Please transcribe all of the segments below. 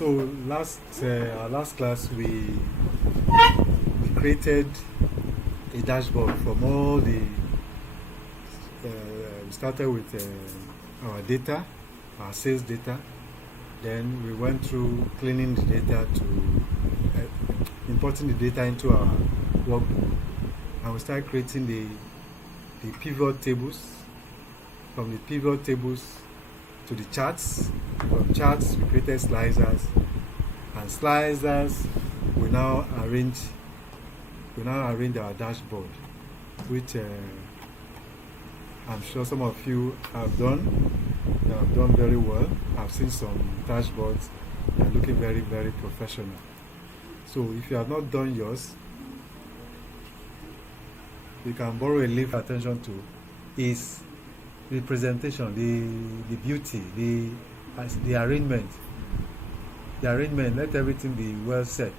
So our last class we created a dashboard from all the. We started with our data, our sales data. Then we went through cleaning the data to importing the data into our workbook, and we started creating the pivot tables. From the pivot tables to the charts. From charts we created slicers, and slicers we now arrange our dashboard, which I'm sure some of you have done. They have done very well. I've seen some dashboards. They are looking very, very professional. So if you have not done yours, you can borrow a little attention to is the presentation, the beauty, the arrangement. The arrangement, let everything be well set.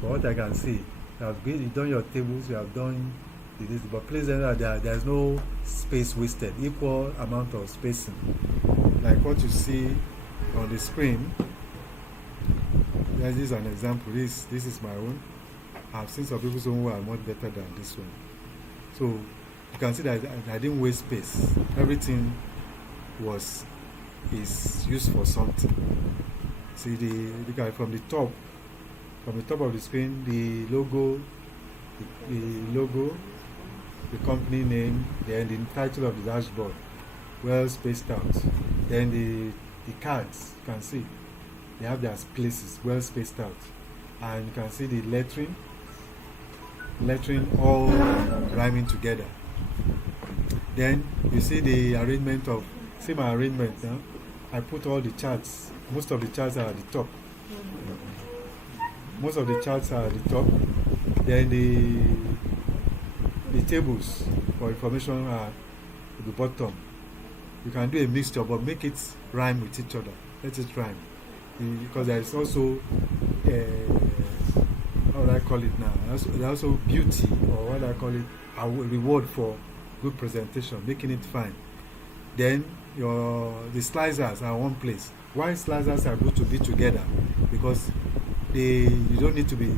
For what I can see, you've done your tables, you have done this, but please remember that there is no space wasted, equal amount of spacing. Like what you see on the screen. This is an example. This is my own. I've seen some people's own who are much better than this one. So you can see that I didn't waste space. Everything is used for something. See from the top of the screen, the logo, the company name, then the title of the dashboard, well spaced out. Then the cards, you can see they have their places well spaced out, and you can see the lettering all rhyming together. Then you see the arrangement of, see my arrangement now. I put all the charts. Most of the charts are at the top. Then the tables for information are at the bottom. You can do a mixture, but make it rhyme with each other. Let it rhyme. Because there is also how do I call it now? There's also beauty, or what I call it, a reward for good presentation, making it fine. Then the slicers are one place. Why slicers are good to be together? Because you don't need to be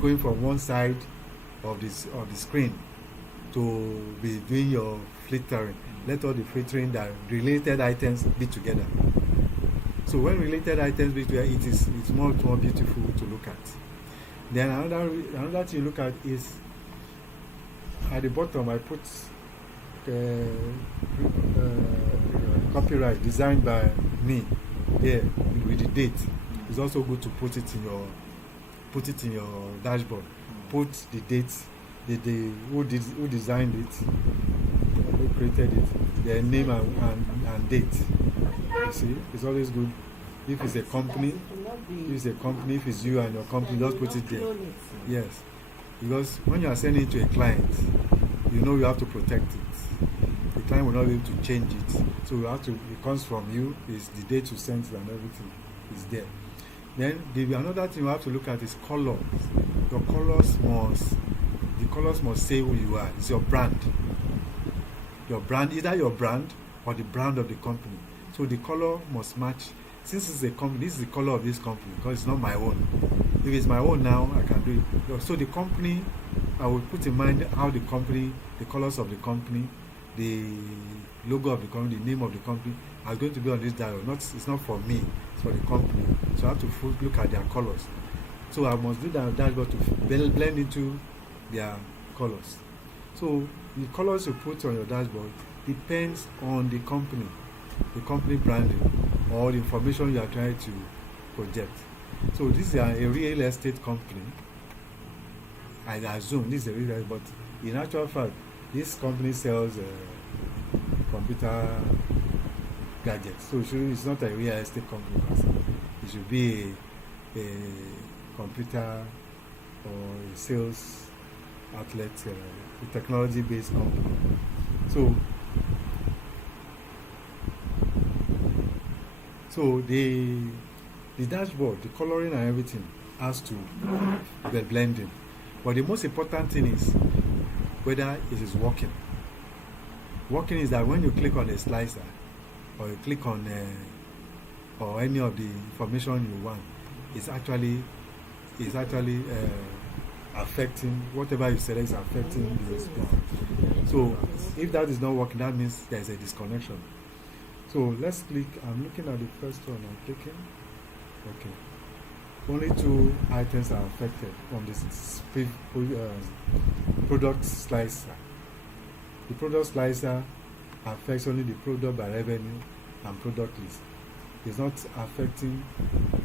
going from one side of the screen to be doing your filtering. Let all the filtering, that related items be together. So when related items be together, it's more beautiful to look at. Then another thing you look at is at the bottom. I put copyright designed by me there with the date. It's also good to put it in your dashboard. Put the date, who designed it, who created it, their name and date. You see, it's always good. If it's a company, if it's you and your company, just put it there. Yes, because when you are sending it to a client, you have to protect it. The client will not be able to change it, so it comes from you. Is the date you sent it and everything is there. Then another thing you have to look at is colors. The colors must say who you are. It's your brand. Either your brand or the brand of the company. So the color must match. Since it's a company, this is the color of this company, because it's not my own. If it's my own now, I can do it. So the company, I will put in mind how the company, the colors of the company, the logo of the company, the name of the company are going to be on this dial. It's not for me, it's for the company. So I have to look at their colors. So I must do that dashboard to blend into their colors. So the colors you put on your dashboard depends on the company branding, or the information you are trying to project. So this is a real estate company. I assume this is a real estate, but in actual fact, this company sells computer gadgets. So it's not a real estate company. It should be a computer or a sales outlet, a technology-based company. So the dashboard, the coloring and everything has to be blending. But the most important thing is whether it is working. Working is that when you click on a slicer, or you click on or any of the information you want, is actually affecting whatever you select is affecting the response. So if that is not working, that means there is a disconnection. So let's click. I'm looking at the first one. I'm clicking. Okay. Only 2 items are affected from this product slicer. The product slicer affects only the product by revenue and product list. It's not affecting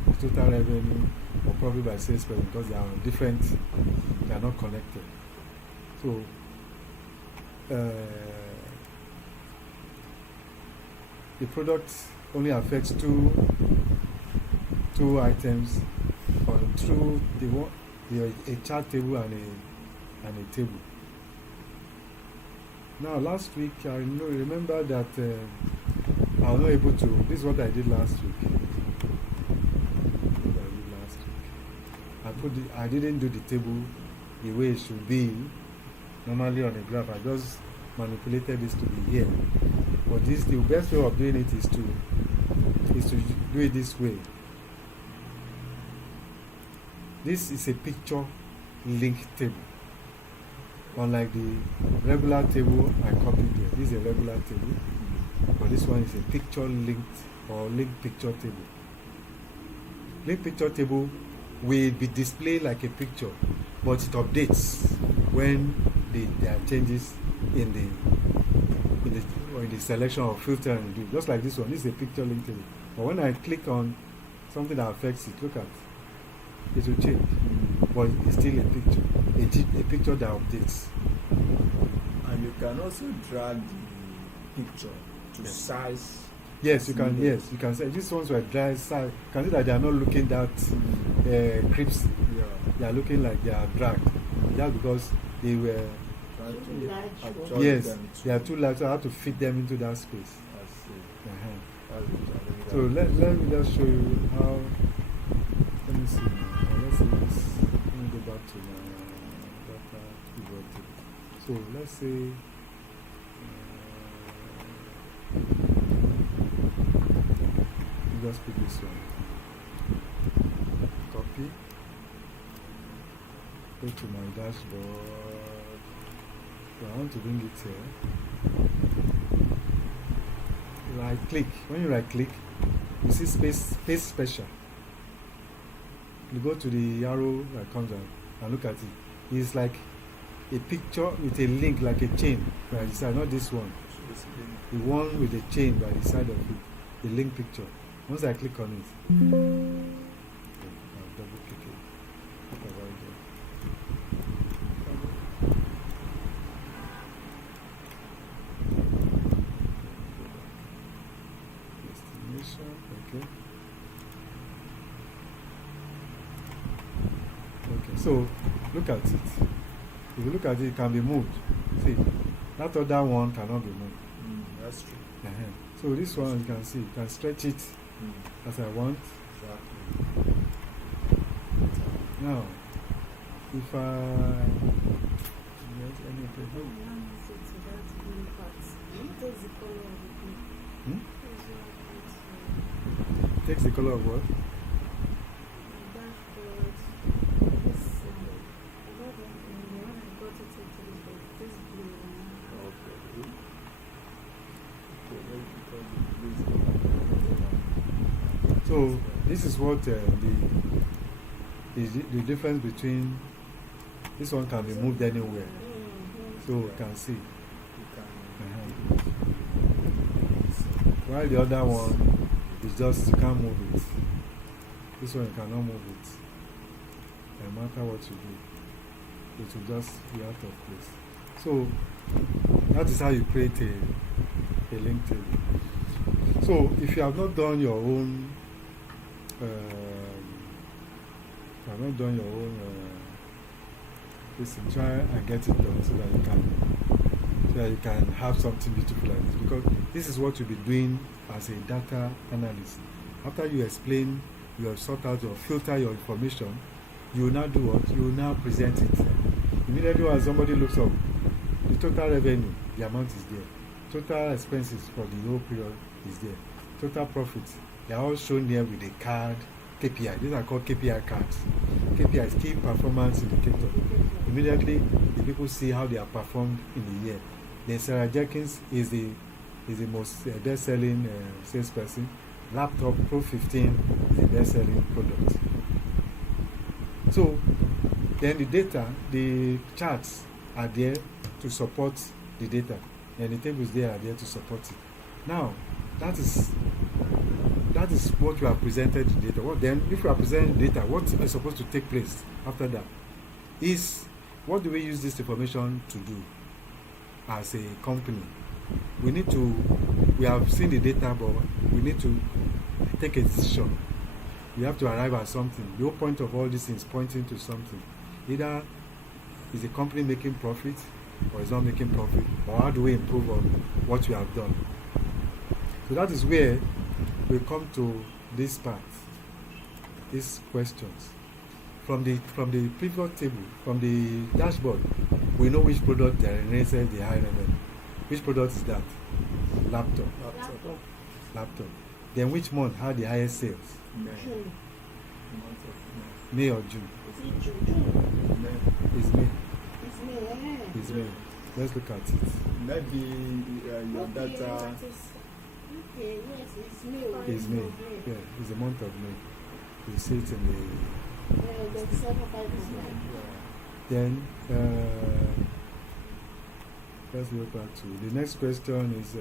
the total revenue or profit by salesperson because they are different, they are not connected. So, the product only affects two items on through a chart table and a table. Now, last week I remember that I was not able to. This is what I did last week. I didn't do the table the way it should be normally on a graph. I just manipulated this to be here. But the best way of doing it is to do it this way. This is a picture link table. Unlike the regular table I copied here. This is a regular table. But this one is a picture linked or linked picture table. Linked picture table will be displayed like a picture, but it updates when there are changes in the selection of filter and do. Just like this one, this is a picture link table. But when I click on something that affects it, look at it will change. But it's still a picture that updates. And you can also drag the picture to size. Yes, you can. Yes, you can say these ones were dry size. You can see that they are not looking that crisp. Yeah. They are looking like they are dragged. That's because they were. Yes, they are too large. So I have to fit them into that space. I see. So let me just show you how. Let me see. Let's see this. Let me go back to my data pivot table. So let's say. Just pick this one. Copy. Go to my dashboard. So I want to bring it here. Right click. When you right click, you see space special. You go to the arrow that comes out and look at it. It's like a picture with a link, like a chain by the side, not this one. The one with a chain by the side of it, the link picture. Once I click on it, I'll double click it. Destination, okay. Okay, so look at it. If you look at it, it can be moved. See, that other one cannot be moved. That's true. So this one you can see, you can stretch it as I want. Exactly. Now, if I takes the color of what? So this is what the difference between this one can be moved anywhere. So you can see. While the other one is just you can't move it. This one you cannot move it. No matter what you do, it will just be out of place. So that is how you create a link table. So if you have not done your own listen, try and get it done so that you can have something beautiful like this, because this is what you'll be doing as a data analyst. After you explain, you have sort out or filter your information, you will now do what? You will now present it. Immediately when somebody looks up, the total revenue, the amount is there. Total expenses for the whole period is there. Total profits, they are all shown here with a card KPI. These are called KPI cards. KPI is key performance indicator. Immediately, the people see how they are performed in the year. Then Sarah Jenkins is the most best-selling salesperson. Laptop Pro 15 is the best-selling product. So, then the data, the charts are there to support the data, and the tables there are there to support it. Now, that is what you have presented the data. What then, if you are presenting the data, what is supposed to take place after that is, what do we use this information to do as a company? We have seen the data, but we need to take a decision. We have to arrive at something. The whole point of all this is pointing to something. Either is the company making profit, or is not making profit, or how do we improve on what we have done? So that is where we come to this part, these questions. From the pivot table, from the dashboard, we know which product generated the high revenue. Which product is that? Laptop. Then which month had the highest sales? June. May or June? Is it June? It's May. It's May, yeah. It's May. Let's look at it. Maybe your data. Okay, yes, it's May. It's May. Yeah, it's the month of May. You see it in The 759. Then, let's go back to the next question is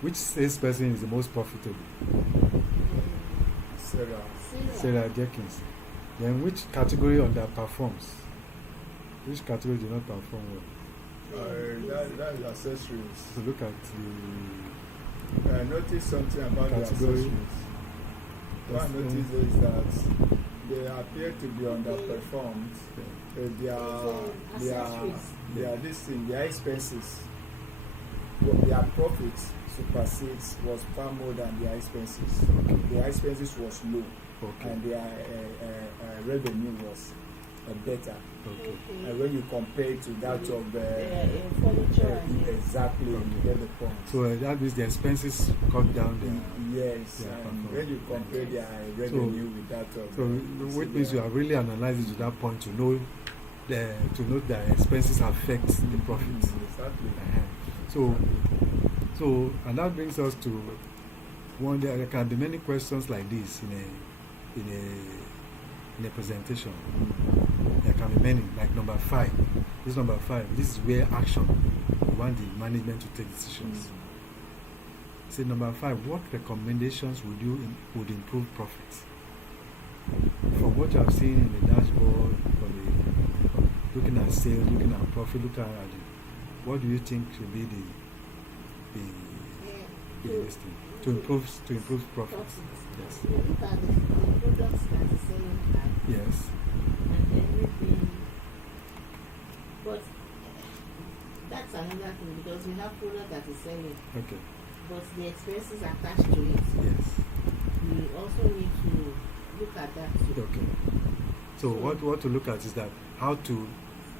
which salesperson is the most profitable? Sarah Jenkins. Then which category underperforms? Which category did not perform well? That's accessories. So look at the I noticed something about the category. accessories. What I noticed is that they appear to be underperformed. Their expenses, their profits supersedes was far more than their expenses. Their expenses was low, and their revenue was better. And when you compare it to that of furniture. exactly, you get the point. So that means the expenses cut down there. Yes, and when you compare their revenue with that of which means you have really analyzed it to that point to know that expenses affect the profits. Exactly. So and that brings us to one. There can be many questions like this in a presentation. There can be many, like number 5. This number 5. This is where action. We want the management to take decisions. Say number 5. What recommendations would improve profits? From what you have seen in the dashboard, from looking at sales, looking at profit, looking at what do you think should be the listing to improve profits? Yes. You look at the products that are selling high. Yes. And everything. But that's another thing, because we have product that is selling. Okay. But the expenses attached to it. Yes. We also need to look at that too. Okay. So what to look at is that how to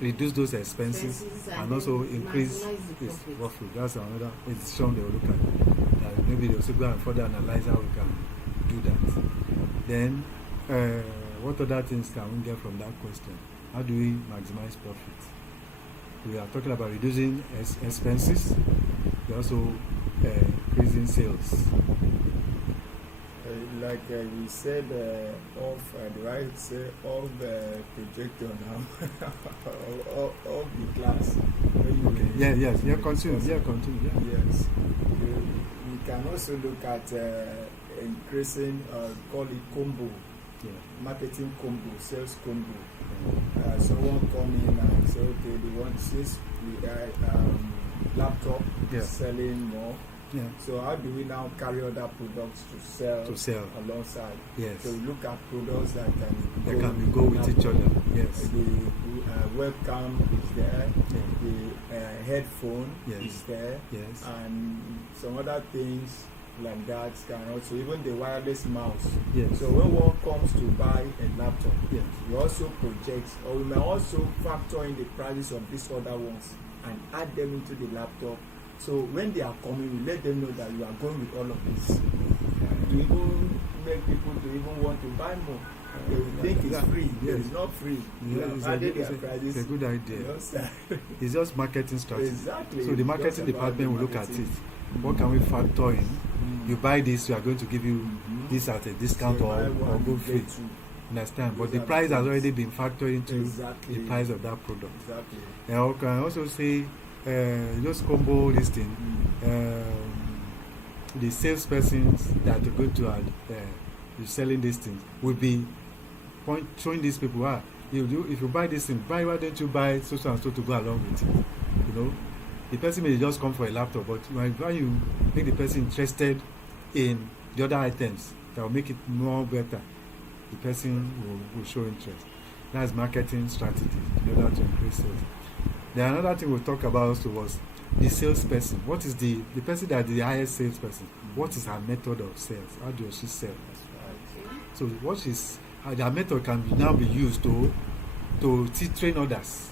reduce those expenses and also increase its profit. That's another decision they will look at. That maybe they will also go and further analyze how we can do that. Then, what other things can we get from that question? How do we maximize profit? We are talking about reducing expenses. We also increasing sales. Like we said off the projector now, of the class. Okay. Yeah. Continue. Yes. We can also look at increasing, call it combo, marketing combo, sales combo. Someone come in and say, okay, they want this laptop selling more. Yeah. So how do we now carry other products to sell alongside? Yes. So we look at products that can go with each other. Yes. The webcam is there. Yeah. The headphone is there. Yes. And some other things like that can also, even the wireless mouse. Yes. So when one comes to buy a laptop, we also project, or we may also factor in the prices of these other ones and add them into the laptop. So when they are coming, we let them know that you are going with all of this. To even make people to even want to buy more. They will think it's free. Yes. It's not free. Yeah, You have it's, added it's, their prices. it's a good idea. You know, sir. It's just marketing strategy. Exactly. So the It's marketing just about department will the look at it. marketing. What can we factor in? Mm. You buy this, we are going to give you Mhm. this at a discount So or buy one, go you free. get two. Understand? But Those the are the price has things. already been factored into Exactly. the price of that product. Exactly. And I can also say, just combo this thing. Mm. The salespersons that are going to be selling these things will be showing these people, if you buy this thing, why don't you buy so and so to go along with it? You know, the person may just come for a laptop, but when you make the person interested in the other items that will make it more better, the person will show interest. That's marketing strategy in order to increase sales. Then another thing we'll talk about also was the salesperson. What is the person that is the highest salesperson? What is her method of sales? How does she sell? That's right. So what is their method can now be used to train others.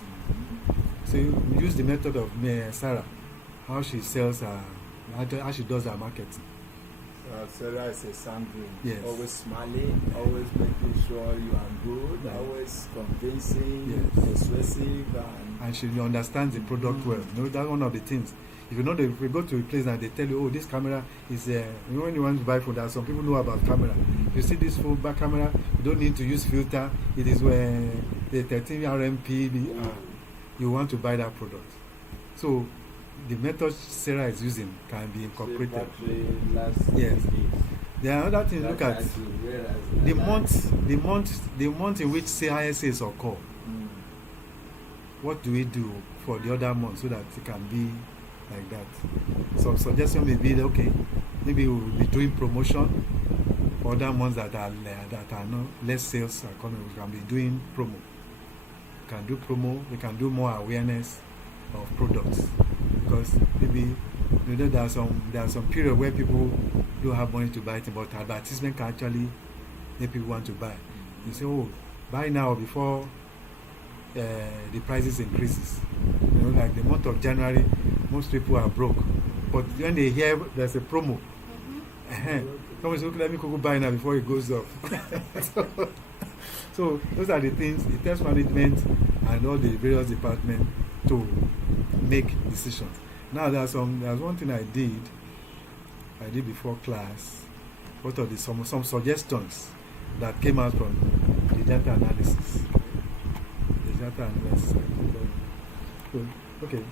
So you use the method of Sarah, how she sells how she does her marketing. Sarah is a sanguine. Yes. Always smiling, always making sure you are good, Yeah. always convincing, Yes. persuasive, And she understands the product well. You know, that's one of the things. If you know if we go to a place and they tell you, oh, this camera is when you want to buy phone, there are some people know about camera. You see this phone back camera, you don't need to use filter. It is when the 13 RMP you want to buy that product. So the method Sarah is using can be incorporated. Yes. There are other things. Look at the month in which higher sales occur. What do we do for the other month so that it can be like that? Some suggestion may be that, okay, maybe we will be doing promotion. Other months that are not less sales are coming, we can be doing promo. We can do promo. We can do more awareness of products because maybe there are some period where people don't have money to buy it, but advertisement can actually make people want to buy. You say, oh, buy now before the prices increases. You know, like the month of January, most people are broke, but when they hear there's a promo, someone says, okay, let me go buy now before it goes up. So those are the things the test management and all the various departments to make decisions. Now there's one thing I did before class. What are some suggestions that came out from the data analysis? So, okay,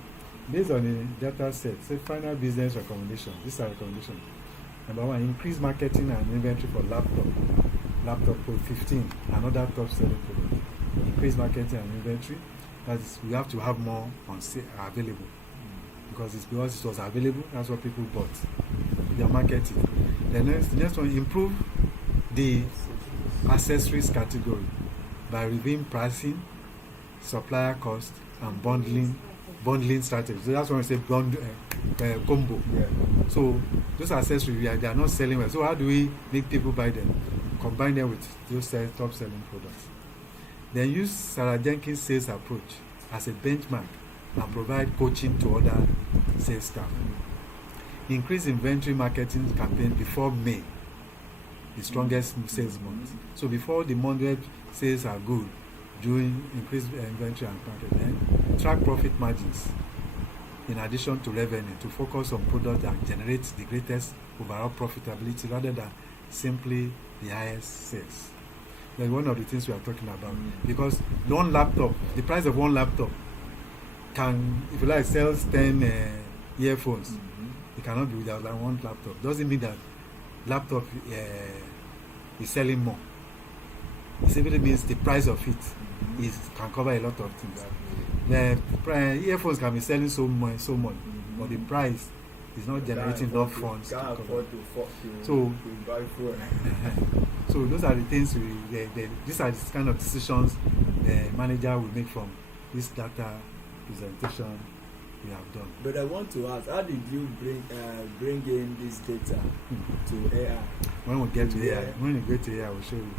based on the data set, say final business recommendations. These are recommendations. Number 1, increase marketing and inventory for laptop Pro 15, another top selling product. Increase marketing and inventory. That is, we have to have more on available because it was available. That's what people bought. They are marketing. The next one, improve the accessories category by reviewing pricing, supplier cost, and bundling strategy. So that's when we say combo. Yeah. So those accessories they are not selling well. So how do we make people buy them? Combine them with those top selling products. Then use Sarah Jenkins' sales approach as a benchmark and provide coaching to other sales staff. Increase inventory marketing campaign before May, the strongest sales month. So before the month where sales are good, doing increased inventory and market. Then track profit margins in addition to revenue to focus on products that generate the greatest overall profitability rather than simply the highest sales. That's one of the things we are talking about. Because the price of one laptop can, if you like, sells 10 earphones. It cannot be without like one laptop. Doesn't mean that laptop is selling more. It simply means the price of it can cover a lot of things. The earphones can be selling so much, but the price is not generating enough funds to cover. So those are the things these are the kind of decisions the manager will make from this data presentation we have done. But I want to ask, how did you bring in this data to AI? When we get to AI, when we get to AI, I will show you.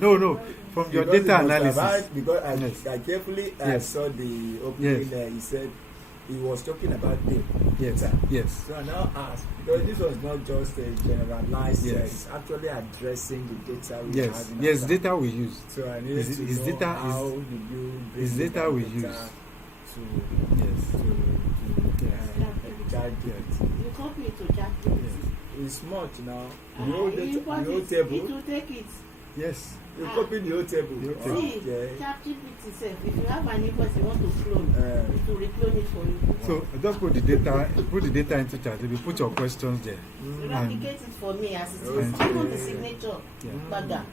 No, from your data analysis. Because I carefully saw the opening. He said he was talking about data. Yes. Yes. So I now ask, because this was not just a generalized, Yes. it's actually addressing the data we Yes. have in Yes. our Data we use. So I needed Is- to is know data- how is- did you bring is data that we data use. to Yes. charge Yes. it. You copy it to ChatGPT. It's much now. Ah, The whole you data, import the whole it, table. it will take it. Yes. You Ah. copy the whole table. The whole See, Yeah. ChatGPT self, if you have an invoice you want to clone, it will reclone it for you. So just put the data into ChatGPT. Put your questions there. Replicate it for me as it is. And- Even the signature. Yeah. Baga.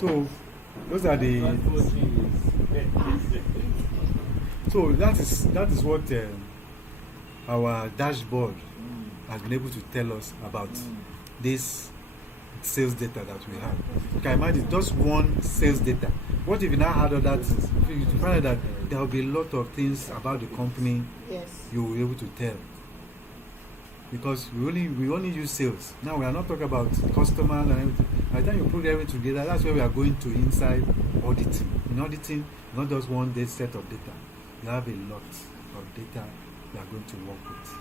So those are the. So that is what our dashboard has been able to tell us about this sales data that we have. You can imagine just one sales data. What if you now add other things? You find out that there will be a lot of things about the company Yes. you will be able to tell. Because we only use sales. Now we are not talking about customers and everything. By the time you put everything together, that's where we are going to inside auditing. In auditing, not just one set of data. You have a lot of data you are going to work with.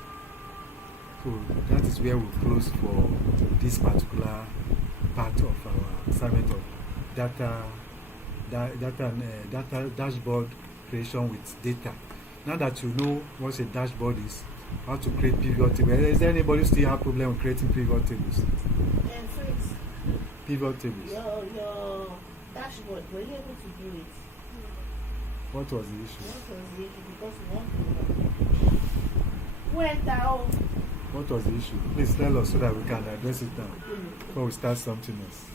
So that is where we close for this particular part of our assignment of data dashboard creation with data. Now that you know what a dashboard is, how to create pivot tables. Is there anybody who still have problem with creating pivot tables? And Fritz, Pivot tables. your dashboard, were you able to do it? What was the issue? What was the issue? Because we want to know. Went out. What was the issue? Please tell us so that we can address it now before we start something else.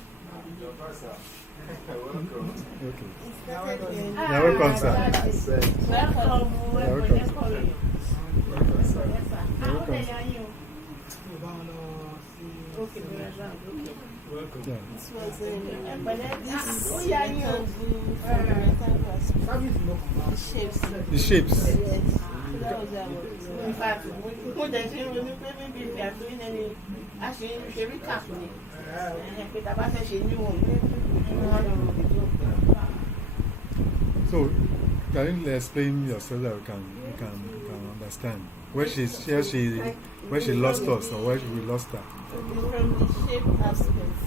Okay. You're welcome, sir. Welcome. You're welcome, sir. Yes, sir. How old welcome, sir. are you? Okay, we are done. Okay. Yeah. This was oh yeah, you. The shapes. The shapes. Yes. That was our. In fact, we maybe if we are doing any, actually, we recap. So, can you explain yourself that we can understand where she lost us or where we lost her? From the shape aspect.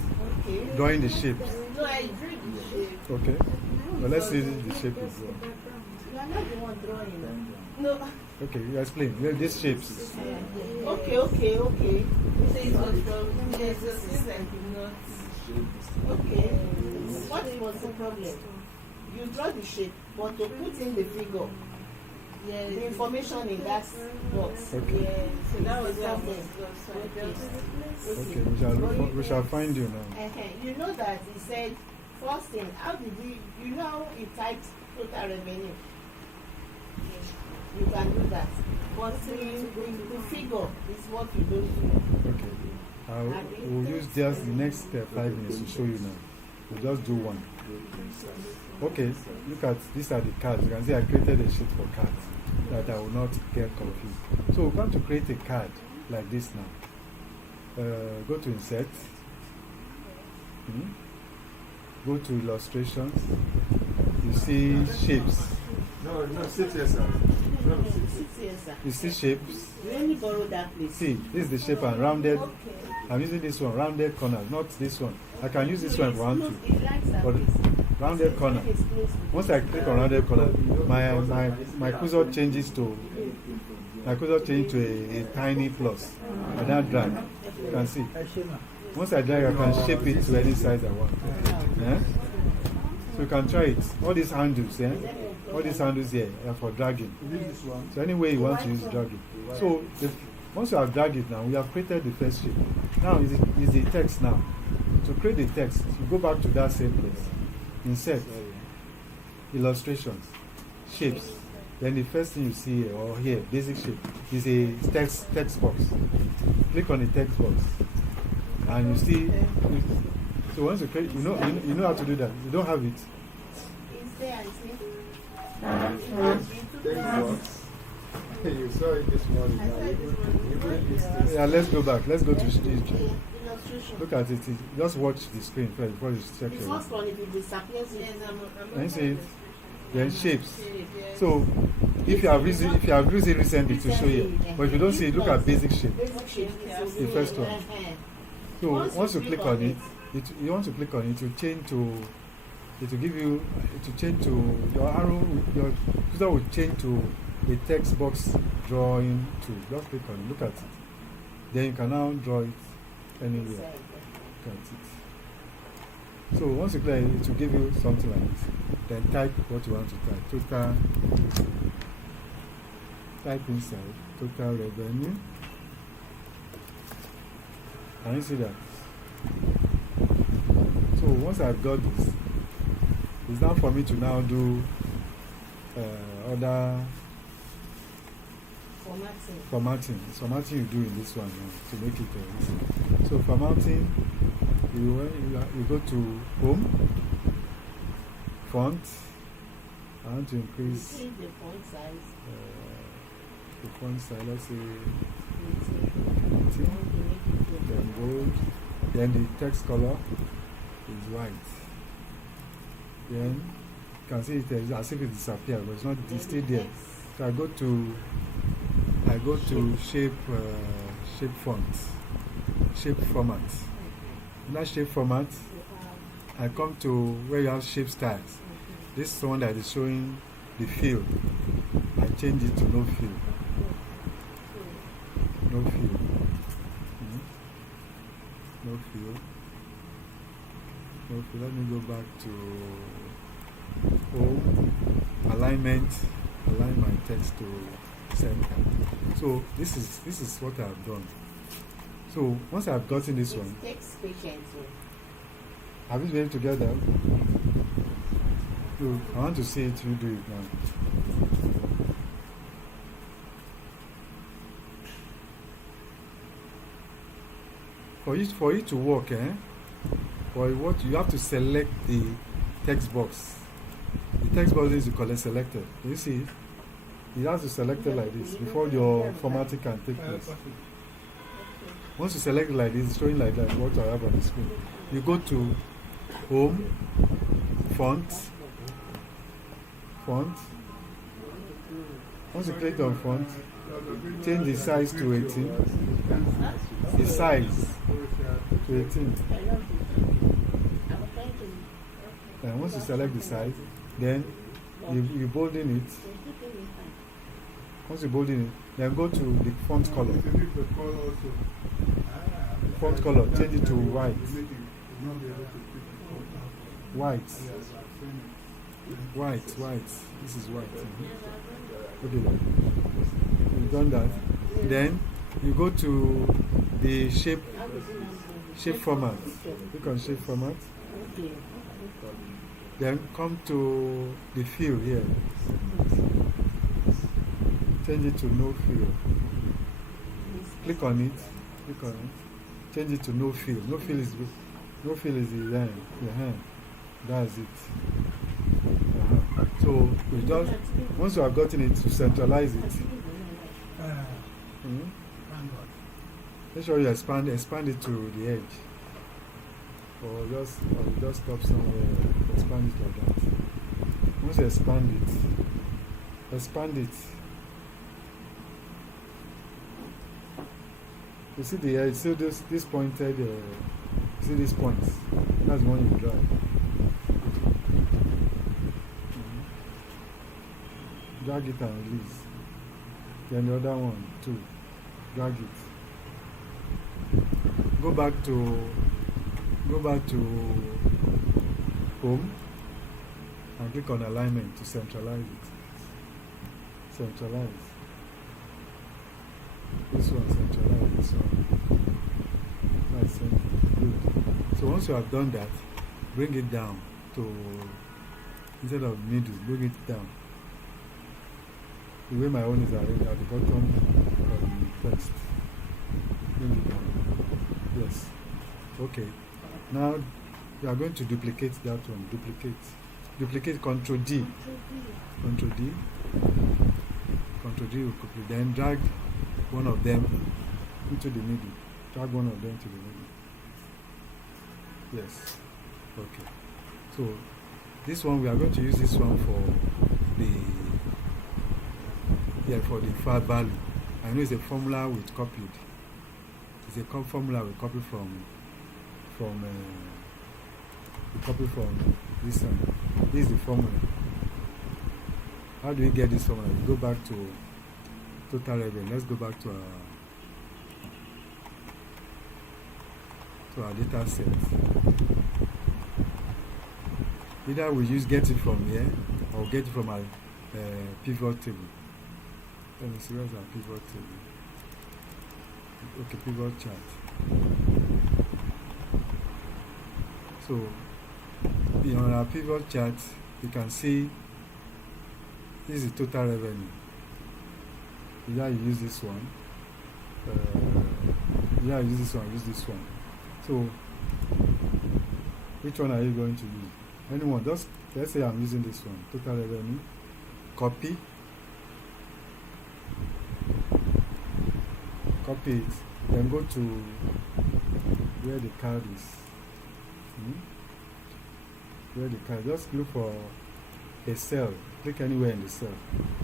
Okay. Drawing the shapes. No, I drew the shape. Okay. Well, let's see the shape is drawn. You are not the one drawing. No. Okay, you explain. Yeah, these shapes. Okay. You say it was from Jesus and not. Okay. What was the problem? You draw the shape, but to put in the figure, the information in that box. Okay. So that was the problem. Okay, we shall find you now. You know that he said, first thing, how did you know how he typed total revenue? You can do that. But the figure is what you don't do. Okay. We'll use just the next 5 minutes to show you now. We'll just do one. Okay, look at these are the cards. You can see I created a sheet for cards that I will not get confused. So we're going to create a card like this now. Go to insert. Go to illustrations. You see shapes. No, sit here, sir. You see shapes. You only borrow that place. See, this is the shape and rounded. I'm using this one, rounded corners, not this one. I can use this one if I want to. But rounded corner. Once I click on rounded corner, my cursor changes to a tiny plus. I now drag. You can see. Once I drag, I can shape it to any size I want. Yeah? So you can try it. All these handles, yeah? All these handles here are for dragging. So any way you want to use dragging. So once you have dragged it now, we have created the first shape. Now is the text now. To create the text, you go back to that same place. Insert, illustrations, shapes. Then the first thing you see here, or here, basic shape, is a text box. Click on the text box. And you see, so once you create, you know how to do that. You don't have it. It's there, I see. You saw it this morning. Yeah, let's go back. Let's go to stage. Illustration. Look at it. Just watch the screen first before you check The it. first one, if it disappears, Can you see it? Then shapes. So if you have used it recently to show you. But if you don't see it, look at basic shape. Basic shape. The first one. So once you click on it, you want to click on it to change to. It will give you. It will change to your arrow. Your user will change to a text box drawing tool. Just click on it. Look at it. Then you can now draw it anywhere. Look at it. So once you click it, it will give you something like this. Then type what you want to type. Type inside total revenue. Can you see that? So once I've got this, it's now for me to now do other formatting you do in this one to make it easy. So formatting, you go to home, font. I want to increase the font size. The font size, let's say 18. Then bold. Then the text color is white. Then you can see it as if it disappeared, but it's not. It's still there. So I go to shape format. In that shape format, I come to where you have shape styles. This is the one that is showing the fill. I change it to no fill. No fill. No fill. No fill. Let me go back to home. Alignment. Align my text to center. So this is what I've done. So once I've gotten this one, it takes patience. have you been able to get that? So I want to see it. You do it now. For it to work, for what you have to select the text box. The text box is selected. You see it? You have to select it like this before your formatting can take place. Once you select it like this, it's showing like that what I have on the screen. You go to home, font. Once you click on font, change the size to 18. The size to 18. And once you select the size, then you bolden it. Once you bolden it, then go to the font color. Font color, change it to white. White. This is white. Okay. You've done that. Then you go to the shape format. Click on shape format. Then come to the fill here. Change it to no fill. Click on it. Change it to no fill. No fill is the hand. That's it. So we just once you have gotten it, to centralize it. Make sure you expand it to the edge. Or just stop somewhere. Expand it like that. Once you expand it. You see the edge. See this pointed. See these points. That's the one you drag. Drag it and release. Then the other one too. Drag it. Go back to home and click on alignment to centralize it. Centralize. This one, centralize this one. That's central. Good. So once you have done that, bring it down to, instead of middle, bring it down. The way my own is at the bottom of the text. Bring it down. Yes. Okay. Now we are going to duplicate that one. Duplicate Ctrl D. Ctrl D will copy. Then drag one of them into the middle. Drag one of them to the middle. Yes. Okay. So this one, we are going to use this one for the here for the value. I know it's a formula we copied. It's a formula we copy from this one. This is the formula. How do we get this formula? We go back to total revenue. Let's go back to our data set. Either we get it from here or get it from our pivot table. Let me see, where's our pivot table? Okay, pivot chart. So, on our pivot chart, you can see this is total revenue. Either you use this one, either you use this one, use this one. So, which one are you going to use? Anyone? Just let's say I'm using this one, total revenue. Copy it, then go to where the card is. Where the card, just look for a cell, click anywhere in the cell,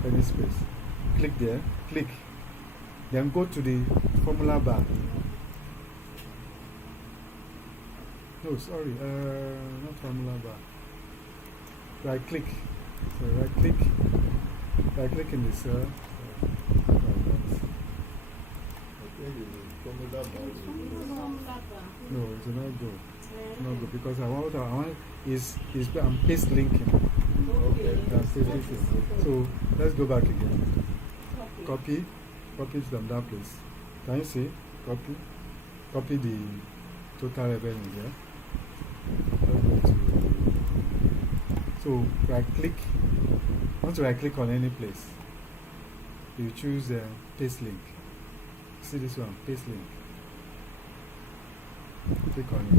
any space, click there, click, then go to the formula bar. No, sorry, not formula bar. Right click, so right click in the cell. No, it will not go. Not go because I want is I'm paste linking. Okay. Paste linking. So let's go back again. Copy it from that place. Can you see? Copy the total revenue there. So right click. Once you right click on any place, you choose paste link. See this one, paste link. Click on it.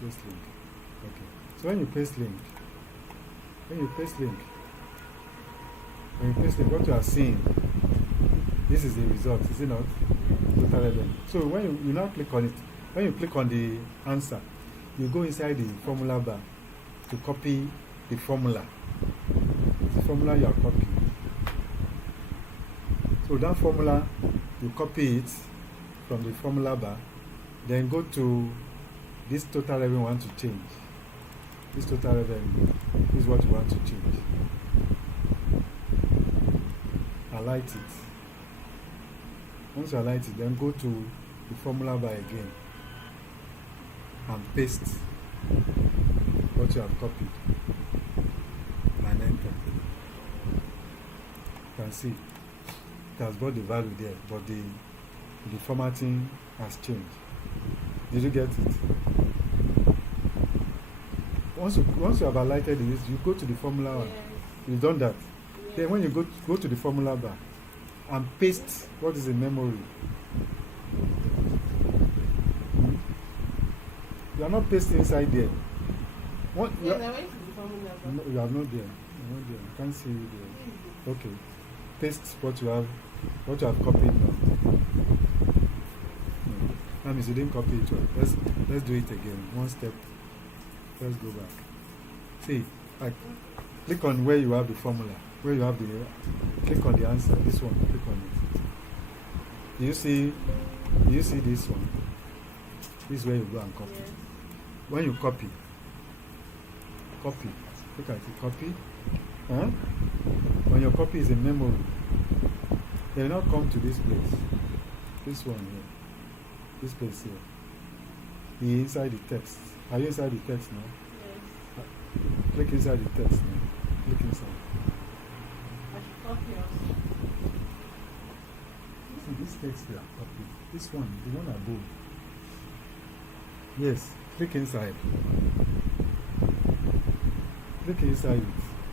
Paste link. Okay. So when you paste link, what you are seeing, this is the result, is it not? Total revenue. So when you now click on it, when you click on the answer, you go inside the formula bar to copy the formula. The formula you are copying. So that formula, you copy it from the formula bar, then go to this total revenue you want to change. This total revenue is what you want to change. Highlight it. Once you highlight it, then go to the formula bar again and paste what you have copied and enter. You can see it has brought the value there, but the formatting has changed. Did you get it? Once you have highlighted this, you go to the formula bar. You've done that. Then when you go to the formula bar and paste what is in memory. You are not pasting inside there. What? Yes, I went to the formula bar. No, you are not there. You are not there. I can't see you there. Okay. Paste what you have copied now. That means you didn't copy it well. Let's do it again. One step. Let's go back. See, click on where you have the formula. Where you have click on the answer. This one. Click on it. Do you see this one? This is where you go and copy. Yes. When you copy. Look at it. Copy. Huh? When your copy is in memory, they will not come to this place. This one here. This place here. You're inside the text. Are you inside the text now? Yes. Click inside the text now. Click inside. I should copy also. See this text here. Copy. This one, the one above. Yes. Click inside. Click inside it.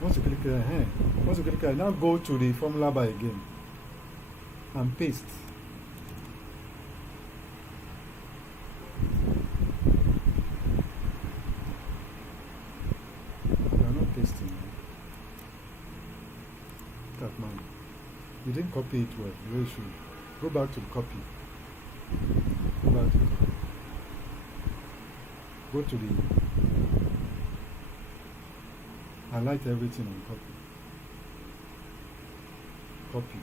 Once you click there, now go to the formula bar again and paste. You are not pasting. That man. You didn't copy it well. Where you should. Go back to the copy. Go back to the copy. Go to the Highlight everything on copy. Copy.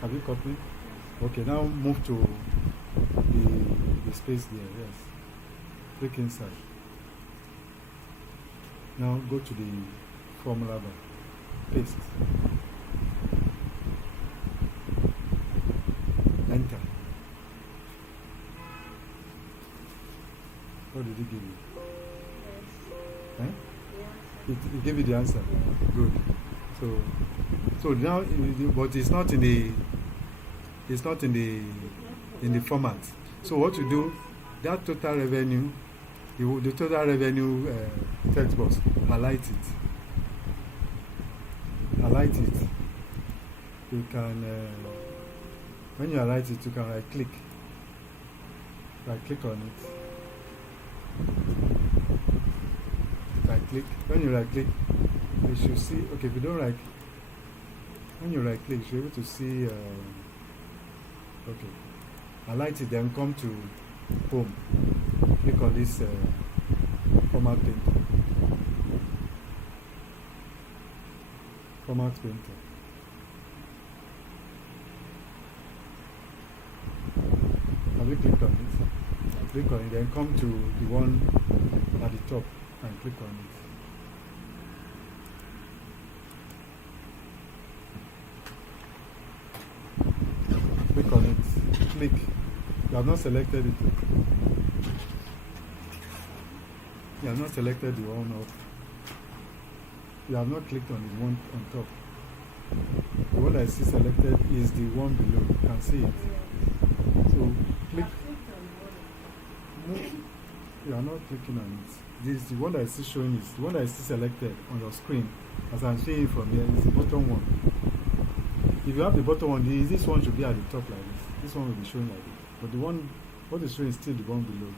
Have you copied? Okay, now move to the space there. Yes. Click inside. Now go to the formula bar. Paste. Enter. What did it give you? Eh? It gave you the answer. Good. So now, but it's not in the format. So what you do, that total revenue, the total revenue text box, highlight it. Highlight it. You can, when you highlight it, you can right click on it. Right click. When you right click, you should see. Okay, if you don't right, when you right click, you should be able to see. Okay, highlight it, then come to home. Click on this format painter. Format painter. Have you clicked on it? Click on it, then come to the one at the top and click on it. Click on it. Click. You have not selected it. You have not selected the one up. You have not clicked on the one on top. The one that is selected is the one below. You can see it. So click. You are not clicking on it. This the one that is showing is the one that is selected on your screen. As I'm seeing from here, is the bottom one. If you have the bottom one, this one should be at the top like this. This one will be showing like this. But the one what is showing is still the one below.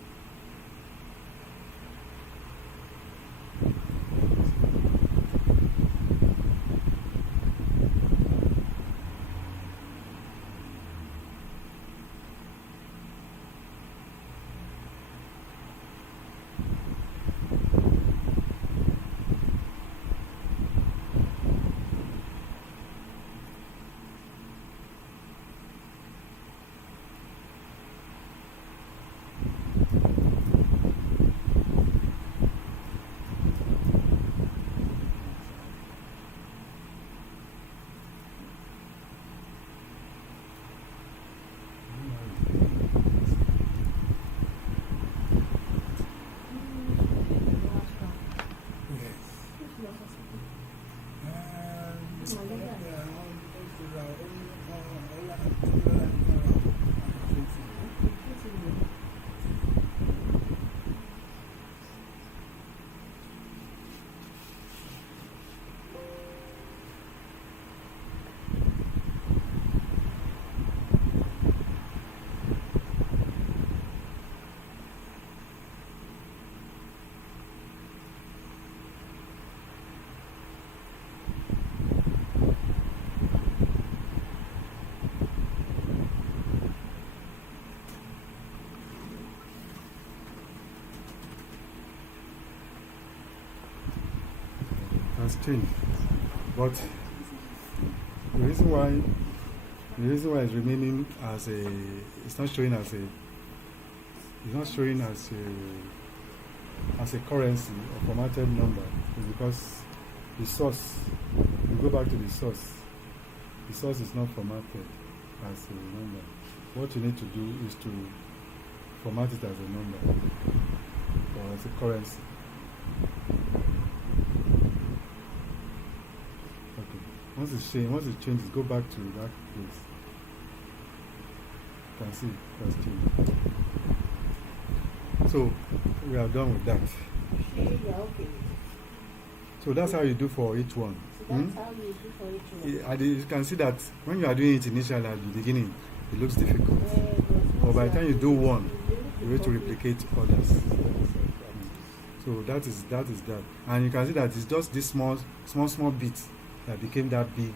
Has changed, but the reason why it's remaining as a, it's not showing as a currency or formatted number is because the source. You go back to the source. The source is not formatted as a number. What you need to do is to format it as a number or as a currency. Once it changes, go back to that place. You can see it has changed. So we are done with that. Okay. So that's how you do for each one. So that's how you do for each one. You can see that when you are doing it initially at the beginning, it looks difficult. But by the time you do one, you need to replicate others. So that is that. And you can see that it's just this small bits that became that big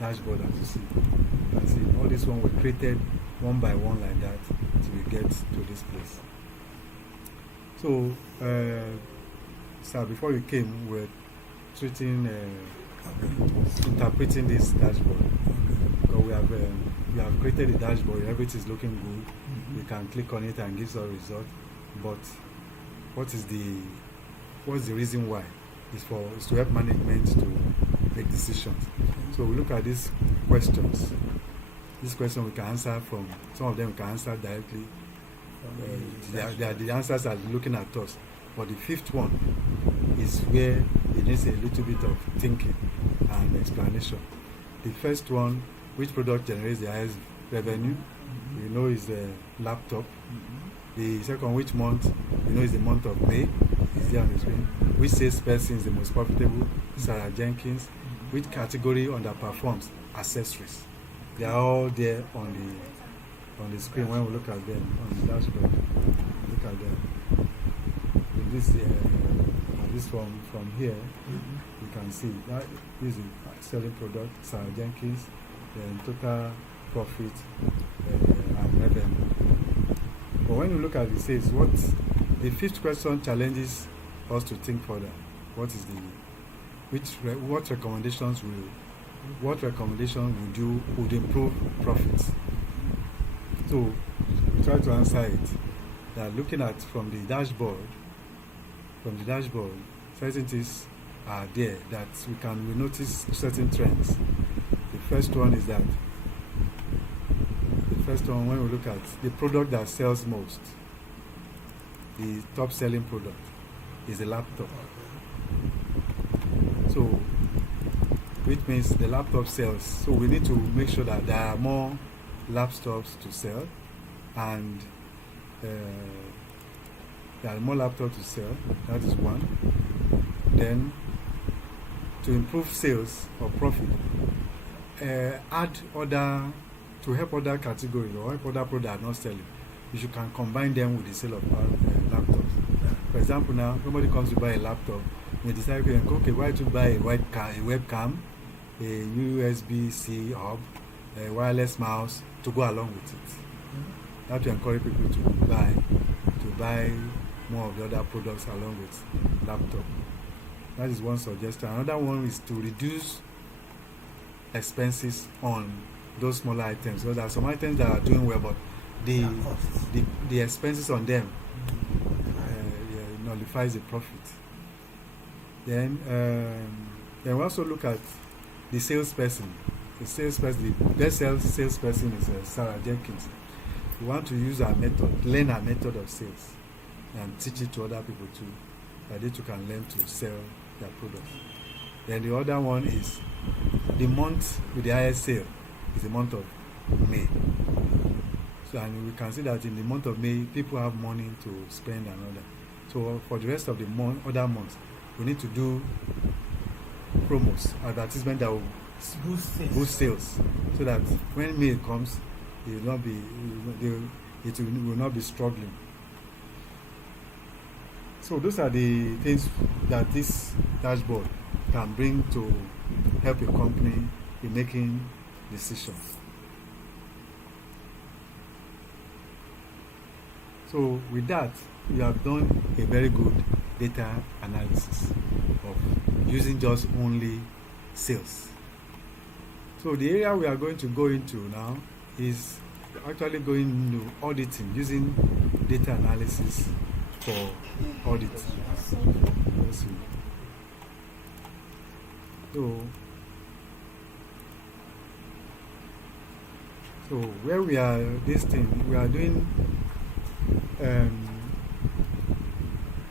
dashboard, as you see. You can see all this one were created one by one like that till we get to this place. So sir, before you came, we were interpreting this dashboard. So we have created a dashboard. Everything is looking good. Mm-hmm. You can click on it and gives a result. But what's the reason why? It's to help management to make decisions. So we look at these questions. This question we can answer from, some of them we can answer directly. The answers are looking at us. But the fifth one is where it needs a little bit of thinking and explanation. The first one, which product generates the highest revenue? We know is a laptop. The second, which month? We know is the month of May. Is there on the screen. Which salesperson is the most profitable? Sarah Jenkins. Which category underperforms? Accessories. They are all there on the screen when we look at them on the dashboard. Look at them. This from here, you can see that this is a selling product, Sarah Jenkins, then total profit and revenue. But when you look at it, says what the fifth question challenges us to think further. What recommendations would improve profits? So we try to answer it. That looking at from the dashboard, certain things are there that we notice certain trends. The first one is that when we look at the product that sells most, the top selling product is a laptop. So which means the laptop sells. So we need to make sure that there are more laptops to sell, and there are more laptops to sell. That is one. Then to improve sales or profit, add other to help other categories or help other products that are not selling. You can combine them with the sale of laptops. For example, now somebody comes to buy a laptop, they decide, okay, why to buy a webcam, a USB-C hub, a wireless mouse to go along with it. That will encourage people to buy more of the other products along with laptop. That is one suggestion. Another one is to reduce expenses on those smaller items. So there are some items that are doing well, but the expenses on them nullifies the profit. Then we also look at the salesperson. The best salesperson is Sarah Jenkins. We want to use our method, learn our method of sales, and teach it to other people too, that they too can learn to sell their products. Then the other one is the month with the highest sale is the month of May. So, and we can see that in the month of May, people have money to spend and all that. So for the rest of the other months, we need to do promos, advertisement that will boost sales, so that when May comes, it will not be struggling. So those are the things that this dashboard can bring to help a company in making decisions. So with that, we have done a very good data analysis of using just only sales. So the area we are going to go into now is actually going into auditing, using data analysis for audit. So where we are we are doing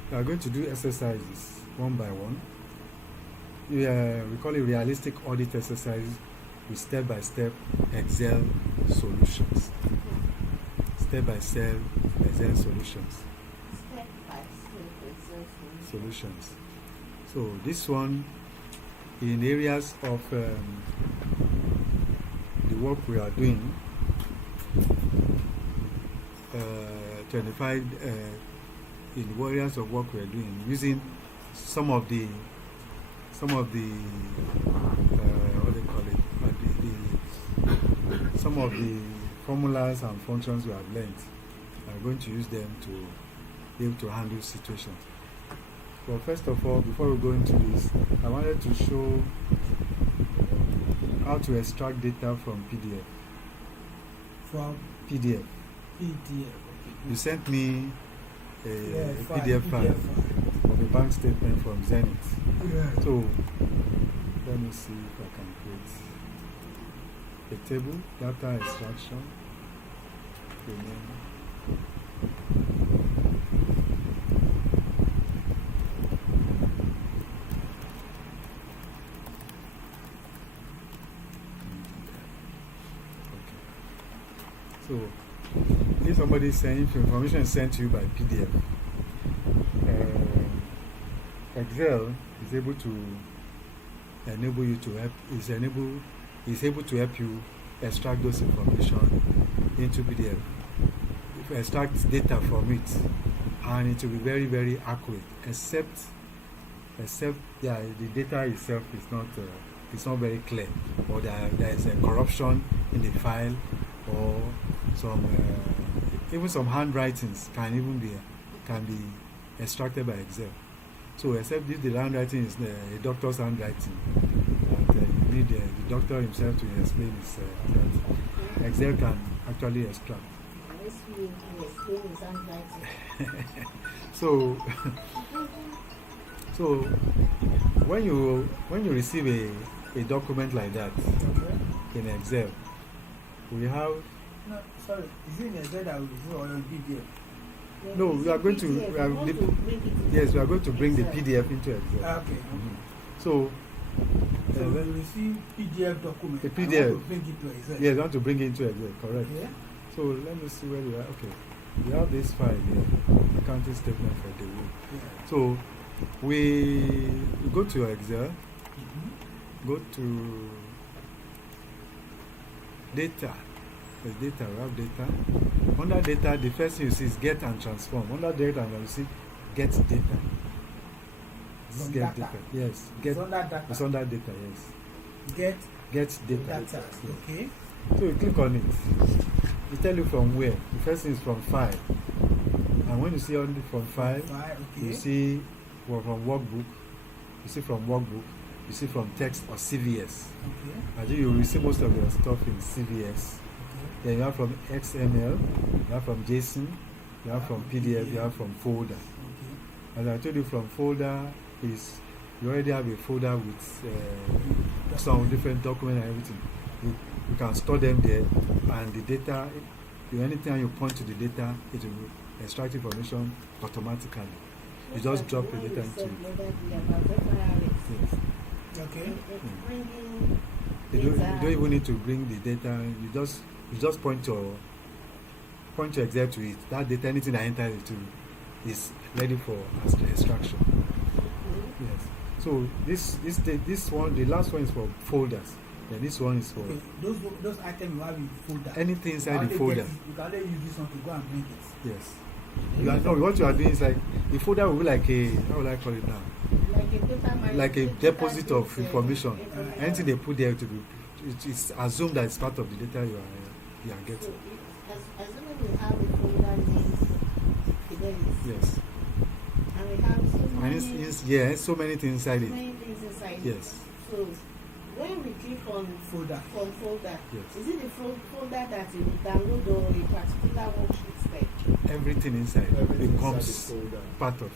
we are going to do exercises one by one. We call it realistic audit exercises with step-by-step Excel solutions. Step-by-step Excel solutions. Solutions. So this one, in areas of the work we are doing, 25 in areas of work we are doing, using some of the what they call it, some of the formulas and functions we have learned. We are going to use them to be able to handle situations. Well, first of all, before we go into this, I wanted to show how to extract data from PDF. From PDF. PDF. You sent me a file, PDF file of a bank statement from Zenith. Yeah. So let me see if I can create a table, data extraction. So, if somebody is saying if information is sent to you by PDF, Excel is able to enable you to help. Is able to help you extract those information into PDF. If you extract data from it, and it will be very, very accurate. Except the data itself is not very clear, or there is a corruption in the file, or even some handwritings can be extracted by Excel. So except if the handwriting is a doctor's handwriting, and you need the doctor himself to explain his handwriting, Excel can actually extract. So when you receive a document like that in Excel, we have. No, sorry. Is it in Excel that we do or in PDF? No, we are going to. We are going to bring the PDF into Excel. Okay. So we receive PDF document. The PDF. I want to bring it to Excel. Yes, we want to bring it into Excel. Correct. Yeah. So let me see where we are. Okay, we have this file here, accounting statement for the week. Yeah. So we go to Excel, go to data. There's data, we have data. Under data, the first thing you see is get and transform. Under data, you see get data. This is get data. Yes. Get. It's under data. It's under data, yes. Get data. data. Okay. So you click on it. It tell you from where. The first thing is from file. And when you see only from file, you see from workbook. You see from workbook. You see from text or CVS. Okay. I think you will see most of your stuff in CVS. Then you have from XML, you have from JSON, you have from PDF, you have from folder. Okay. As I told you, from folder is you already have a folder with some different documents and everything. You can store them there, and the data, anytime you point to the data, it will extract information automatically. You just drop the data into it. Yes. Okay. You don't even need to bring the data. You just point your Excel to it. That data, anything that enters it is ready for extraction. Yes. So this one, the last one is for folders. Then this one is for those items you have in folder. anything inside the folder. You can only use this one to go and bring it. Yes. What you are doing is like the folder will be like a, how will I call it now? Like a deposit of information. Anything they put there it's assumed that it's part of the data you are getting. So assuming we have a folder named Fidelity. Yes. And we have so many, so many things inside it. Yes. So when we click on Folder. Yes. Is it the folder that you download or a particular worksheet spec? Everything inside becomes part of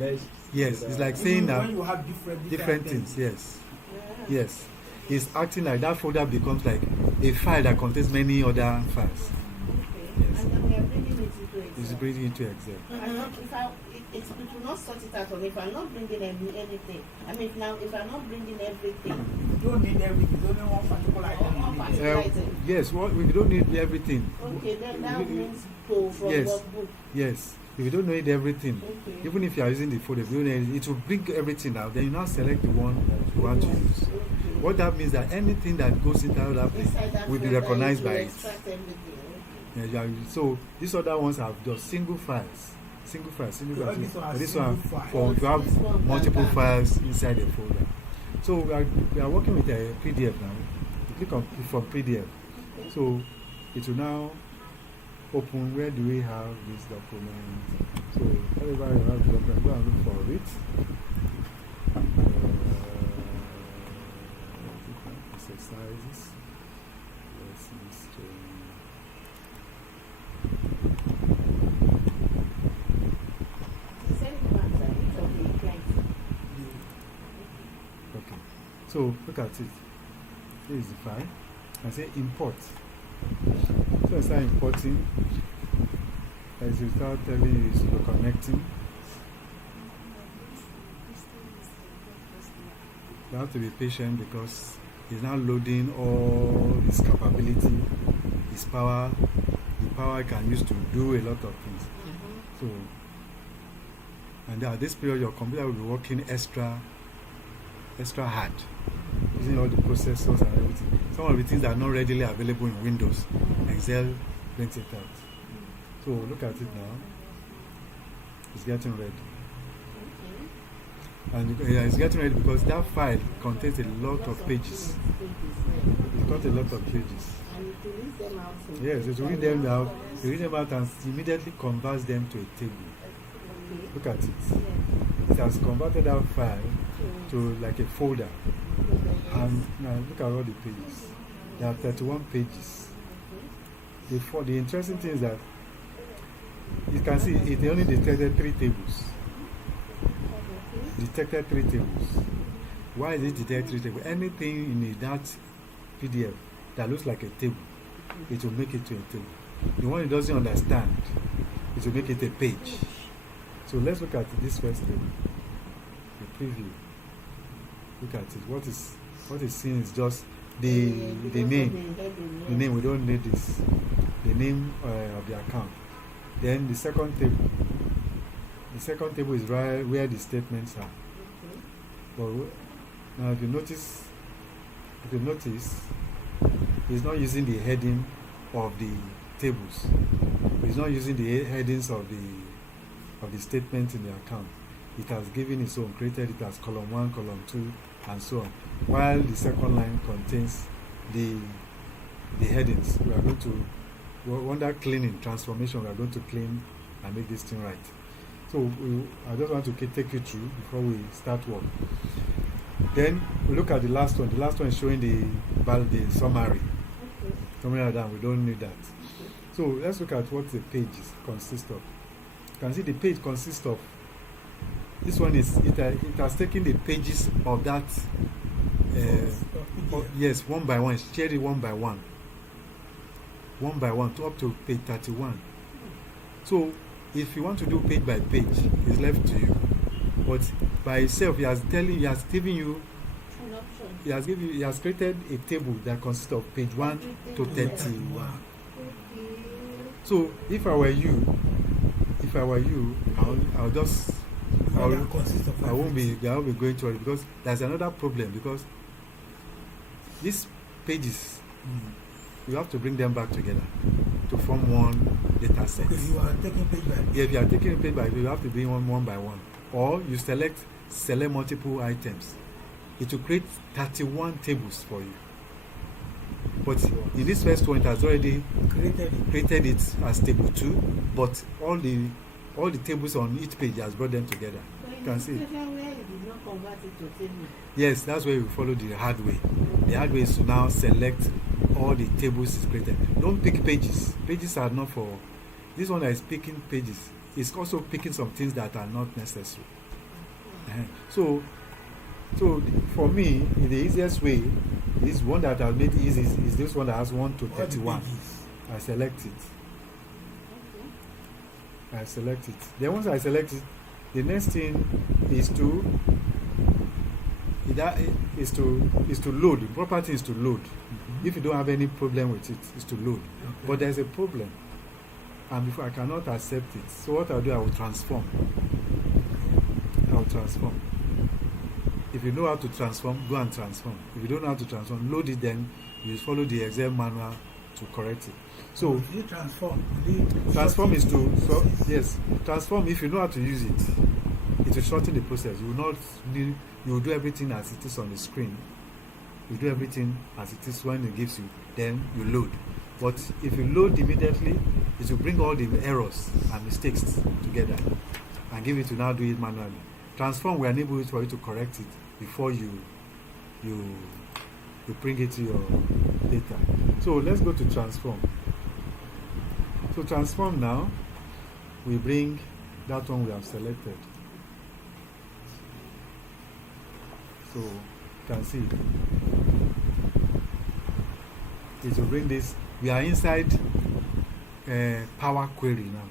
it. Yes, it's like saying that when you have different things. Yes. Yes. It's acting like that folder becomes like a file that contains many other files. Okay. Yes. And then we are bringing it into Excel. It's bringing into Excel. It will not sort it out. If I'm not bringing anything, if I'm not bringing everything, you don't need everything. You don't need one particular item. Yes, we don't need everything. Okay, then that means from workbook. Yes, if you don't need everything, Okay. even if you are using the folder, it will bring everything out. Then you now select the one you want to use. Okay. What that means that anything that goes inside that place will be recognized by it. Yeah, so these other ones have just single files. But this one for you have multiple files inside the folder. So we are working with a PDF now. You click on from PDF. So it will now open. Where do we have this document? So wherever you have the document, go and look for it. Exercises. Lessons to okay. So look at it. Here is the file. I say import. So I start importing. As you start telling you, you're connecting. You have to be patient because it's now loading all his capability, his power, the power I can use to do a lot of things. So, and at this period, your computer will be working extra hard, using all the processors and everything. Some of the things that are not readily available in Windows, Excel brings it out. So look at it now. It's getting ready. And it's getting ready because that file contains a lot of pages. It's got a lot of pages. Yes, it will read them out. You read them out and immediately converts them to a table. Look at it. It has converted that file to like a folder. And now look at all the pages. There are 31 pages. The interesting thing is that you can see it only detected 3 tables. Detected 3 tables. Why is it detected 3 tables? Anything in that PDF that looks like a table, it will make it to a table. The one it doesn't understand, it will make it a page. So let's look at this first table. The preview. Look at it. What is seen is just the name. The name, we don't need this. The name of the account. Then the second table. The second table is right where the statements are. But now if you notice, it's not using the heading of the tables. It's not using the headings of the statement in the account. It has given its own, created it as column 1, column 2, and so on. While the second line contains the headings. We are going to, under cleaning, transformation, we are going to clean and make this thing right. So I just want to take you through before we start work. Then we look at the last one. The last one is showing the summary. Something like that. We don't need that. So let's look at what the pages consist of. You can see the page consists of. This one is it has taken the pages of that. Yes, one by one. It's shared it one by one to up to page 31. So if you want to do page by page, it's left to you. But by itself, he has created a table that consists of page 1 to 31. So if I were you, I'll won't be going to it because there's another problem because these pages, you have to bring them back together to form one data set. Okay, you are taking page by page. Yeah, if you are taking page by page, you have to bring one by one. Or you select multiple items. It will create 31 tables for you. But in this first one, it has already created it as table 2, but all the tables on each page has brought them together. You can see. Yes, that's where we follow the hard way. The hard way is to now select all the tables is created. Don't pick pages. Pages are not for this one that is picking pages. It's also picking some things that are not necessary. So for me, the easiest way is one that I've made easy is this one that has 1 to 31. I select it. Then once I select it, the next thing is to load. The proper thing is to load. If you don't have any problem with it, it's to load. But there's a problem, and before I cannot accept it. So what I'll do, I will transform. If you know how to transform, go and transform. If you don't know how to transform, load it. Then you follow the Excel manual to correct it. So you transform is to transform. If you know how to use it, it will shorten the process. You will do everything as it is on the screen. You do everything as it is when it gives you. Then you load. But if you load immediately, it will bring all the errors and mistakes together and give it to now do it manually. Transform will enable it for you to correct it before you bring it to your data. So let's go to transform. So transform now, we bring that one we have selected. So you can see it will bring this. We are inside Power Query now.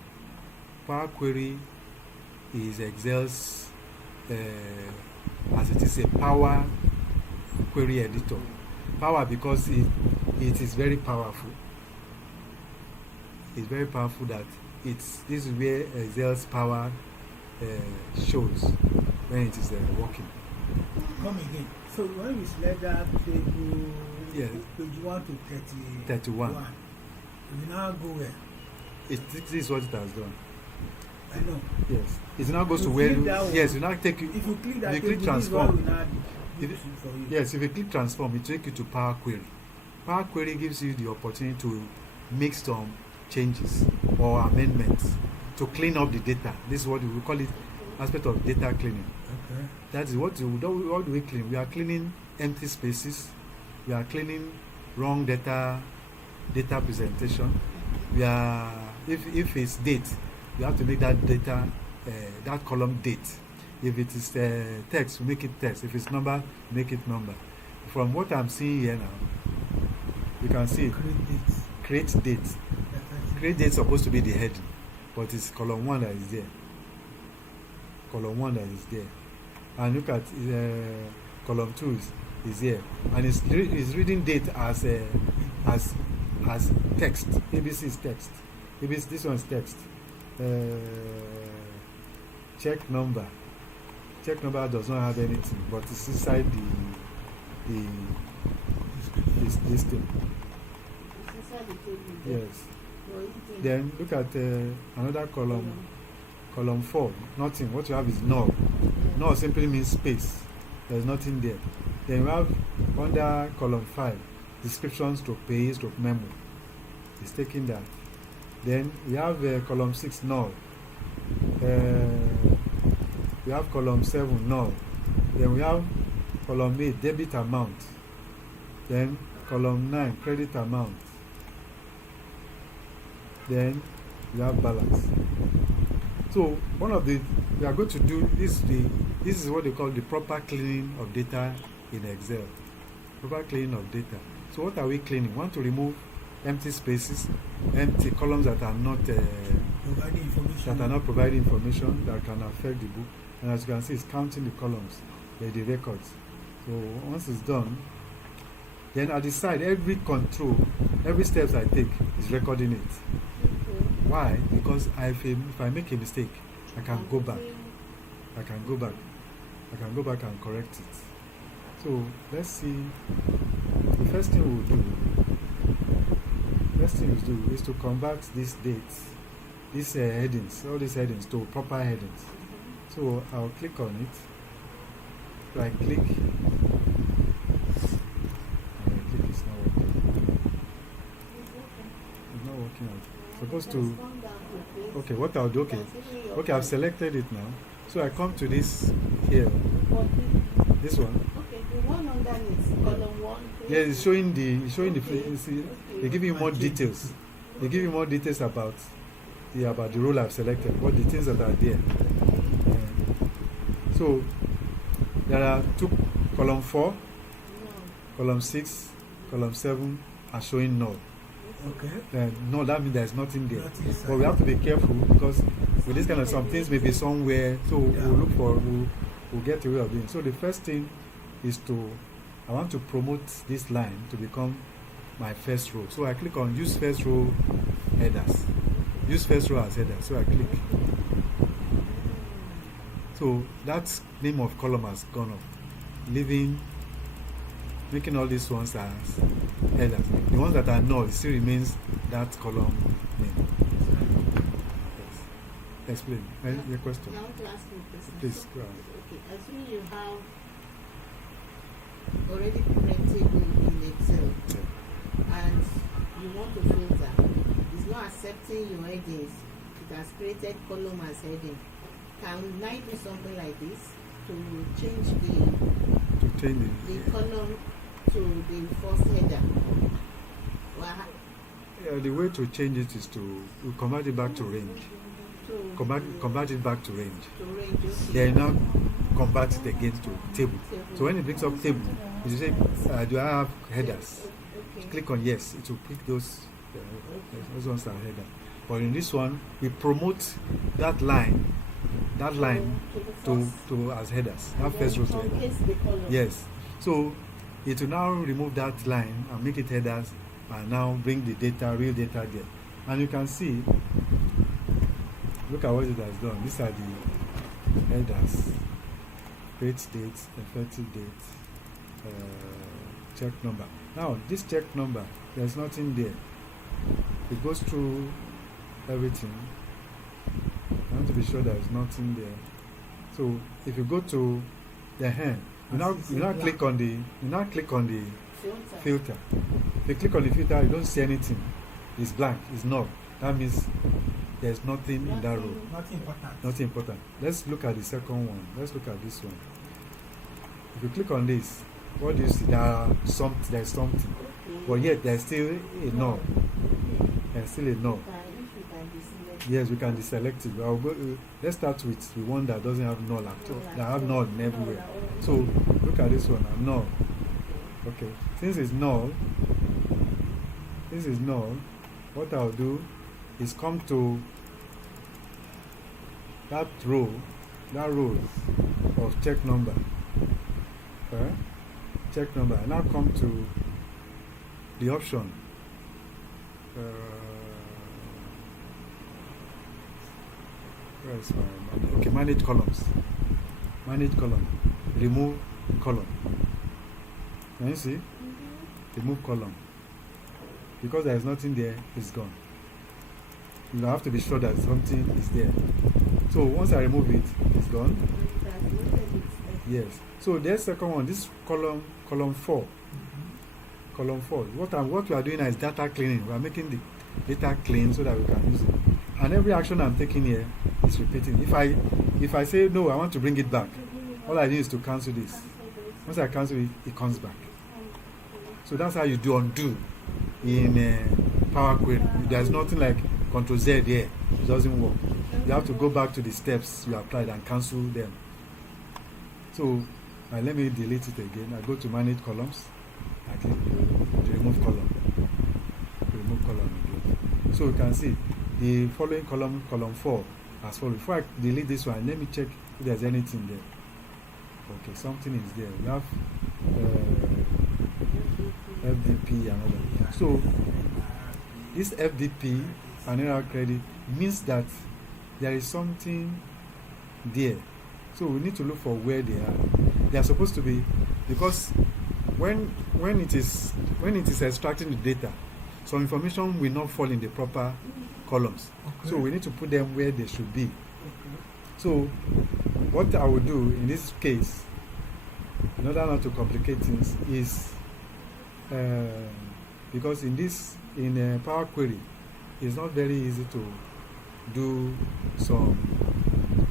Power Query is Excel's as it is a Power Query editor. Power because it is very powerful. It's very powerful that this is where Excel's power shows when it is working. Come again. So when we select that table, Yeah. page 1 to 31. we now go where? This is what it has done. I know. Yes. It now goes You to where click you, that one. yes, you now take you. If you click that If you click table, this is what transform. we now If- do for you. Yes, if you click transform, it takes you to Power Query. Power Query gives you the opportunity to make some changes or amendments to clean up the data. This is what we call it aspect of data cleaning. Okay. That is what do we clean? We are cleaning empty spaces. We are cleaning wrong data presentation. We are if it's date, we have to make that data that column date. If it is text, we make it text. If it's number, make it number. From what I'm seeing here now, you can see Create create it. date. Create date is supposed to be the heading, but it's column 1 that is there. Column 1 that is there. And look at column 2 is here, and it's reading date as text. ABC is text. ABC, this one is text. Check number. Check number does not have anything, but it's inside this thing. It's inside the table. Yes. Or is it in- Then look at another column. Column 4, nothing. What you have is null. Null simply means space. There's nothing there. Then we have under column 5, description stroke page stroke memo. It's taking that. Then we have column 6, null. We have column 7, null. Then we have column 8, debit amount. Then column 9, credit amount. Then we have balance. So one of the we are going to do this. This is what they call the proper cleaning of data in Excel. Proper cleaning of data. So what are we cleaning? We want to remove empty spaces, empty columns that are not Providing information. providing information that can affect the book. And as you can see, it's counting the columns, the records. So once it's done, then at the side, every control, every steps I take is recording it. Why? Because if I make a mistake, I can go back. I can go back. I can go back and correct it. So let's see. The first thing we'll do is to convert these dates, these headings, all these headings to proper headings. So I'll click on it. Right click. It's not working. It's not working out. Supposed to. Okay, what I'll do, okay, I've selected it now. So I come to this here, this one. Okay, the one underneath, column 1. Yeah, it's showing the, you see, they give you more details. They give you more details about the role I've selected, what the things that are there. So there are column 4, column 6, column 7 are showing null. Okay. No, that means there's nothing there. Nothing inside. But we have to be careful because with this kind of some things may be somewhere. So we'll get away of doing. So the first thing is I want to promote this line to become my first row. So I click on use first row headers. Use first row as header. So I click. So that name of column has gone up. Making all these ones as headers. The ones that are null, it still remains that column name. Yes. Explain. Your question. I want to ask you a question. Please, go ahead. Okay, assuming you have already prepared table in Excel and you want to filter, it's not accepting your headings. It has created column as heading. Can I do something like this to change the column to the first header? Well, The way to change it is to convert it back to range. Convert it back to range. Okay. Then now convert it again to table. So when it brings up table, you say, do I have headers? Okay. Click on yes, it will pick those ones are header. But in this one, we promote that line to as headers. That first row to header. Yes. So it will now remove that line and make it headers, and now bring the data, real data there. And you can see, look at what it has done. These are the headers. Create date, effective date, check number. Now this check number, there's nothing there. It goes through everything. I want to be sure there's nothing there. So if you go to the hand, you now click on the filter. If you click on the filter, you don't see anything. It's blank. It's null. That means there's nothing in that row. Nothing important. Let's look at the second one. Let's look at this one. If you click on this, what do you see? There's something. But yet there's still a null. There's still a null. Yes, we can deselect it. I'll go, let's start with the one that doesn't have null at all. That have null everywhere. So look at this one. Null. Okay. Since it's null, what I'll do is come to that row of check number. Check number. And now come to the option. Where is my okay, manage columns. Manage column. Remove column. Can you see? Remove column. Because there is nothing there, it's gone. You have to be sure that something is there. So once I remove it, it's gone. Yes. So there's second one. This column 4. Column 4. What we are doing now is data cleaning. We are making the data clean so that we can use it. And every action I'm taking here is repeating. If I say no, I want to bring it back, all I need is to cancel this. Once I cancel it, it comes back. So that's how you do undo in Power Query. There's nothing like Ctrl Z there. It doesn't work. You have to go back to the steps you applied and cancel them. So let me delete it again. I go to manage columns. I click remove column. Remove column again. So you can see the following column 4 as follows. Before I delete this one, let me check if there's anything there. Okay, something is there. We have FDP and all that. So this FDP and error credit means that there is something there. So we need to look for where they are. They are supposed to be, because when it is extracting the data, some information will not fall in the proper columns. Okay. So we need to put them where they should be. Okay. So what I will do in this case, in order not to complicate things, is because in Power Query, it's not very easy to do some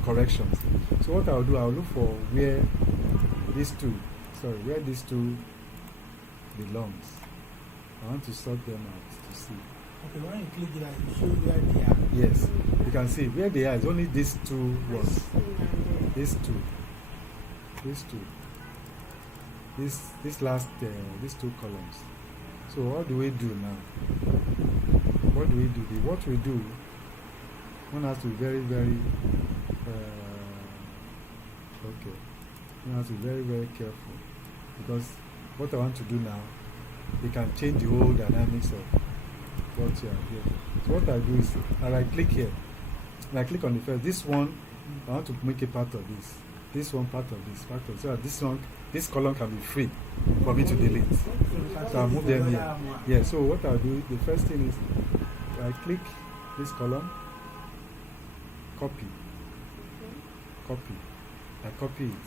corrections. So what I'll do, I'll look for where these two belongs. I want to sort them out to see. Okay, when you click it, you show where they are. Yes, you can see where they are. It's only these two ones. These two. These two columns. So what do we do now? What do we do? What we do, one has to be very, very okay. One has to be very, very careful, because what I want to do now, it can change the whole dynamics of what you are doing. So what I do is, I right click here, and I click on the first. This one, I want to make a part of this. This one part of this, so that this column can be free for me to delete. So I'll move them here. Yeah. So what I'll do, the first thing is, I click this column, copy. I copy it,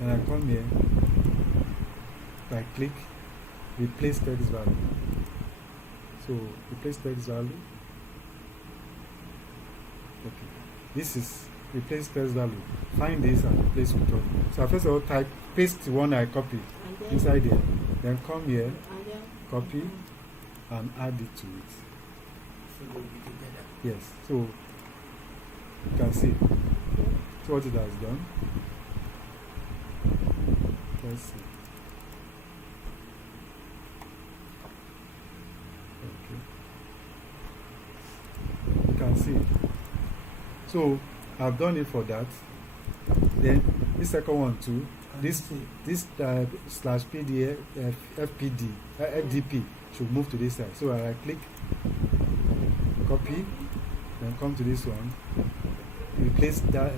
and I come here. I click replace text value. So replace text value. Okay. This is replace text value. Find this and replace with all. So I first of all paste the one I copied inside here. Then come here, copy, and add it to it. So they'll be together. Yes. So you can see. So what it has done. Let's see. Okay. You can see. So I've done it for that. Then this second one too. This slash PDF FPD FDP should move to this side. So I click, copy, then come to this one, replace that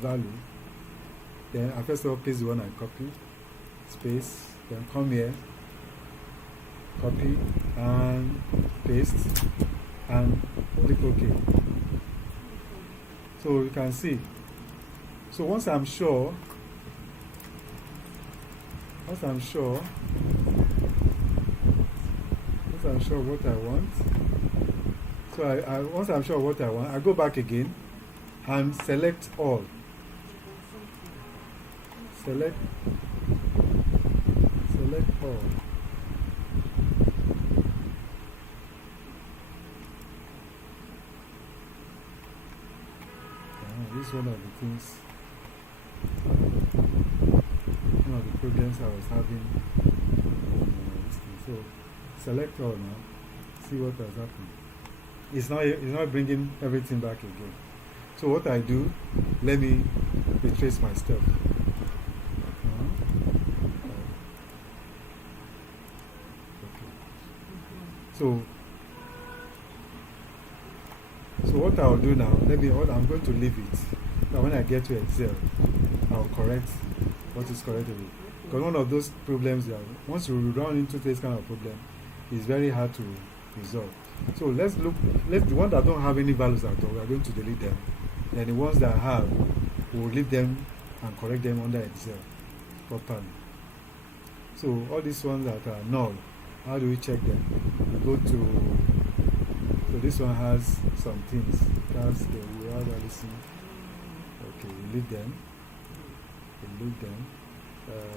value. Then I first of all paste the one I copy, space, then come here, copy and paste, and click OK. So you can see. So once I'm sure what I want, so once I'm sure what I want, I go back again and select all. Select all. This is one of the things, one of the problems I was having. So select all now. See what has happened. It's not bringing everything back again. So what I do, let me retrace my stuff. Okay. So what I'll do now, I'm going to leave it. Now when I get to Excel, I'll correct what is correctable. Because one of those problems that once you run into this kind of problem, it's very hard to resolve. So let's the ones that don't have any values at all, we are going to delete them. Then the ones that have, we'll leave them and correct them under Excel properly. So all these ones that are null, how do we check them? We go to, so this one has some things. That's the we have listen. Okay, we leave them.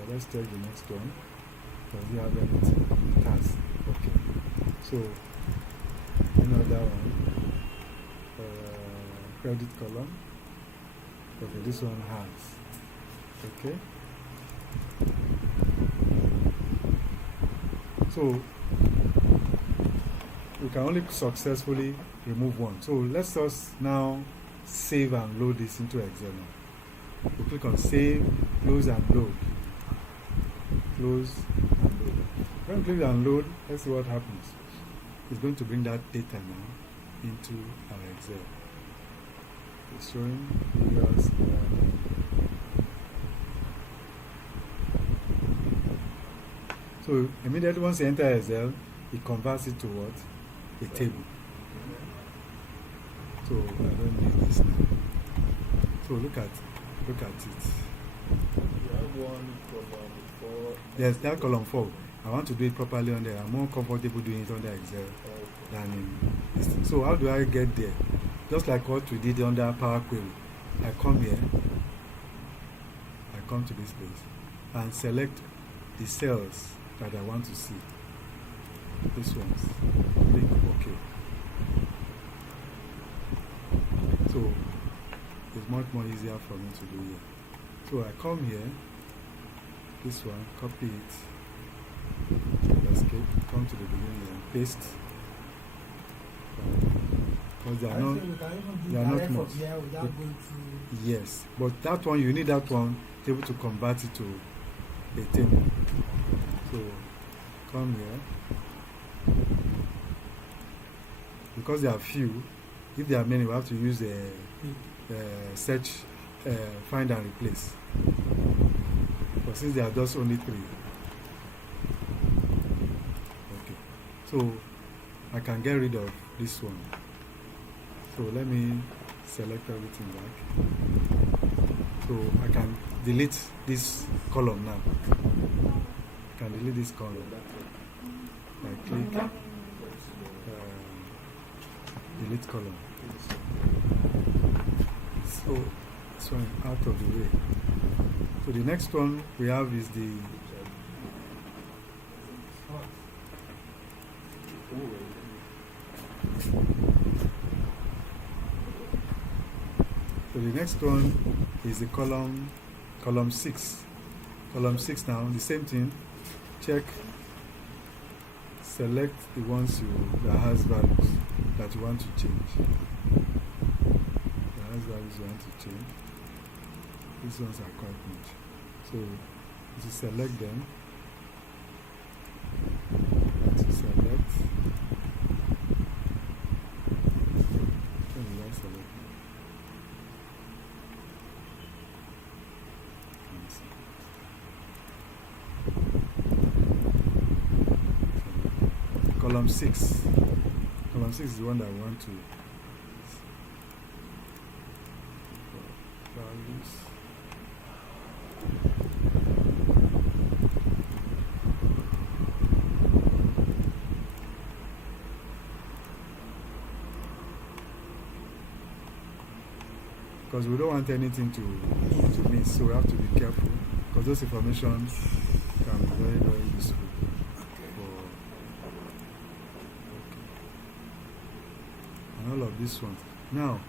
Let's check the next one. Does it have anything? It has. Okay. So another one. Credit column. Okay, this one has. Okay. So we can only successfully remove one. So let's just now save and load this into Excel now. We click on save, close and load. Close and load. When we click and load, let's see what happens. It's going to bring that data now into our Excel. It's showing figures. So immediately once you enter Excel, it converts it to what? A table. So I don't need this now. So look at it. You have one column 4. Yes, that column 4. I want to do it properly on there. I'm more comfortable doing it under Excel than in this thing. So how do I get there? Just like what we did under Power Query. I come here. I come to this place and select the cells that I want to see. This ones. Click OK. So it's much more easier for me to do here. So I come here, this one, copy it, escape, come to the beginning and paste. Because they are not much. Yes, but that one, you need that one to be able to convert it to a table. So come here. Because there are few, if there are many, we have to use a search, find and replace. But since there are just only 3, okay. So I can get rid of this one. So let me select everything back. So I can delete this column now. I can delete this column. I click. delete column. So this one is out of the way. So the next one we have is the column 6. Column 6 now, the same thing. Check, select the ones that has values that you want to change. That has values you want to change. These ones are quite much. So to select them, column 6. Column 6 is the one that I want to values. Because we don't want anything to miss, so we have to be careful, because those information can be very, very useful. All of these ones. Now,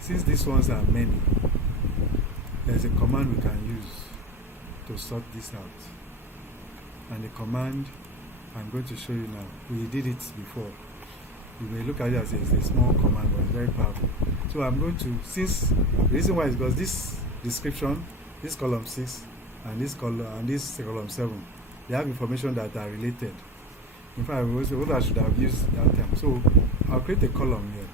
since these ones are many, there's a command we can use to sort this out. And the command I'm going to show you now, we did it before. You may look at it as a small command, but it's very powerful. So I'm going to, since the reason why is because this description, this column 6 and this column 7, they have information that are related. In fact, what I should have used that time. So I'll create a column here.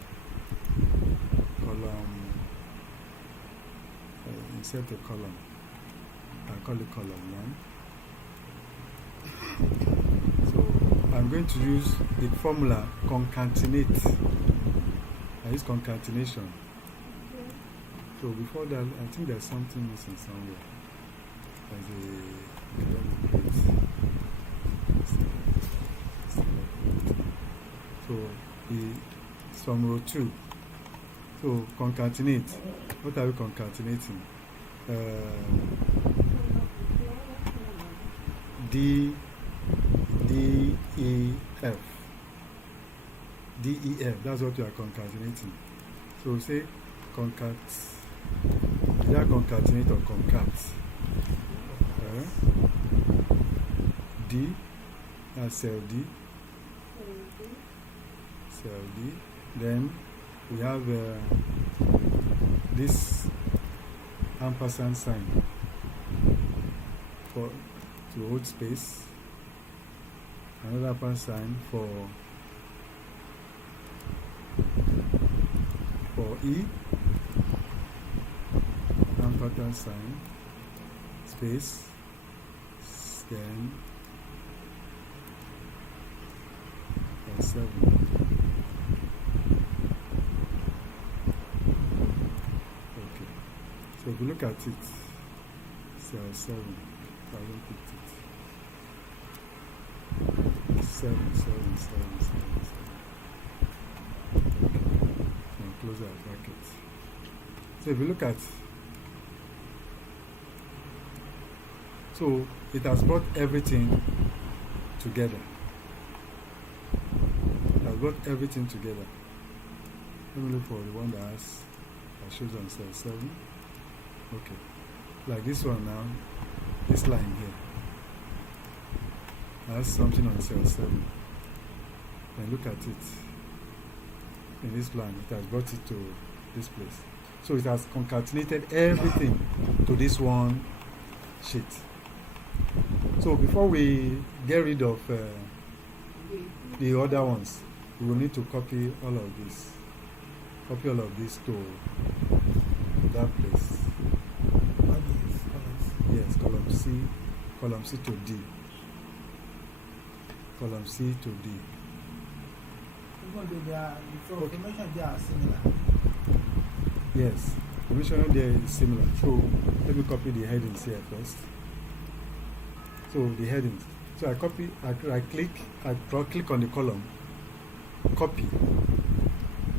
Insert a column. I'll call it column 1. So I'm going to use the formula concatenate. I use concatenation. So before that, I think there's something missing somewhere. So it's from row 2. So concatenate. What are we concatenating? D, E, F. D, E, F. That's what we are concatenating. So say concat. Either concatenate or concat. D, that's cell D. Cell D. Then we have this ampersand sign to hold space. Another ampersand sign for E. Ampersand sign, space, then 7. Okay. So if you look at it, cell 7, I haven't picked it. 7. Okay. And close our bracket. So if you look at, so it has brought everything together. It has brought everything together. Let me look for the one that shows on cell 7. Okay. Like this one now, this line here has something on cell 7. And look at it. In this line, it has brought it to this place. So it has concatenated everything to this one sheet. So before we get rid of the other ones, we will need to copy all of this. Copy all of this to that place. Yes, column C to D. Column C to D. Information there are similar. Yes, information there is similar. So let me copy the headings here first. So the headings. So I click on the column. copy.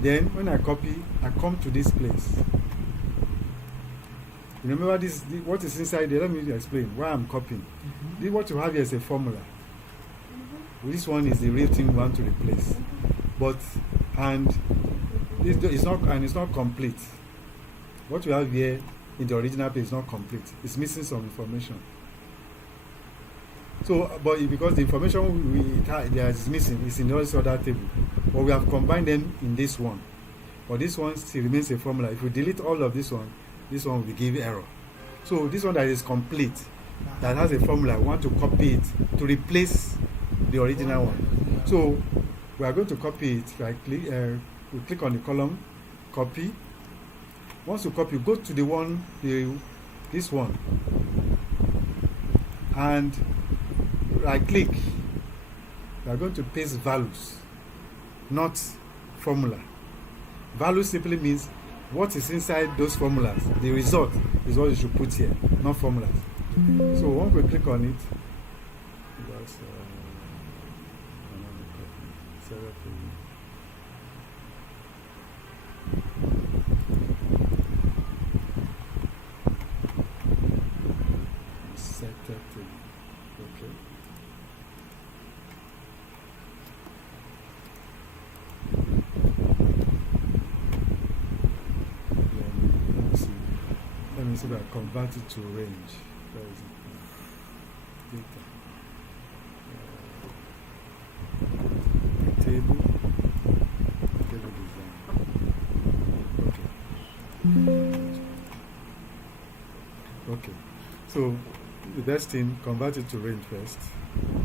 Then when I copy, I come to this place. Remember what is inside there? Let me explain why I'm copying. This, what you have here is a formula. This one is the real thing we want to replace. But, and it's not complete. What you have here in the original page is not complete. It's missing some information. So, but because the information there is missing is in this other table, but we have combined them in this one. But this one still remains a formula. If we delete all of this one will give error. So this one that is complete, that has a formula, we want to copy it to replace the original one. So we are going to copy it. We click on the column, copy. Once you copy, go to this one, and right click. We are going to paste values, not formula. Value simply means what is inside those formulas. The result is what you should put here, not formulas. So once we click on it, that's another copy. Okay. Let me see if I convert it to range. Where is it? Data. Table design. Okay. So the best thing, convert it to range first.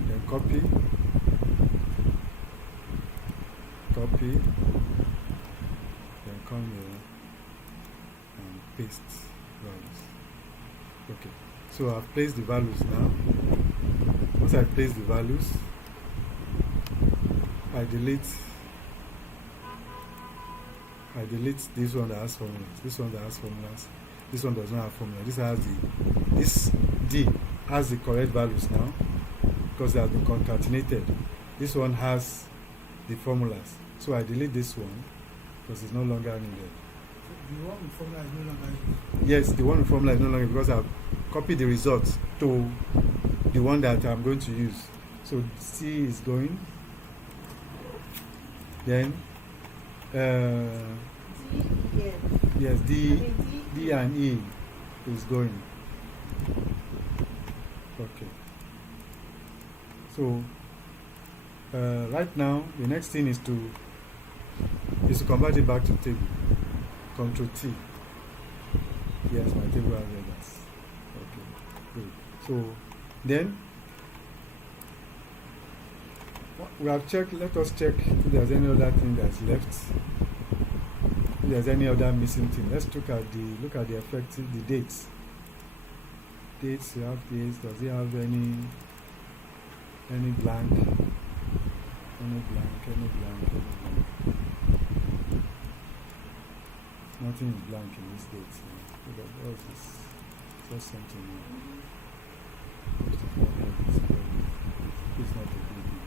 Then copy. Then come here and paste values. Okay, so I've placed the values now. Once I place the values, I delete this one that has formulas, this one that has formulas, this one does not have formula. This D has the correct values now because they have been concatenated. This one has the formulas, so I delete this one because it's no longer needed. The one with formula is no longer needed. Yes, the one with formula is no longer because I've copied the results to the one that I'm going to use. So C is going. Then yes, D and E is going. Okay. So right now the next thing is to convert it back to table. Control T. Yes, my table has readers. Okay, good. So then we have checked. Let us check if there's any other thing that's left. If there's any other missing thing. Let's look at the effective, the dates. Dates, you have dates. Does it have any blank? Any blank? Nothing is blank in this date. What is this? Just something new. It's not a big deal.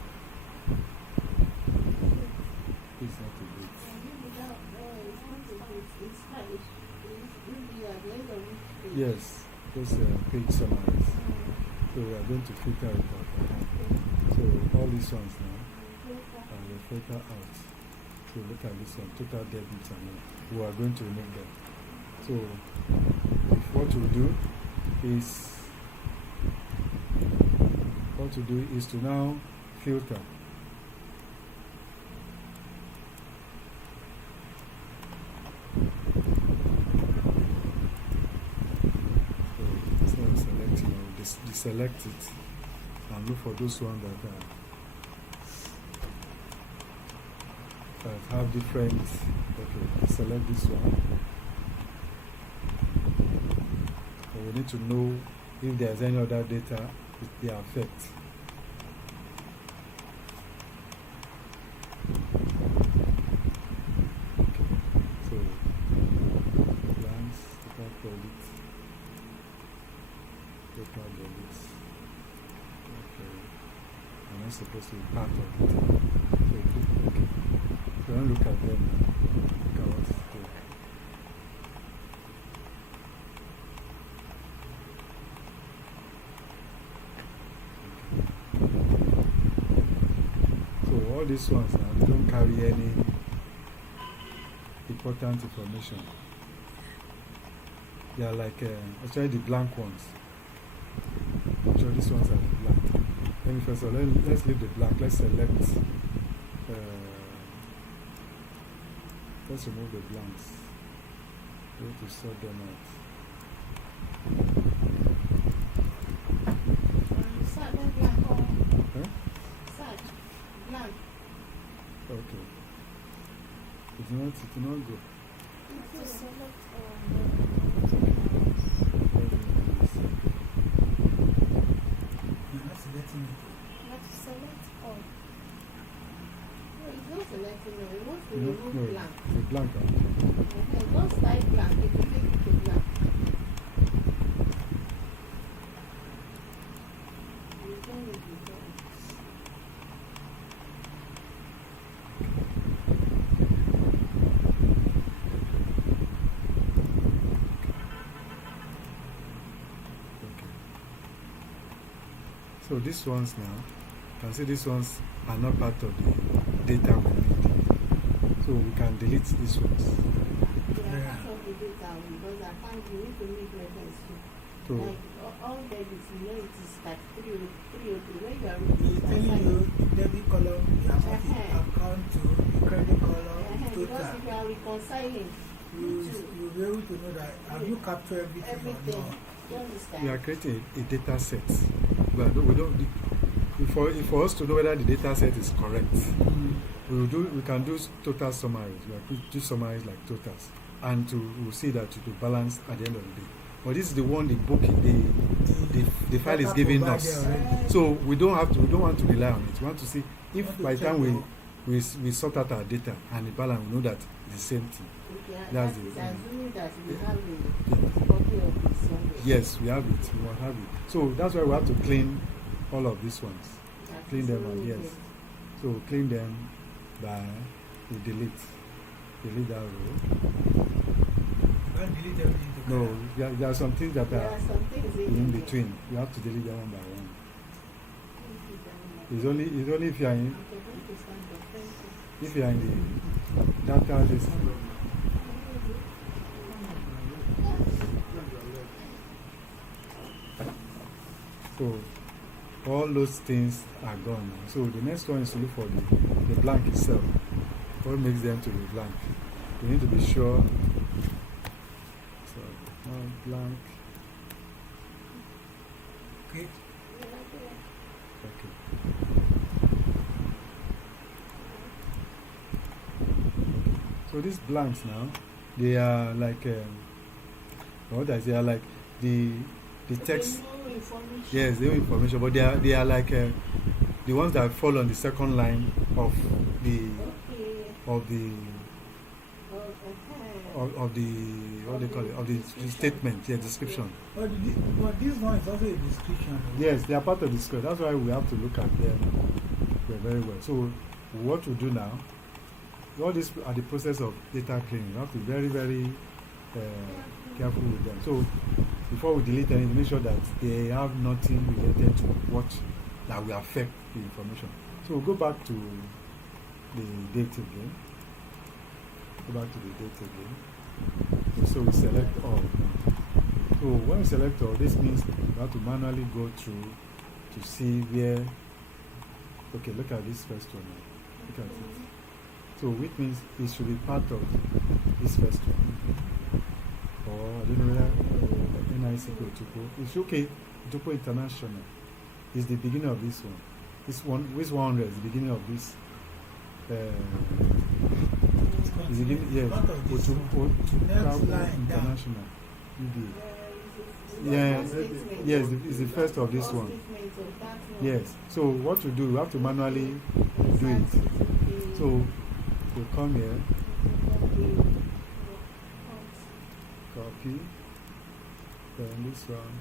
It's not a big deal. Yes, those page summaries. So we are going to filter it out. So all these ones now, I will filter out. So look at this one, total debit and all. We are going to remove them. So what we'll do is to now filter. So select, deselect it and look for those ones that have different. Okay, select this one. And we need to know if there's any other data they affect. Okay, so plans, total credit, total debits. Okay, I'm not supposed to be part of it. So click OK. look at them. Look at what is there. So all these ones now, they don't carry any important information. They are like, actually the blank ones. Actually these ones are the blank. Let me first of all, let's leave the blank. Let's select, let's remove the blanks. We have to sort them out. Search blank. Huh? Search blank. Okay. It will not go. To select You're not selecting it. not to select all. No, it's not selecting it. It wants to No, remove no, blank. the blank. Okay. Okay, just type blank. It will take you to blank. Return is return. Okay. So these ones now, you can see these ones are not part of the data we need. So we can delete these ones. They are Yeah. part of the data because I can't, you need to make reference to. So Like all debits, you know, it is like 303. When you are It's reading, telling you the debit column, the amount is account to, the credit column, because total. if you are reconciling, You'll be able to know that have you captured everything or everything, not. you understand? we are creating a data set. But we don't. For us to know whether the data set is correct, we can do total summaries. We can do summaries like totals, and we'll see that it will balance at the end of the day. But this is the one the book the file is data giving provided us. already. So we don't want to rely on it. We want to see if Want to by the check time the- we sort out our data and the balance, we know that it's the same thing. Okay, That's that is the- assuming that we have a copy of this somewhere. Yes, we have it. We must have it. So that's why we have to clean all of these ones. That Clean is them so out, yes. okay. So clean them by we delete that row. You can't delete everything No, together. there are some things that There are are some things in between. You have to delete them one by one. It's only if you are in the data list. So all those things are gone now. So the next one is to look for the blank itself. What makes them to be blank? We need to be sure. So blank. Okay. Okay. So these blanks now, they are like what I say, are like the text. No information. Yes, the information, but they are like the ones that fall on the second line of the Okay. of the of the what do you call it, of the statement, yeah, description. But this one is also a description. Yes, they are part of the script. That's why we have to look at them very well. So what we do now, all this are the process of data cleaning. You have to be very, very careful with them. So before we delete anything, make sure that they have nothing related to what that will affect the information. So we'll go back to the date again. Go back to the date again. So we select all. So when we select all, this means we have to manually go through to see where. Okay, look at this first one now. Look at it. So which means it should be part of this first one. Or I don't know whether NIC or Tupo. It's okay. Tupo International is the beginning of this one. This 100 is the beginning of this. Is the beginning, yes. Part of this one. Next line down. International. Yeah, yes, it's the first of this one. Yes. So what we do, we have to manually do it. So we come here, copy, then this one,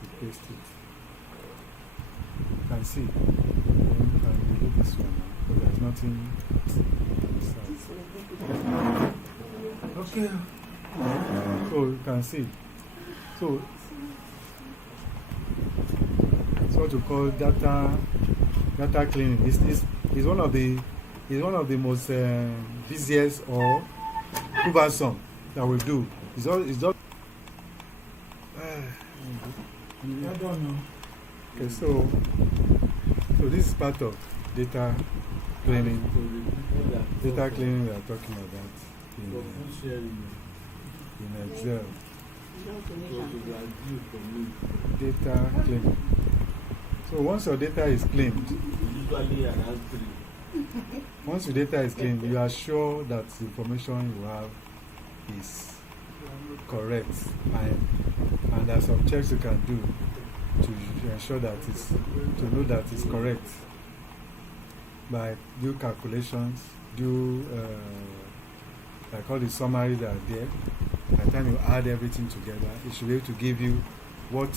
we paste it. You can see. Then you can delete this one now, because there's nothing Okay. So you can see. So it's what you call data cleaning. It's one of the most busiest or cumbersome that we do. It's just I don't know. okay. So this is part of data cleaning. Data cleaning we are talking about in Excel. Data cleaning. So once your data is cleaned, once your data is cleaned, you are sure that the information you have is correct, and there are some checks you can do to ensure that to know that it's correct by do calculations, do like all the summaries that are there. By the time you add everything together, it should be able to give you what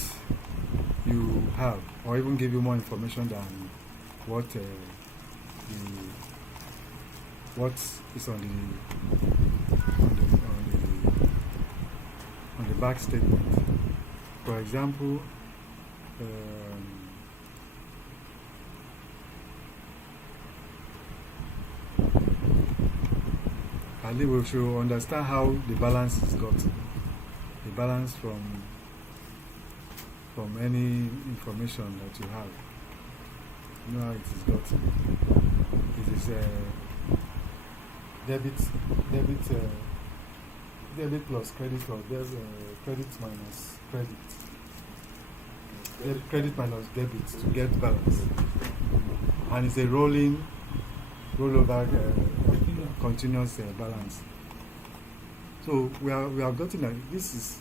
you have, or even give you more information than what what is on the back statement. For example, I think we should understand how the balance is gotten. The balance from any information that you have. You know how it is gotten. It is debit plus credit, or there's credit minus credit. Credit minus debit to get balance. And it's a rollover continuous balance. So we have gotten this is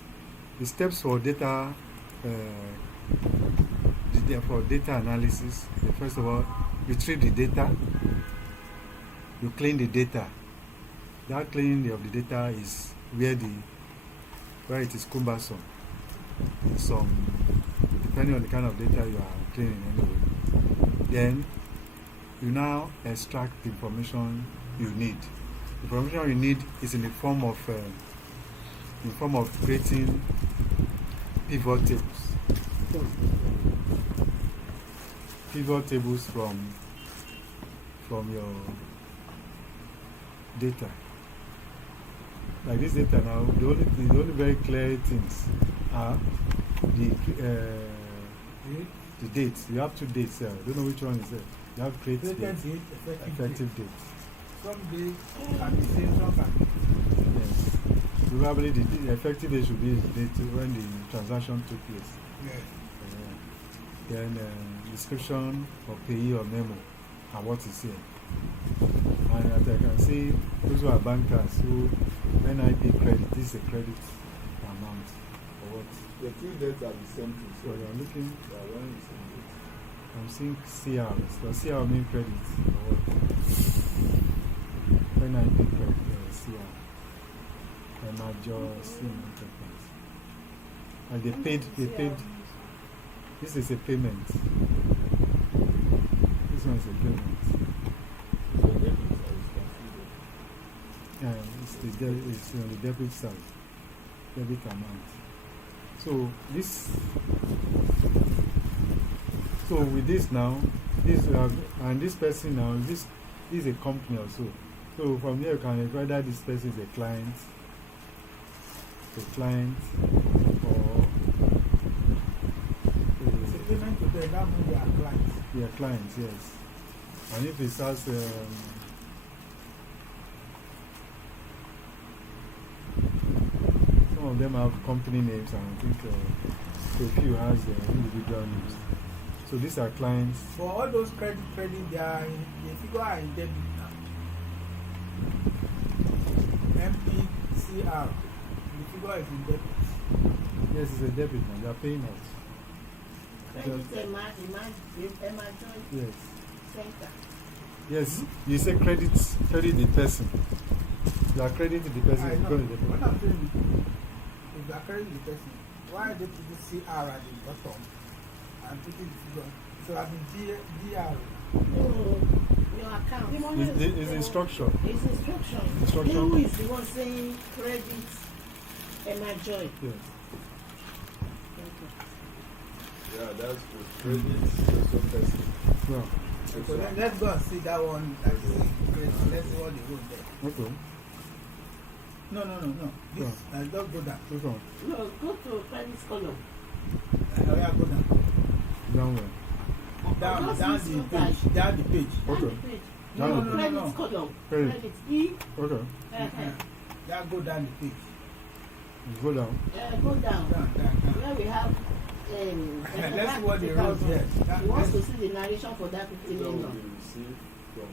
the steps for data analysis. First of all, you treat the data, you clean the data. That cleaning of the data is where it is cumbersome. Depending on the kind of data you are cleaning anyway. Then you now extract the information you need. The information you need is in the form of creating pivot tables. Pivot tables from your data. Like this data now, the only very clear things are the dates. You have two dates there. I don't know which one is it. You have create date, effective date. Some days can be same, some can be. Yes. Probably the effective date should be the date when the transaction took place. Yes. Then description of payee or memo and what is here. And as I can see, those who are bankers who NIP credit, this is a credit amount or what? The two dates are the same thing. So you're looking, one is in date. I'm seeing CR. So CR mean credit or what? NIP credit, CR. A major enterprise. And they paid, this is a payment. This one is a payment. It's on the debit side, debit amount. So with this now, and this person now, this is a company also. So from here you can whether this person is a client, or It's a payment to them, that means they are clients. they are clients, yes. And if it has some of them have company names, and I think a few has individual names. So these are clients. For all those credit, they are the figure are in debit now. MPCR, the figure is in debit. Yes, it's a debit now. They are paying out. Yes. Yes, you say credit the person. You are crediting the person. I know. Because What I'm saying is, if they are crediting the person, why they put the CR at the bottom and put it the figure? So I mean DR. No, your account. The money It's instruction. It's instruction. Instruction. Who is the one saying credit Emma Joy? Yes. Okay. Yeah, that's good. Credit social person. Yeah. So let's go and see that one. That's great. Let's see what they wrote there. Okay. No. This, just go down. This one. No, go to credit column. Yeah, go down. Down where? Down Just the use your page. cash. Down the page. Down Okay. the page. Down No, the page. credit No. column. Credit. Credit E. Okay. Yeah, go down the page. You go down. Go down. Down. Where we have Let's see what they wrote here. He wants to see the narration for that 50 That will million. be received from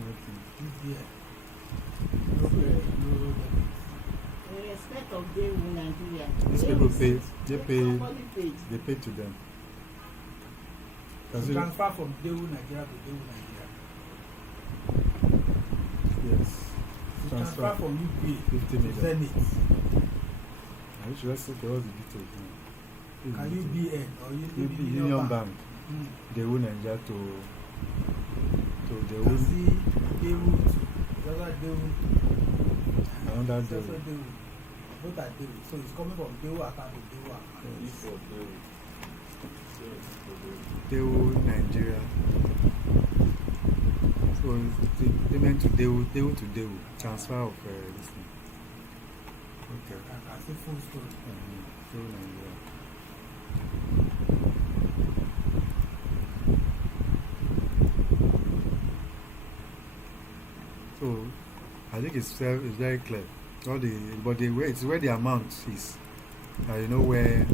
Nothing. This here. No credit, no debit. In respect of them in Nigeria. These they people pay. receive- They pay. Somebody paid. They pay to them. To Does it? transfer from Dewu Nigeria to Dewu Nigeria. Yes. To Transfer. transfer from UPA 50 to million. Zenith. I should let's look at all the details now. Can UBN or Union Bank. Mm. They own Nigeria to You they can own see Dewu to another Dewu. another It's also Dewu. Dewu. Both are Dewu. So it's coming from Dewu account to Dewu account. E for Dewu. Yes, for Dewu. They own Nigeria. So the payment to Dewu to Dewu. Transfer of this thing. Okay. I can see full story. Dewu Nigeria. So I think it's very clear. All the but the way it's where the amount is. You know where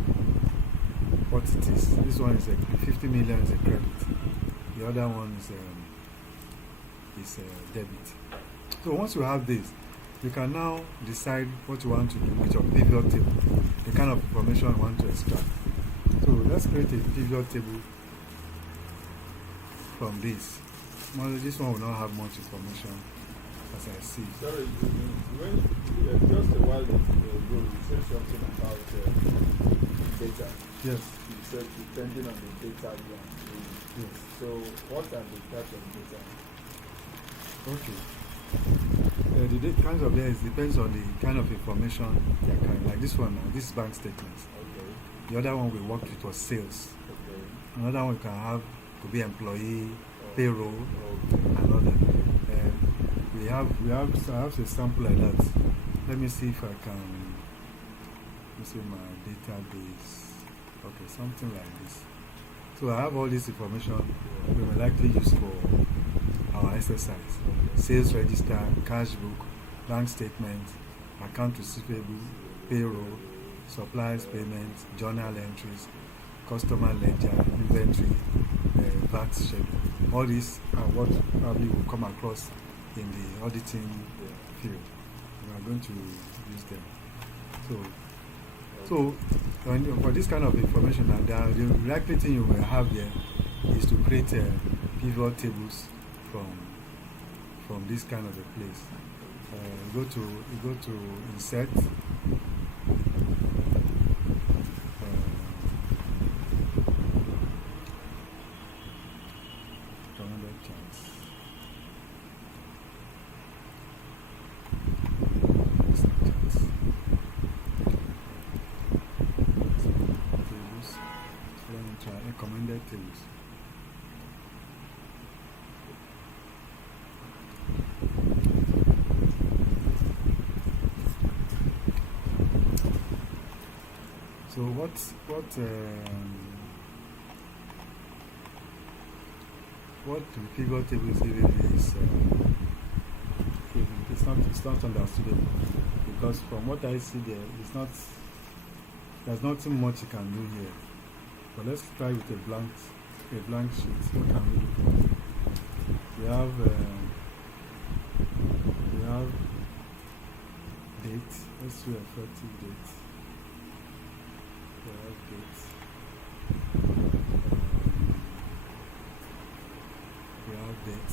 what it is. This one is a 50 million is a credit. The other one is a debit. So once you have this, you can now decide what you want to do with your pivot table, the kind of information you want to extract. So let's create a pivot table from this. Well, this one will not have much information as I see. Sorry, when just a while ago you said something about data. Yes. You said depending on the data you are doing. Yes. So what are the types of data? Okay. The kinds of data depends on the kind of information they are carrying. Like this one now, this is bank statements. Okay. The other one we worked with was sales. Okay. Another one we can have could be employee, payroll, Okay. and all that. So I have a sample like that. Let me see if I can. Let me see my database. Okay, something like this. So I have all this information we will likely use for our exercise. Sales register, cash book, bank statement, account receivable, payroll, supplies payments, journal entries, customer ledger, inventory, VAT schedule. All these are what probably will come across in the auditing field. We are going to use them. So for this kind of information, the likely thing you will have there is to create pivot tables from this kind of a place. You go to insert. Recommended charts. Tables. Let me try recommended tables. So what the pivot table is giving me is it's not understandable because from what I see there, there's nothing much you can do here. But let's try with a blank sheet. What can we do? We have date. Let's do effective date. We have date. We have date.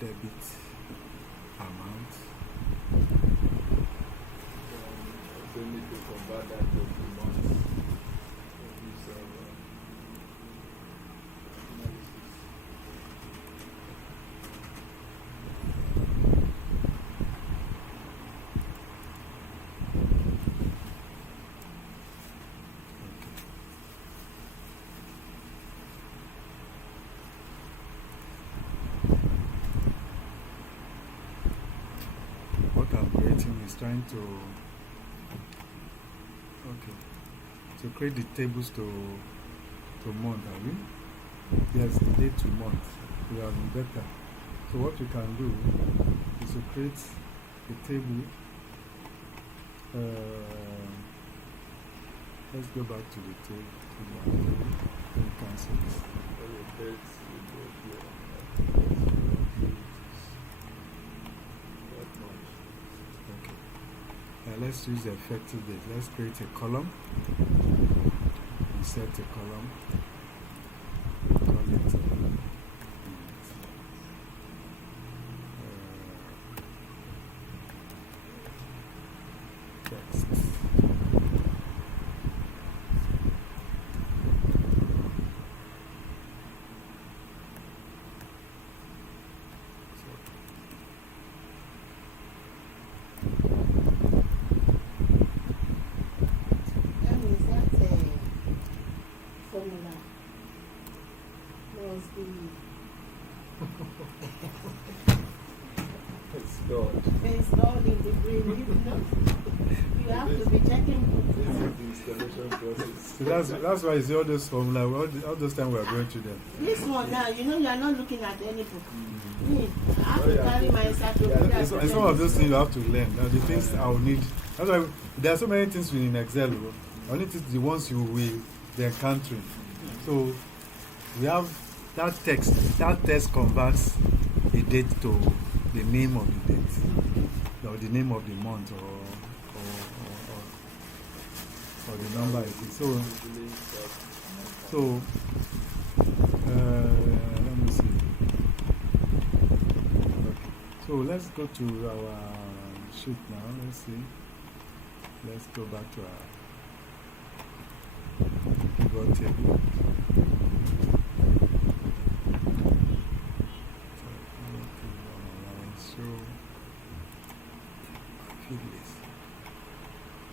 Debit amount. still need to convert that to the months. So this, analysis. What I'm creating is trying to create the tables to month, have you? Yes, day to month. We have been better. So what we can do is to create a table. Let's go back to the table. Cancel this. Okay. Let's use the effective date. Let's create a column. Insert a column. Call it text. That means that formula must be It's God. installed in the brain. If not, you have to be checking books. This is the installation process. So that's why you see all those formula, all those time we are going through them. This one now, you know, you are not looking at any book. Mm-hmm. Me, I have to carry my encyclopedia. And some of those things you have to learn. Now the things I will need. That's why there are so many things in Excel. Only things the ones you will be encountering. So we have that text. That text converts the date to the name of the date, or the name of the month, or the number it is. So let me see. Okay. So let's go to our sheet now. Let's see. Let's go back to our pivot table. So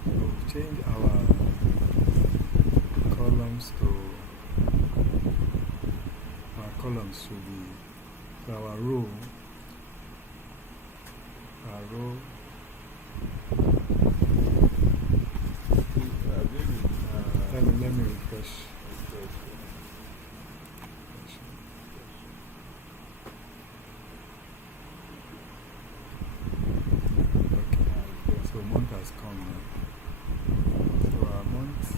we'll change our columns to should be so our row let me refresh. Okay, so month has come now. So our month is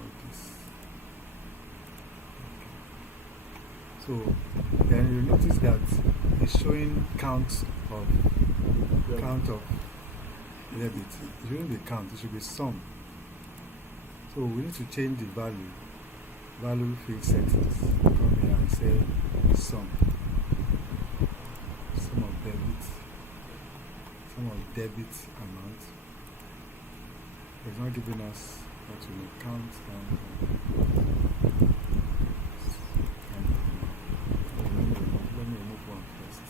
okay. So then you notice that it's showing count of debit. During the count, it should be sum. So we need to change the value field settings. Come here and say sum of debit amount. It's not giving us what we need. Count and let me remove one first.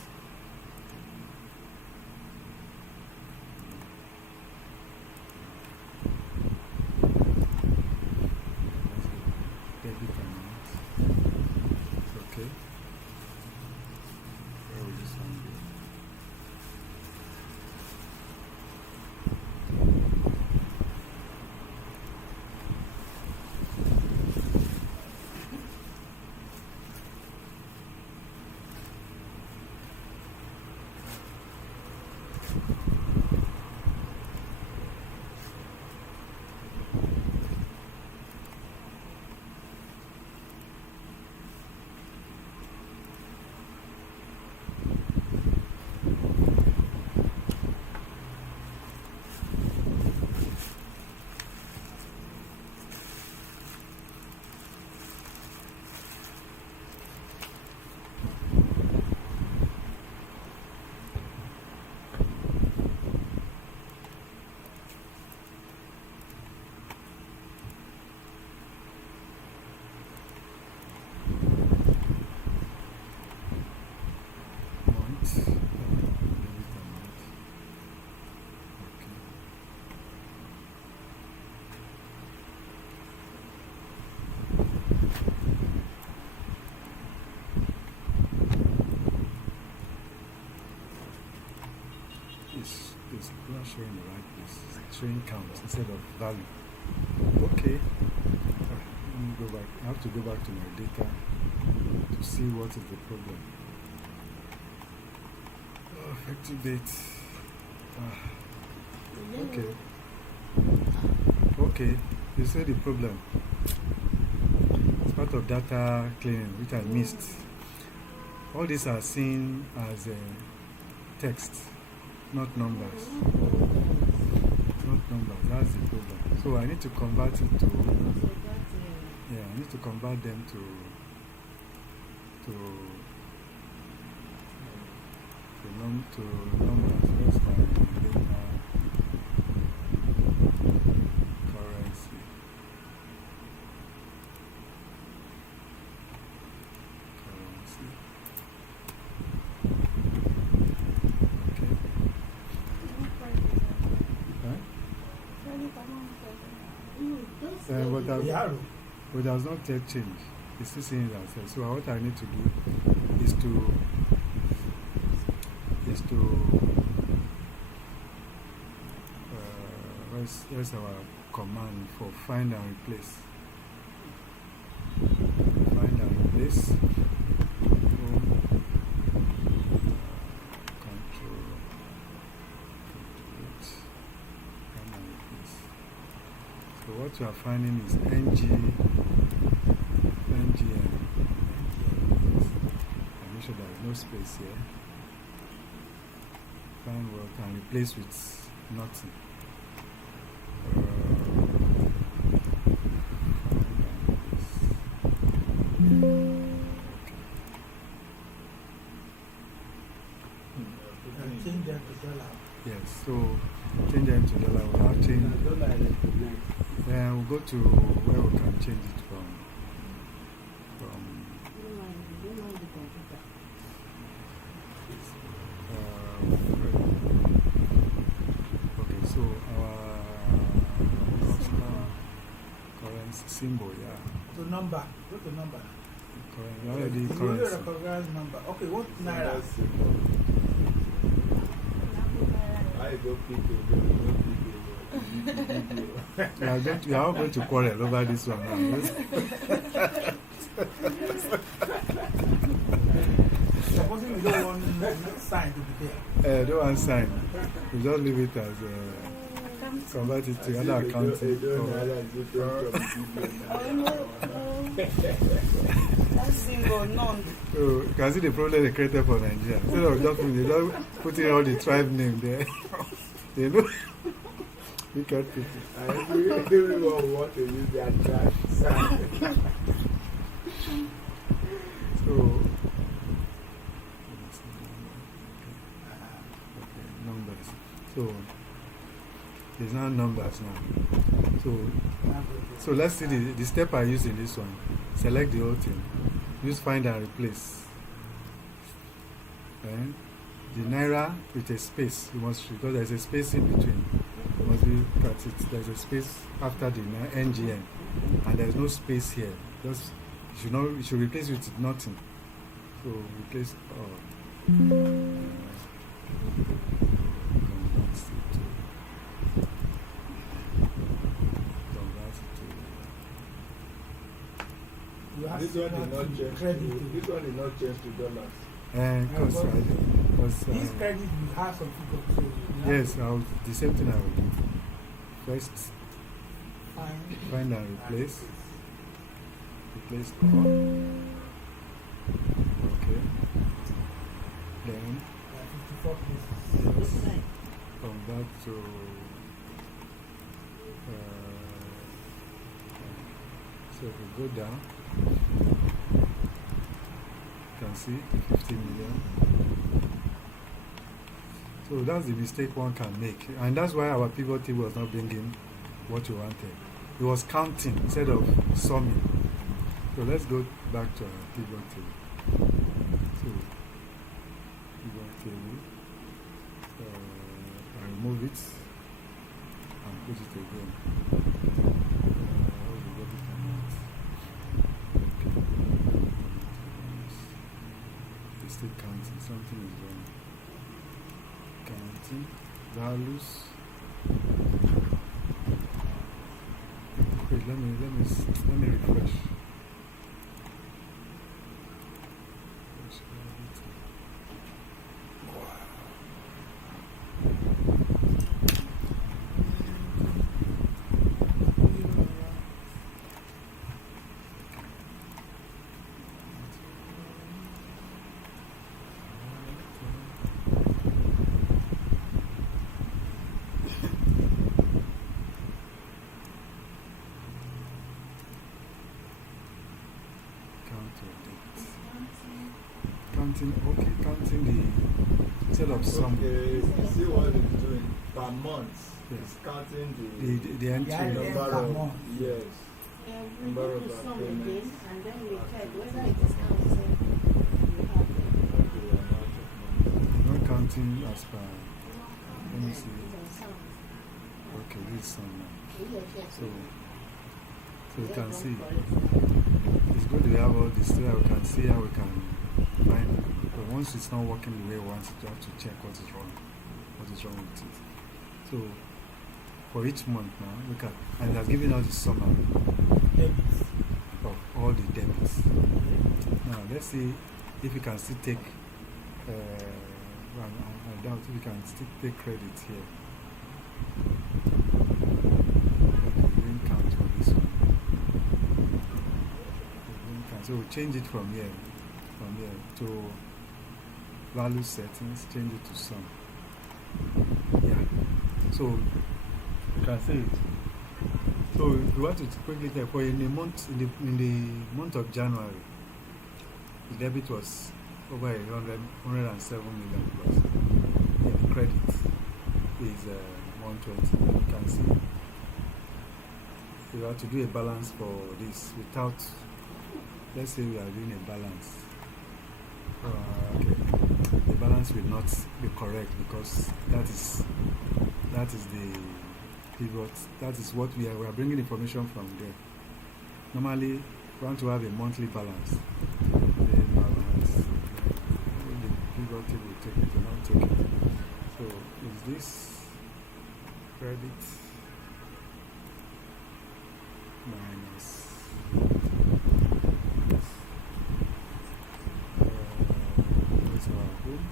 Debit amount. Okay. Where will this one be? not showing the right place. It's showing count instead of value. Okay. Let me go back. I have to go back to my data to see what is the problem. Effective date. Okay. Okay. You see the problem. It's part of data cleaning, which I missed. All these are seen as text, not numbers. Not numbers. That's the problem. So I need to convert it to. Yeah, I need to convert them to numbers. Where's my data? Currency. Okay. Huh? But there's not yet change. It's still saying that. So what I need to do is to where's our command for find and replace? Find and replace. Control. Find and replace. So what you are finding is NGN. Make sure there is no space here. Find what and replace with nothing. Change that to dollar. Yes, so change them to dollar. We'll have change. Then we'll go to where we can change it from. Okay, so our currency symbol, yeah. To number. Go to number. Already You currency. recognize number. Okay, what naira? I go pick it. We are all going to quarrel over this one now. Supposing we don't want sign to be there. Don't want sign. We just leave it as convert it to other accounting. That symbol, none. So you can see the problem they created for Nigeria. Instead of just putting all the tribe name there, you know, look at people. Everyone wants to use their trash. So, numbers. So, there's now numbers now. So let's see the step I use in this one. Select the whole thing. Use find and replace. And the naira with a space. You must, because there's a space in between. You must be at it. There's a space after the NGN, and there's no space here. Just you should replace it with nothing. So replace all. This one is not changed. This one is not changed to dollars. Because This credit will have some figure. So yes, the same thing I will do. First, find and replace. Replace all. Okay. Then 54 places. yes, come back to so if we go down, you can see 50 million. So that's the mistake one can make, and that's why our pivot table was not bringing what you wanted. It was counting instead of summing. So let's go back to our pivot table. So pivot table, I remove it and put it again. It's still counting. Something is wrong. Counting. values. Wait, let me refresh. Counting the instead of some. Okay, you see what it's doing per month. Yes. It's counting The entry. Yeah, number per of month. yes. We Number go of to some payments. again and then we check whether it is counting. We have them. Okay, amount of money. Not counting as per. Let me see. Okay, this is some now. So you can see. It's good we have all this so that we can see how we can find. But once it's not working the way we want, you have to check what is wrong. What is wrong with it. So for each month now, look at, and it has given us the summary Debits. of all the debits. Now let's see if we can still take. I doubt if we can still take credit here. Okay, we didn't count for this one. So we'll change it from here to value settings, change it to sum. Yeah. So you can see it. So if you want to quickly check for in the month of January, the debit was over 107 million plus. And the credit is 120. You can see. If you have to do a balance for this without, let's say we are doing a balance. Okay. The balance will not be correct because that is the pivot. That is what we are bringing information from there. Normally, we want to have a monthly balance. The balance. The pivot table take it, will not take it. So is this credit minus what's our home?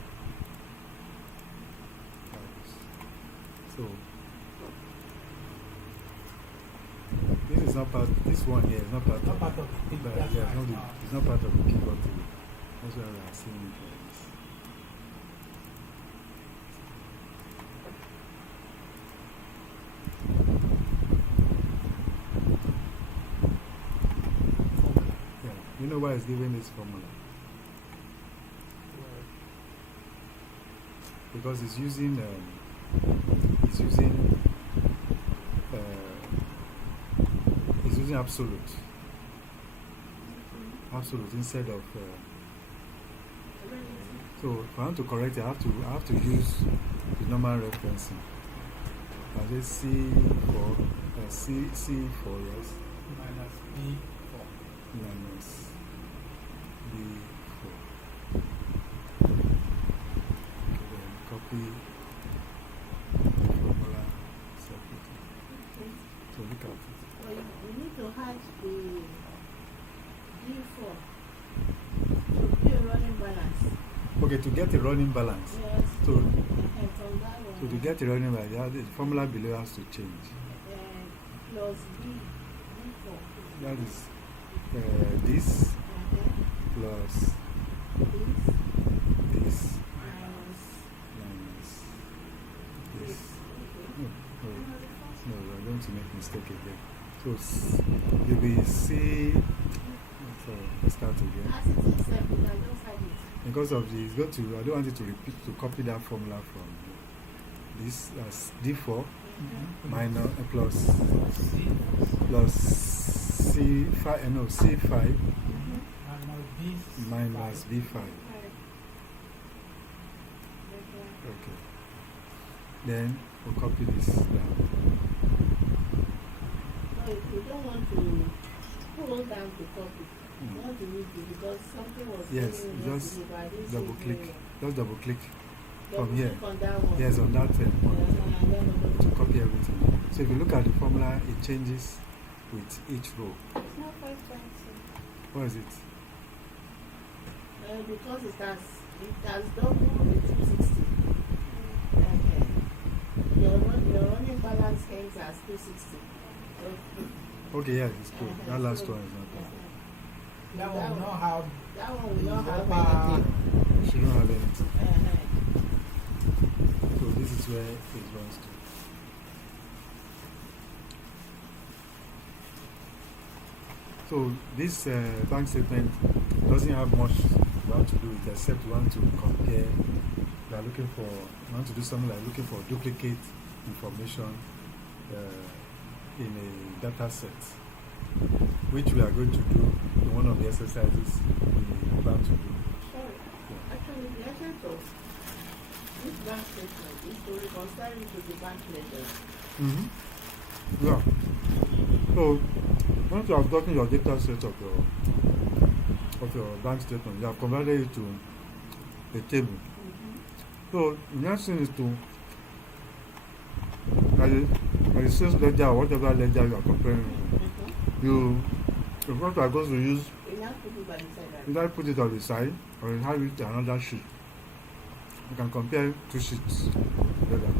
So this is not part. This one here is not part Not of. part of the But that's yeah, right. it's not part of the pivot table. That's why we are seeing it like this. Yeah, you know why it's giving this formula? Because it's using uh, absolute instead of so if I want to correct it, I have to use the normal referencing. I say C4 C4 yes Minus B4. minus B4. Okay, then copy the formula separately. So look at it. Well, you need to hide the D4 to be a running balance. Okay, to get a running balance. Yes. So, And from that one, so to get a running balance, the formula below has to change. plus D4. That is this plus this Minus minus this. No, we're going to make mistake again. So you will see. So let's start again. as it is set, you can just hide it. Because of the, it's going to. I don't want it to repeat to copy that formula from this as D4 minus plus C5. No, C5 minus B5. Okay. Then we'll copy this down. So if you don't want to pull down to copy, you want to use it because something was Yes, telling you not just to do, but I didn't double see it click. very well. Just double click from here. Click on that one. Yes, on that point. And then we're going To copy everything. So if you look at the formula, it changes with each row. It's not 520. What is it? because it has doubled with 260. Your running balance ends as 260. Okay, yeah, it's good. That last one is not perfect. That one will not have. That one will not have Uh, anything. She don't have anything. Uh-huh. So this is where it runs to. So this bank statement doesn't have much you have to do with it, except you want to compare. You are looking for, you want to do something like looking for duplicate information in a data set, which we are going to do in one of the exercises we plan to do. Sorry. Actually, the essence of this bank statement is to reconcile it with the bank ledger. Yeah. So once you have gotten your data set of your bank statement, you have converted it to a table. So the next thing is to as the sales ledger or whatever ledger you are comparing, you first are going to use You now put it by the side. either put it on the side or you have it on another sheet. You can compare two sheets together.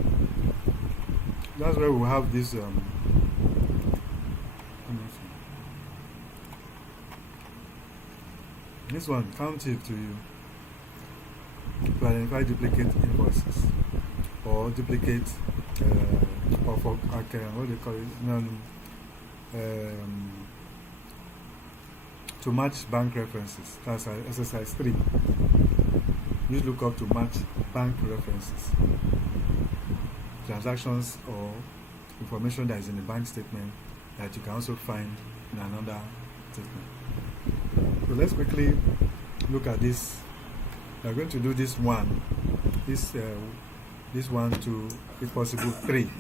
That's where we have this this one, count it to you to identify duplicate invoices or duplicate or for what do you call it? To match bank references. That's exercise 3. Use lookup to match bank references, transactions or information that is in the bank statement that you can also find in another statement. So let's quickly look at this. We are going to do this one, this 1, 2, if possible 3.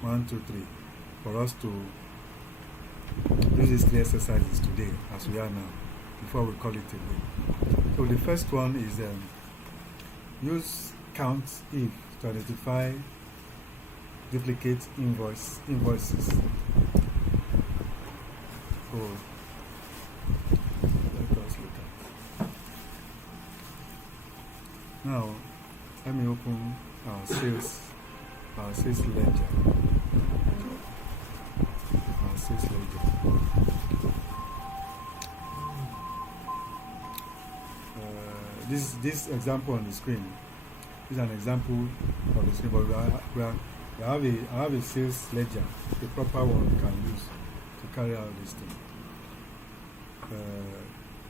1, 2, 3, for us to do these 3 exercises today as we are now, before we call it a day. So the first one is use count if to identify duplicate invoices. So let us look at. Now let me open our sales ledger. Our sales ledger. This example on the screen is an example of the screen, but I have a sales ledger, the proper one you can use to carry out this thing.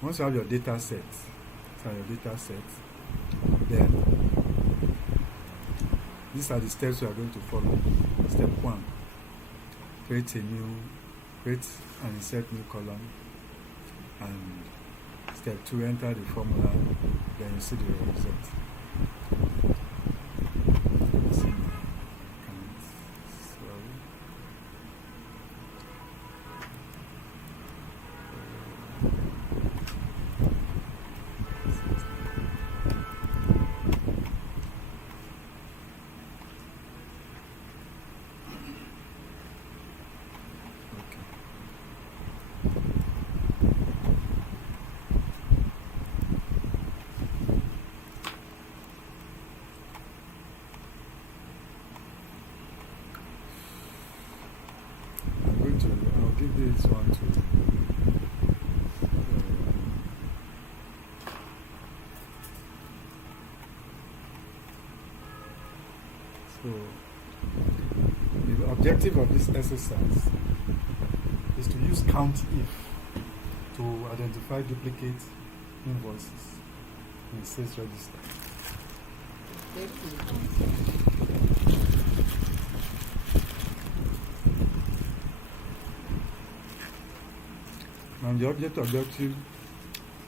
Once you have your data set, then these are the steps we are going to follow. Step 1, create and insert new column, and step 2, enter the formula, then you see the result. I'll give this one to so the objective of this exercise is to use count if to identify duplicate invoices in the sales register. And the objective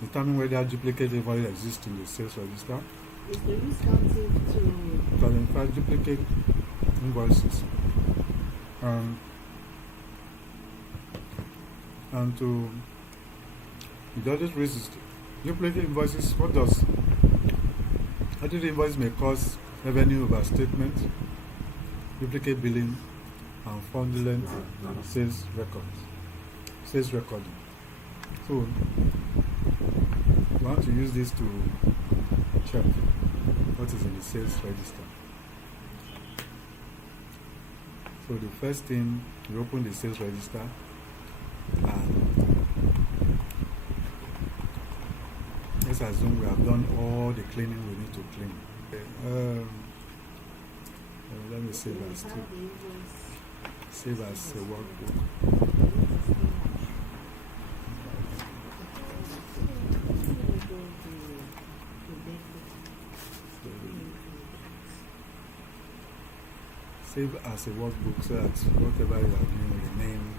determine whether duplicate invoice exists in the sales register. Is the use counting To identify duplicate invoices and to the judge's resist duplicate invoices. What Audit invoice may cause revenue overstatement, duplicate billing, and fraudulent sales recording. So you want to use this to check what is in the sales register. So the first thing, you open the sales register and let's assume we have done all the cleaning we need to clean. Let me save as two. Save as a workbook. Save as a workbook so that whatever you are doing remain.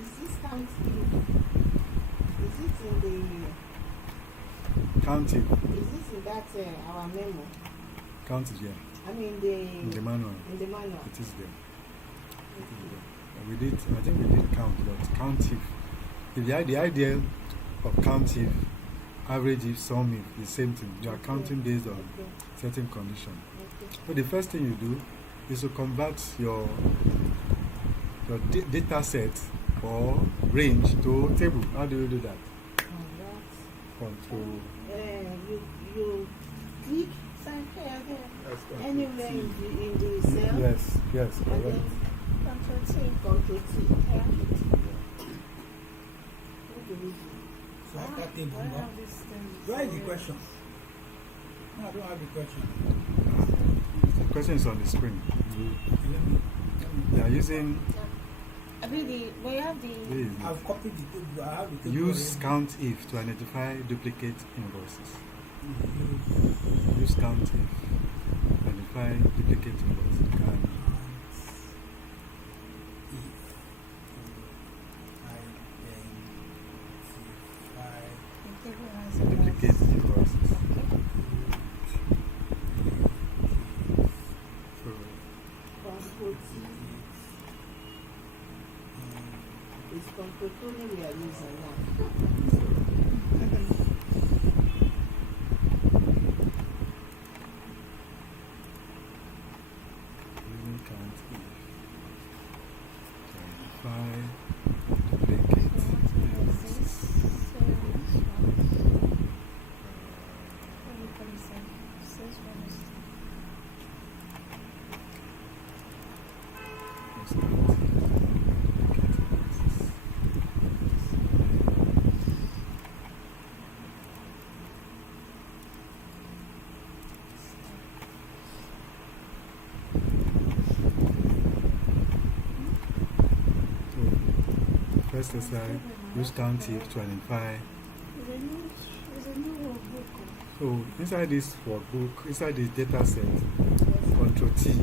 Is this counting? Is it in the? Counting. Is this in that our memo? Count it, yeah. I mean In the manual. In the manual. It is there. It is there. We did. I think we did count, but count if. The idea of count if, average if, sum if, the same thing. You are counting based on certain condition. So the first thing you do is to convert your data set or range to table. How do you do that? Control. You click somewhere anywhere in the cell. Yes, And correct. then Control T. Control T. So after table, no? Where is the question? No, I don't have the question. The question is on the screen. Let me- They are using I mean, we have the. this. I've copied the table. I have the table. Use already. count if to identify duplicate invoices. Use Use count if to identify duplicate invoices. You can if to identify The table has duplicate invoices. So Control T is Control T we are using now. using count if to identify duplicate invoices. Use count if to identify duplicate invoices. So, first exercise, use count if to identify. So, inside this workbook, inside this data set, Control T.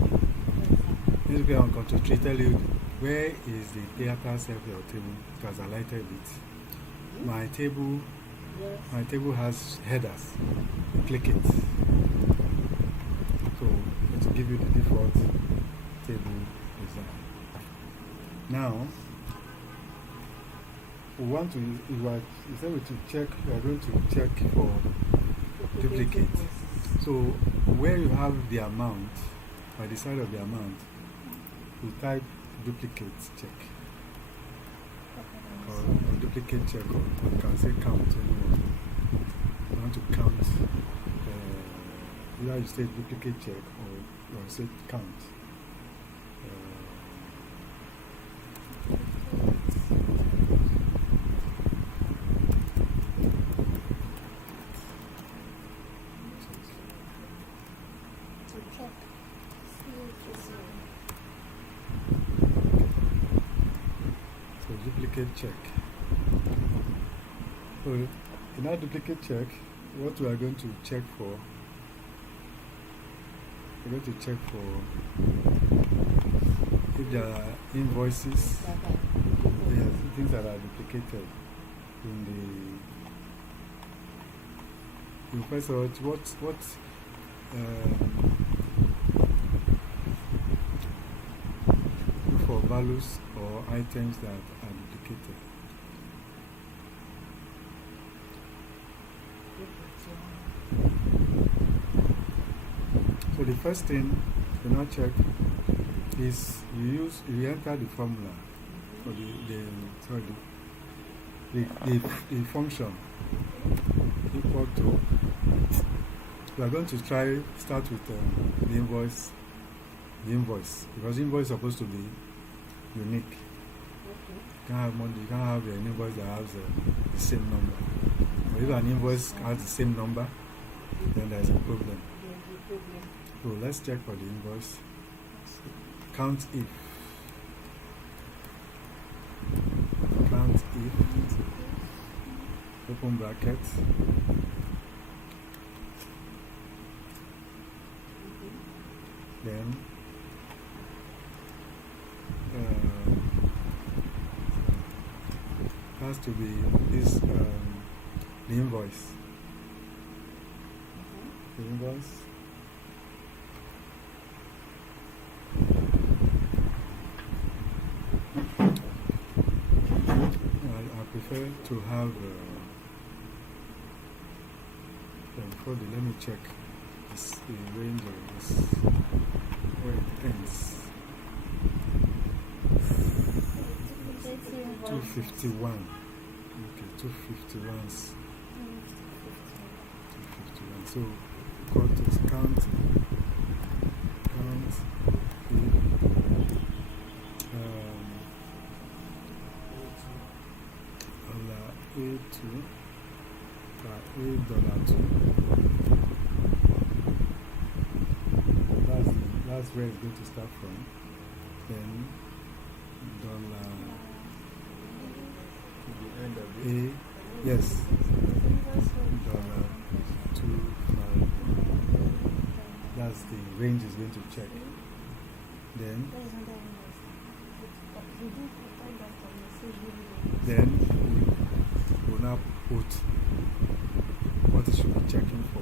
Let's go on Control T, tell you where is the data set of your table. It has highlighted it. My table has headers. Click it. So, it will give you the default table design. Now, we want to, instead of to check, we are going to check for duplicate. So, where you have the amount, by the side of the amount, you type duplicate check. Or duplicate check, or you can say count anyone. You want to count, either you say duplicate check or you say count. So duplicate check. So in our duplicate check, what we are going to check for, we're going to check for if there are invoices, things that are duplicated in the first of all, what look for values or items that are duplicated. So the first thing to now check is you enter the formula for the function equal to. We are going to start with the invoice because invoice is supposed to be unique. You can't have an invoice that has the same number. But if an invoice has the same number, then there is a problem. So let's check for the invoice. Count if. Open bracket. Then has to be this the invoice. The invoice. I prefer to have let me check the range of this where it ends. 251. Okay, 251. 251. So equal to count $A2 $8. That's where it's going to start from. Then $A, yes, $2.5. That's the range is going to check. Then we'll now put what it should be checking for.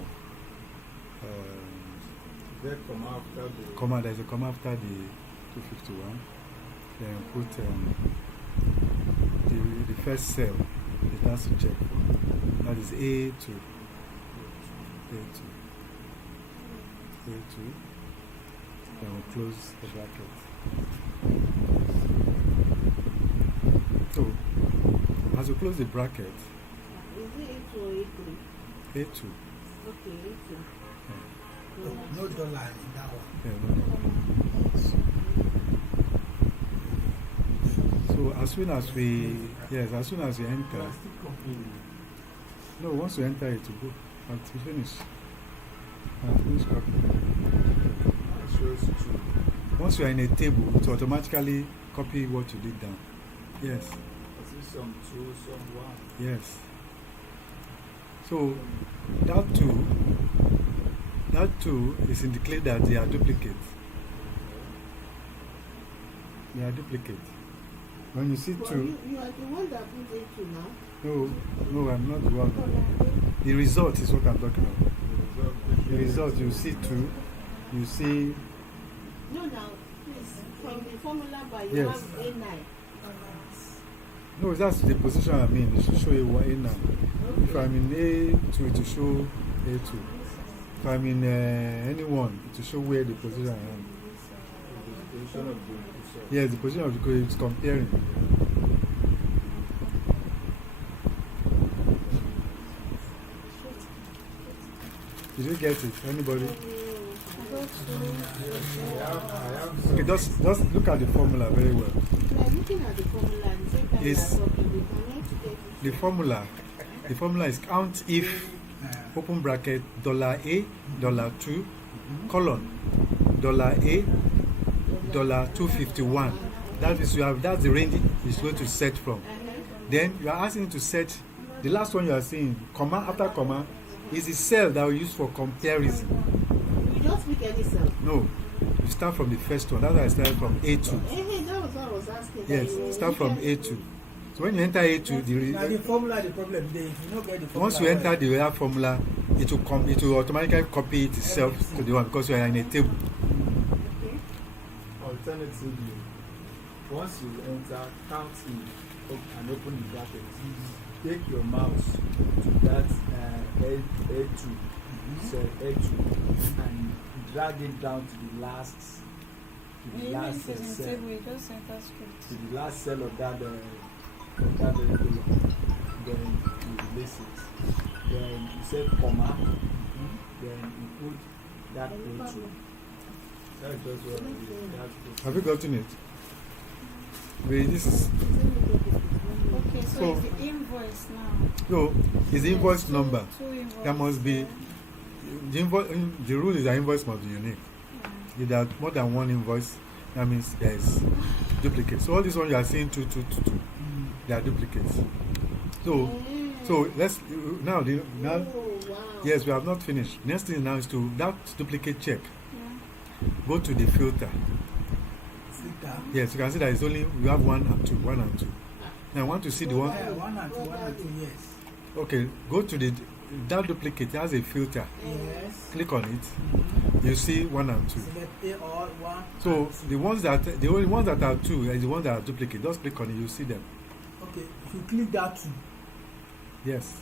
There's a comma after the 251. Then put the first cell it has to check for. That is A2. Then we'll close the bracket. So, as you close the bracket, Is it A2 or A3? A2. Okay, A2. No dollar in that one. Yeah, no. So as soon as you enter, no, once you enter it will go. Until finish. Finish copying. Once you are in a table, it will automatically copy what you did down. Yes. Is it some 2, some 1? Yes. So that two is indicate that they are duplicate. They are duplicate. When you see Well, two, you are the one that put A2 now. no, I'm not the one. The result is what I'm talking about. The result, you see two, you see. No, now, please, from the formula bar, you Yes. have A9. No, that's the position I'm in. It should show A9. If I'm in A2, it will show A2. If I'm in any one, it will show where the position I am. The position of the Yes, the position of the code is comparing. Did you get it? Anybody? Okay, just look at the formula very well. We are looking at the formula and the same time Yes. we are talking. We cannot get it. The formula is count if open bracket $A, $2, colon, $A, $251. That is that's the range it's going to set from. Then you are asking to set the last one you are seeing, comma after comma, is the cell that we use for comparison. You don't pick any cell. No, you start from the first one. That's why I started from A2. Hey, that was what I was asking. Yes, start from A2. So when you enter A2, Now the formula, the problem there, if you don't get the formula. once you enter the other formula, it will automatically copy it itself to the one because you are in a table. Okay. Alternatively, once you enter, count in and open the bracket. Take your mouse to that A2, cell A2, and drag it down to the last cell. To the last cell of that column. Then you release it. Then you say comma. Then you put that A2. That's just what it is. Have you gotten it? Wait, this is Okay, so So- it's the invoice now. no. It's the invoice Two- number. two invoices There must be there. the rule is that invoice must be unique. If there are more than one invoice, that means there is duplicate. So all these ones you are seeing 2, they are duplicates. So let's now Oh, wow. yes, we have not finished. Next thing now is to that duplicate check. Yeah. Go to the filter. Filter. Yes, you can see that it's only we have 1 and 2, 1 and 2. Now I want to see the one. Yeah, 1 and 2, yes. Okay, go to that duplicate. It has a filter. Yes. Click on it. You see 1 and 2. Select A all 1. So the only ones that are 2 is the ones that are duplicate. Just click on it, you see them. Okay, if you click that 2, Yes.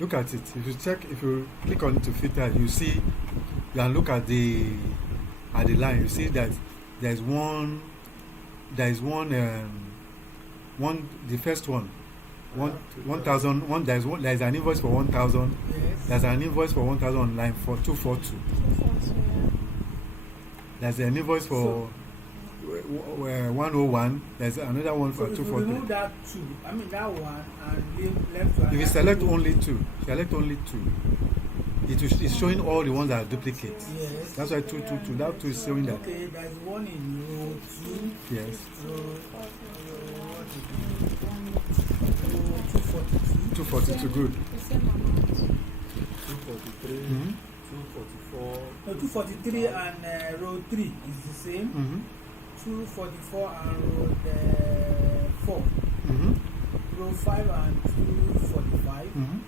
Look at it. If you click on it to filter, you see. You can look at the line. You see that there is one. The first one. 1,000. There is an invoice for 1,000. yes. There's an invoice for 1,000 on line for 242. There's an invoice for 101. There's another one So for if you 240. remove that 2, I mean that one, and leave left one. If you select only 2, it's showing all the ones that are duplicates. Yes. That's why 222. That 2 is showing that. Okay, there's one in row 2. Yes. Row 242. 242. Good. The same amount. 243, Mm-hmm. 244. No, 243 and row 3 is the same. Mm-hmm. 244 and row 4. Mm-hmm. Row 5 and 245. Mm-hmm.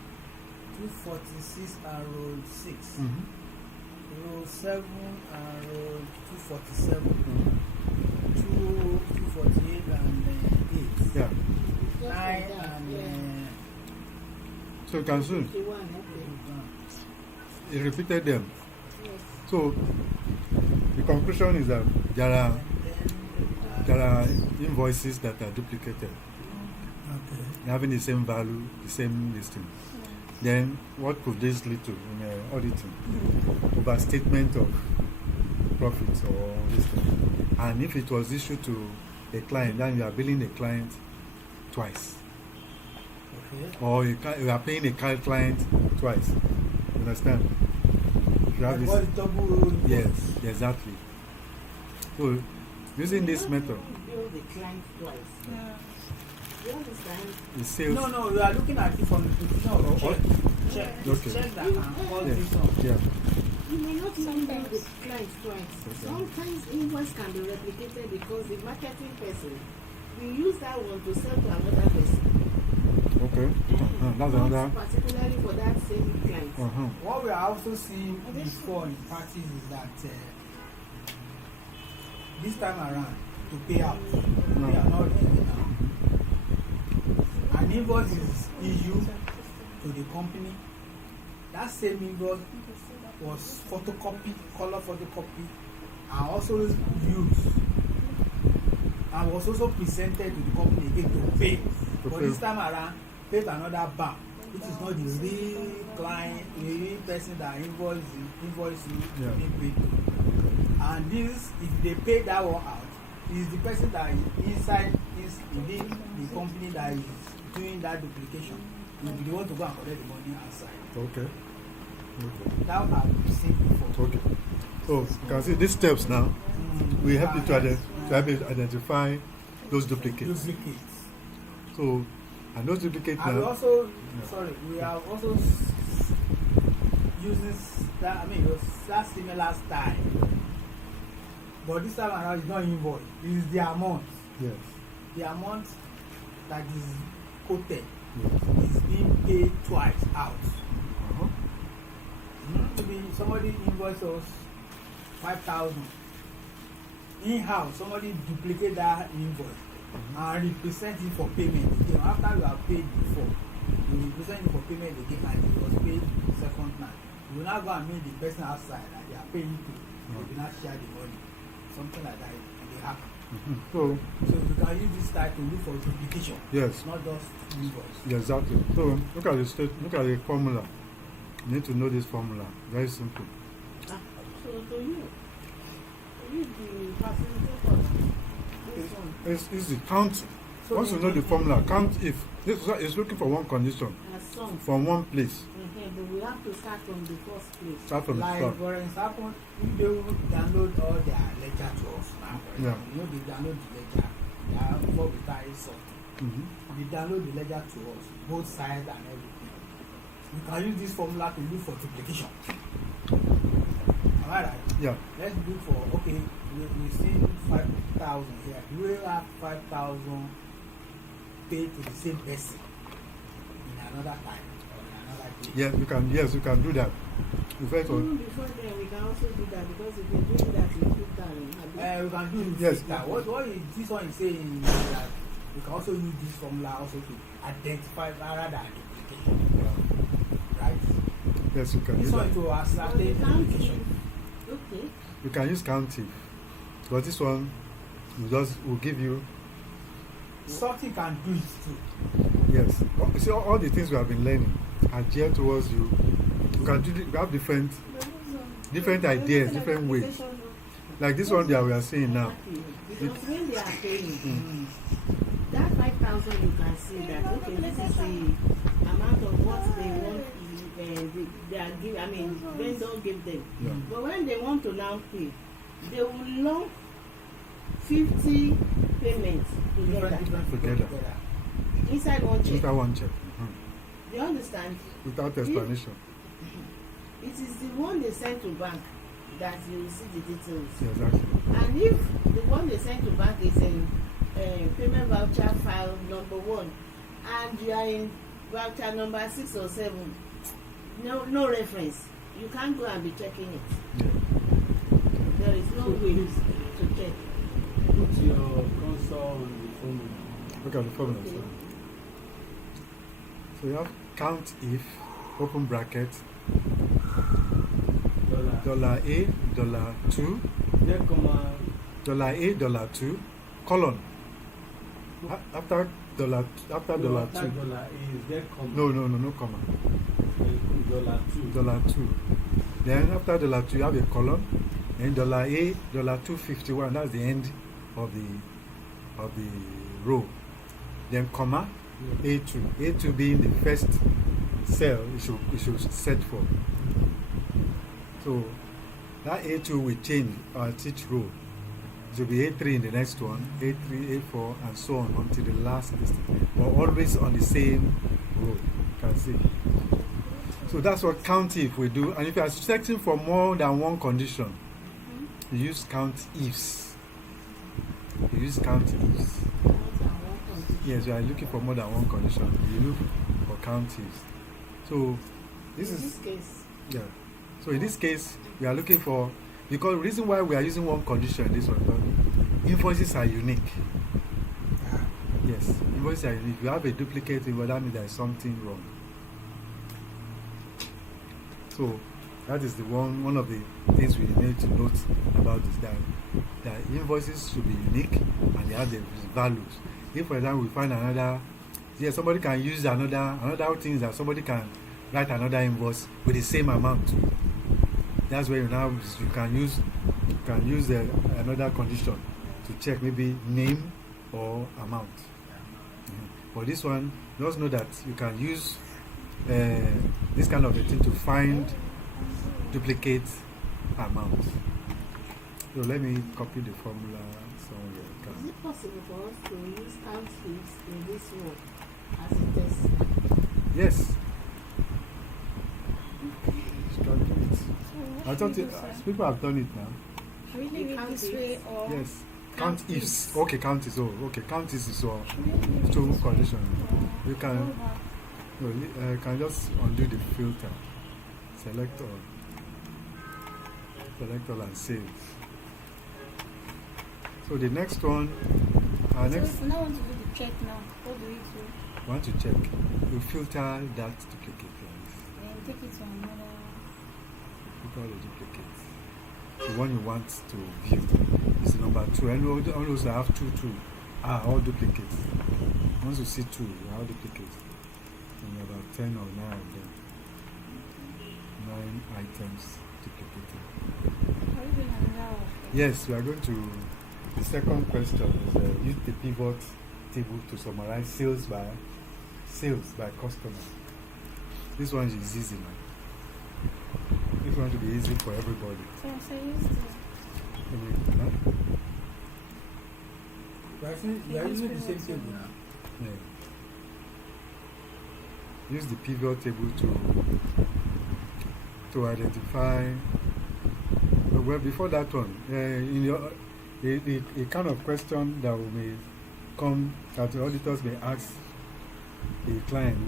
246 and row 6. Mm-hmm. Row 7 and row 247. Mm-hmm. 248 and 8. Yeah. 9 and So you can see it repeated them. So the conclusion is that there are invoices that are duplicated, okay. having the same value, the same listing. Then what could this lead to in auditing? Overstatement of profits or this thing. And if it was issued to a client, then you are billing a client twice. Okay. Or you are paying a client twice. You understand? If you have What this, is double row? yes, exactly. So using this method, Bill the client twice. Yeah. You understand? it saves. No, we are looking at it from the position of Oh, check. Check. Okay. Check that and call Yeah. this one. Yeah. You may not even bill the Sometimes. client twice. Okay. Sometimes invoice can be replicated because the marketing person will use that one to sell to another person. Okay. That's Not another. particularly for that same client. What we are also seeing before in practice is that this time around, to pay out, we are not giving out. An invoice is issued to the company. That same invoice was photocopied, color photocopy, and also used, and was also presented to the company again to pay. But this time around, pay to another bank, which is not the real client, the real person that invoice you Yeah. being paid to. And this, if they pay that one out, is the person that is inside is within the company that is doing that duplication. Will be the one to go and collect the money outside. Okay. That I've seen before. Okay. So you can see these steps now. We help you to identify those duplicates. Duplicates. So, and those duplicates And we now. also, we are also using that, that similar style. But this time around, it's not invoice, it's the amount. Yes. The amount that is quoted Yes. is being paid twice out. Uh-huh. Maybe somebody invoices us 5,000. in-house somebody duplicate that invoice and represent it for payment again after you have paid before you represent it for payment again and it was paid second time you will now go and meet the person outside and they are paying you they will not share the money something like that and they happen So, so you can use this type to look for duplication yes, not just invoice. yeah, exactly. So, look at the formula. You need to know this formula. Very simple. So do you the facilitator? This one. It's easy. Count. So Once you know the formula, count if. This is looking for one condition As some. from one place. But we have to start from the first place. Start from the Like start. for example, if they will download all their ledger to us now, for Yeah. example, you know they download the ledger, before we start something. They download the ledger to us, both sides and everything. We can use this formula to look for duplication. Am I right? Yeah. Let's look for, okay, we see 5,000 here. Do we have 5,000 paid to the same person in another time or in another day? Yes, you can. Yes, you can do that. You first of all, Even before then, we can also do that because if you're doing that, you put down. We can do this. Yes. What is this one is saying is that we can also use this formula also to identify rather than duplication. Right? yes, you can This do one that. to ascertain duplication. Okay. You can use counting, but this one will give you. Sorting can do it too. Yes. You see, all the things we have been learning are geared towards you. You can do. We have different ideas, different ways. Like this one that we are seeing now. Because when they are paying, that 5,000 you can see that, okay, this is the amount of what they want, they are giving, I mean, vendor give them. Yeah. But when they want to now pay, they will lump 50 payments together, Together. inside one check. Without one check. Do you understand? Without explanation. It is the one they send to bank that you will see the details. Yeah, exactly. And if the one they send to bank is in payment voucher file number 1 and you are in voucher number 6 or 7, no reference, you can't go and be checking it. Yeah. There is no way to check. Put your console on the phone. Look at the formula. Okay. So you have count if, open bracket, Dollar. $A, $2, Then comma. $A, $2, colon. After dollar, After $2. dollar is there comma. No comma. Dollar two. $2. Then after $2 you have a colon. And $A, $2.51. That's the end of the row. Then comma, Yeah. A2 being the first cell it should set for. So that A2 will change at each row. It will be A3 in the next one, A3, A4, and so on until the last list. But always on the same row. You can see. So that's what count if we do. And if you are searching for more than one condition, you use count ifs. You use count ifs. Yes, you are looking for more than one condition. You look for count ifs. So this In is this case, yeah. So in this case, we are looking for, because the reason why we are using one condition, this one, invoices are unique. Yes, invoices are unique. If you have a duplicate invoice, that means there is something wrong. So that is the one of the things we need to note about this, that invoices should be unique and they have the values. If for example we find another, yes, somebody can use another thing is that somebody can write another invoice with the same amount. That's where you can use another condition to check maybe name or amount. For this one, just know that you can use this kind of a thing to find duplicate amounts. So let me copy the formula somewhere. is it possible for us to use count ifs in this one as a test? Yes. You can do it. I thought people have done it now. Should we leave it this way or? Yes. Count Count ifs. Okay, count is okay. Count is all. Two condition. You can can just undo the filter. Select all. Select all and save. So the next one, our So next if we now want to do the check now, what do we do? want to check. You filter that duplicate like this. Then take it to another. Filter the duplicate. The one you want to view is the number 2. And all those that have 2 are all duplicates. Once you see 2, you are all duplicates. And you have about 10 or 9 of them. 9 items duplicated. Are we doing another one? Yes, we are going to. The second question is use the pivot table to summarize sales by customer. This one is easy now. This one should be easy for everybody. So I use the. Huh? We are using the same table now. Yeah. Use the pivot table to identify. Well, before that one, in your a kind of question that may come that the auditors may ask the client: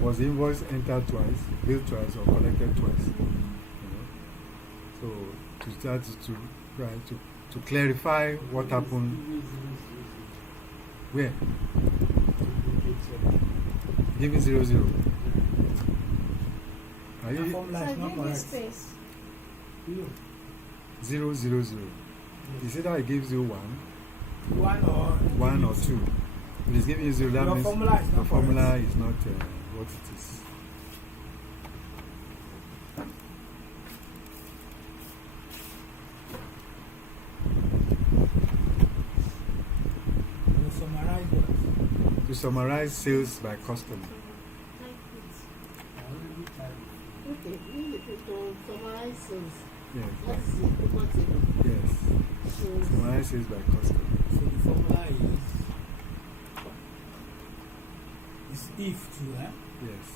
was the invoice entered twice, billed twice, or collected twice? You know? So to start to clarify what happened. Where? Giving 0, 0. Are The you formula So is I not give this correct. space. 0, 0, 0? Is it that it gives you 1 or 2? If it's giving you 0, that Your means formula is the not formula correct. is not what it is. You summarize what? To summarize sales by customer. Okay, we to summarize sales. Yes. Let's see the table. Yes. So, Summarize sales by customer. So the formula is if to Yes.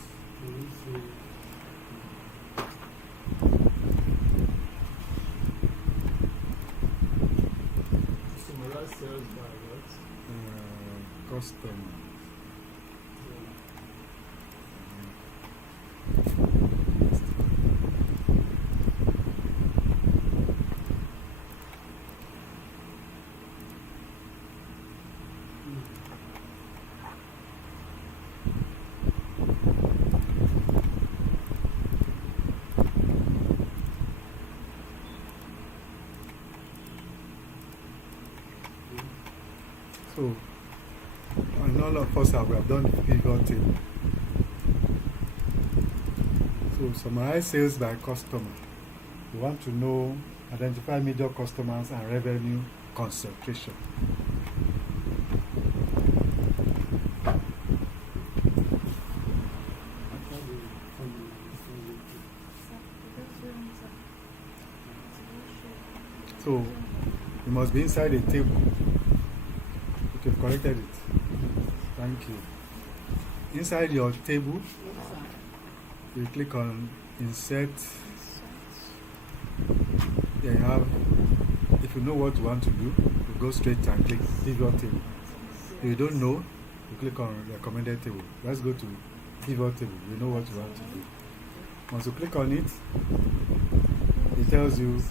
Summarize sales by what? Customer. So, and all of us have done the pivot table. So, summarize sales by customer. We want to know, identify major customers and revenue concentration. So, you must be inside a table. You've corrected it. Thank you. Inside your table, you click on Insert. Then you have, if you know what you want to do, you go straight and click Pivot Table. If you don't know, you click on Recommended Table. Let's go to Pivot Table. You know what you want to do. Once you click on it, it tells you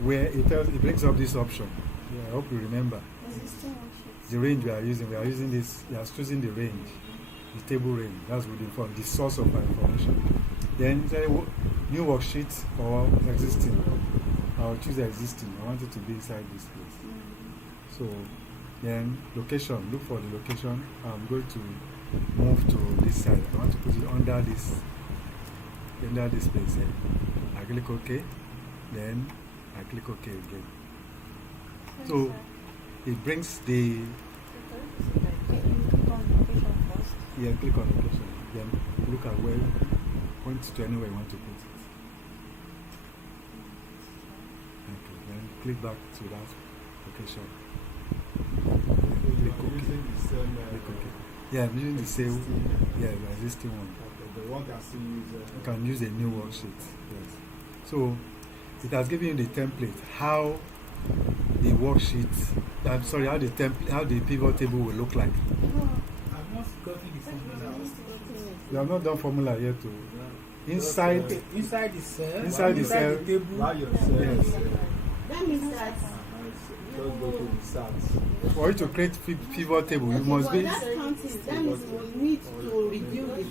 where it brings up this option. Yeah, I hope you remember the range we are using. We are using this. We are choosing the range, the table range. That's what the source of our information. Then say new worksheet or existing. I'll choose existing. I want it to be inside this place. So then location. Look for the location. I'm going to move to this side. I want to put it under this place. I click OK. Then I click OK again. So it brings the click on location. Then look at where, point to anywhere you want to put it. Okay, then click back to that location. Click OK. Using the same. Click OK. Yeah, I'm using the same. Yeah, the existing one. Okay, the one can still use. You can use a new worksheet. Yes. So it has given you the template how the worksheet. I'm sorry, how the pivot table will look like. I've not gotten the formula. You have not done formula yet. Inside, Inside the cell. Inside the cell. the table. By yourself. Yes. that means that Just go to the SAT. For you to create pivot table, you must but be that's counting. That means we need to review the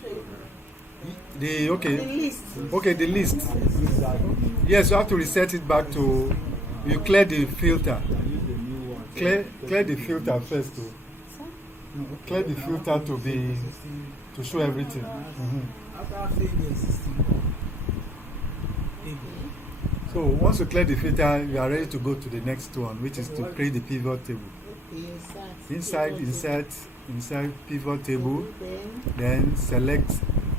the okay. list. Okay, the list. Yes, you have to reset it back to. You clear the filter. Use the new one. Clear the filter first to. Clear the filter to be to show everything. After filling the existing table, So once you clear the filter, you are ready to go to the next one, which is to create the pivot table. Okay, Inside pivot table, Then then select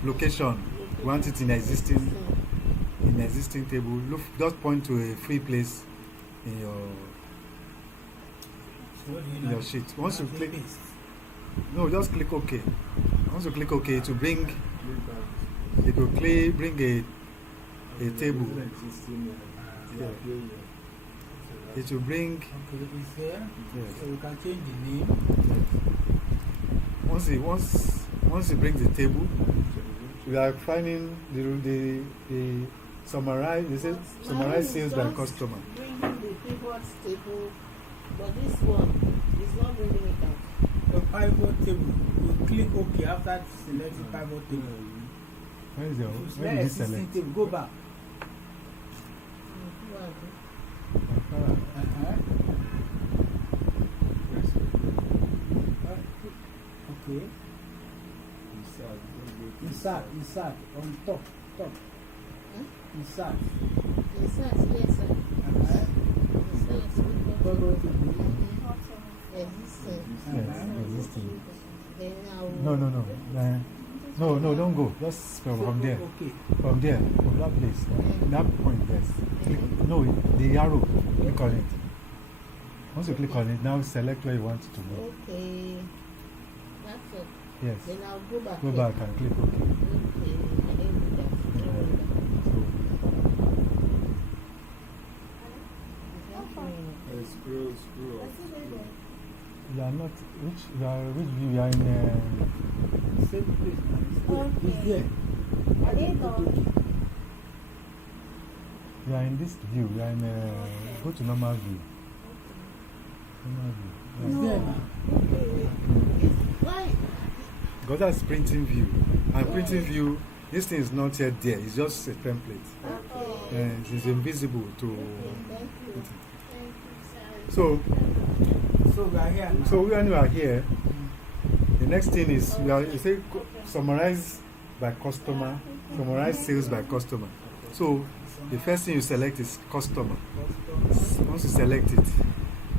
location. You want it in existing table. Look, just point to a free place in your so what do you in know? your sheet. Once you click, paste. no, just click OK. Once you click OK, it will bring a table. Yeah. It will bring. Okay, it's there. Yes. So we can change the name. Once you bring the table, we are finding the summarize. They say summarize sales by customer. bringing the pivot table, but this one is not bringing it out. The pivot table. You click OK after selecting pivot table. Where is your? You Where select did you existing select? table. Go back. Okay. Insert on top. Insert. Yes, sir. Yes, sir. Pivot table. Existing. Yes, existing. Then now. No, don't go. Just from there. Okay. From that place. That point there. Click, no, the arrow. Click on it. Once you click on it, now select where you want it to go. Okay. That's it. Yes. Then I'll go back. Go here. back and click OK. Okay. I didn't do that. Screw up. You are not which view you are in Same place now. It's there. you are in this view, you are in go to normal view. It's there now. Why? Because that's printing view. And printing view, this thing is not yet there, it's just a template. Okay. And it's invisible to Thank you. so So we are here now. so when you are here, the next thing is you say summarize by customer, summarize sales by customer. So the first thing you select is customer. Once you select it,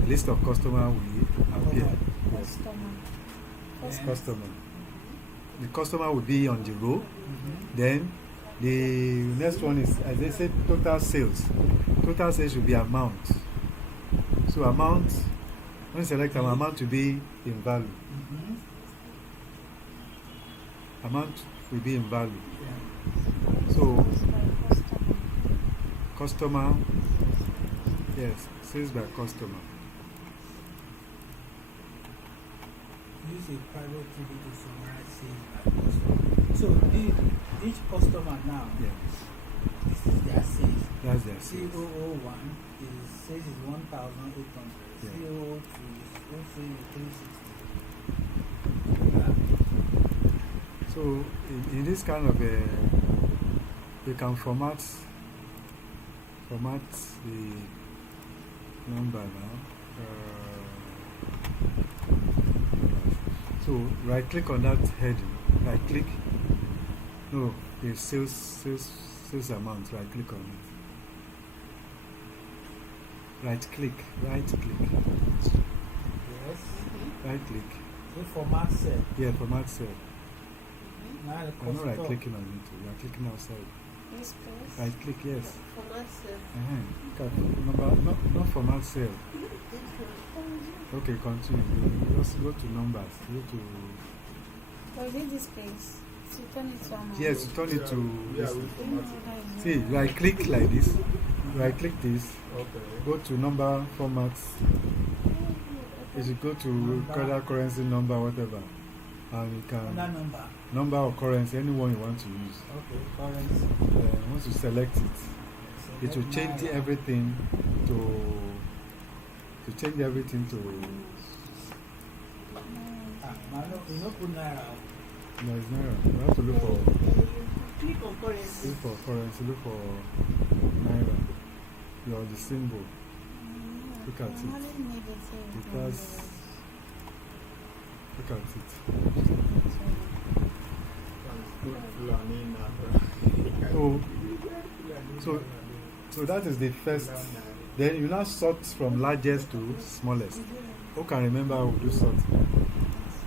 the list of customer will appear. Yes, it's customer. The customer will be on the row. Then the next one is, as they said, total sales. Total sales should be amount. So amount, when you select an amount to be in value. Amount will be in value. So customer, yes, sales by customer. Use a private table to summarize sales by customer. So each customer now, Yeah, this is their sales. that's their sales. C001 says is 1,800. Yeah. C002 is 360. So in this kind of you can format the number now. So right click on that heading. Right click. No, the sales amount. Right click on it. Right click. Yes. Right click. So format cell. Yeah, format cell. Now the I'm not right cost clicking on it. You are clicking outside. This place. Right click, yes. For myself. Number, not format cell. Okay, continue. Just go to numbers. Go to But is it this place? To turn it to amount. yes, turn it to Yeah, this. we format it. See, right click like this. Right click this. Okay. Go to number formats. You should go to color, currency, number, whatever, and you Another can number. number or currency, anyone you want to use. Okay, currency. Once you select it, it will change everything to to change everything to You know, put naira. no, it's naira. You have to look for Click on currency. currency, look for naira. You're the symbol. Look at it. Because look at it. So that is the first. Then you now sort from largest to smallest. Who can remember how we do sort?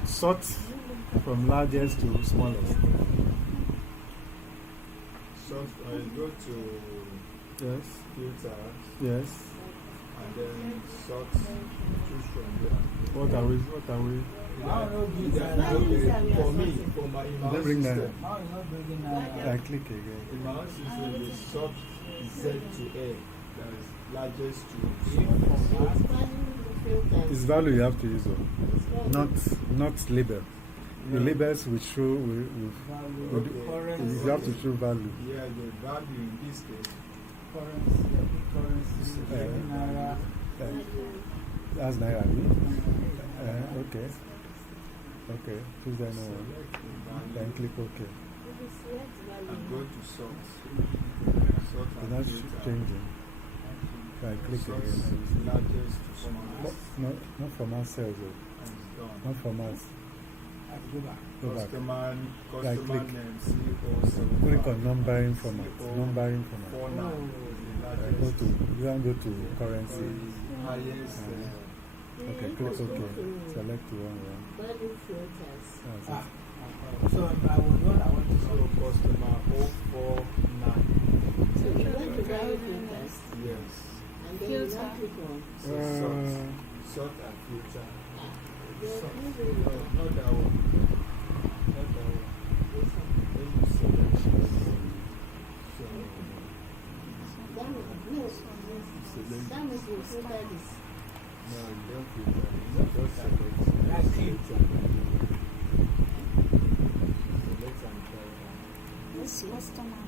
Sort from largest to smallest. So go to Yes. filters Yes. and then sort, choose from there. What are we? What are we? How you not bring Yeah, naira? okay. For me, for my in my Don't own bring system, How you not bringing naira? I click again. in my own system, they sort Z to A. That is largest to smallest. It's value you have to use, not label. The labels will show. Value, Okay. currency. You have to show value. Yeah, the value in this case. Currency, naira. That's naira. Okay. Okay. Please then Select the then value click OK. and go to sort. Sort So and that's filter. changing. Then click Sort again. largest to smallest. Not format cells. And it's done. Not formats. I have to go back. Go back. Customer click. name CO75. Click on numbering format. Numbering format. 49 is the Go largest. to. You can go to currency. Highest. Okay. Click OK. Select the one. Value filters. That's Ah, it. so I was one I want to So solve. customer 049. So you went to value filters Yes. and then you now click on. So sort and filter. There's Sort. no No, way not that one. Not that one. this one. Then you select. So That means you filter this. no, you don't filter. You just select. Right click. Select and filter. This customer.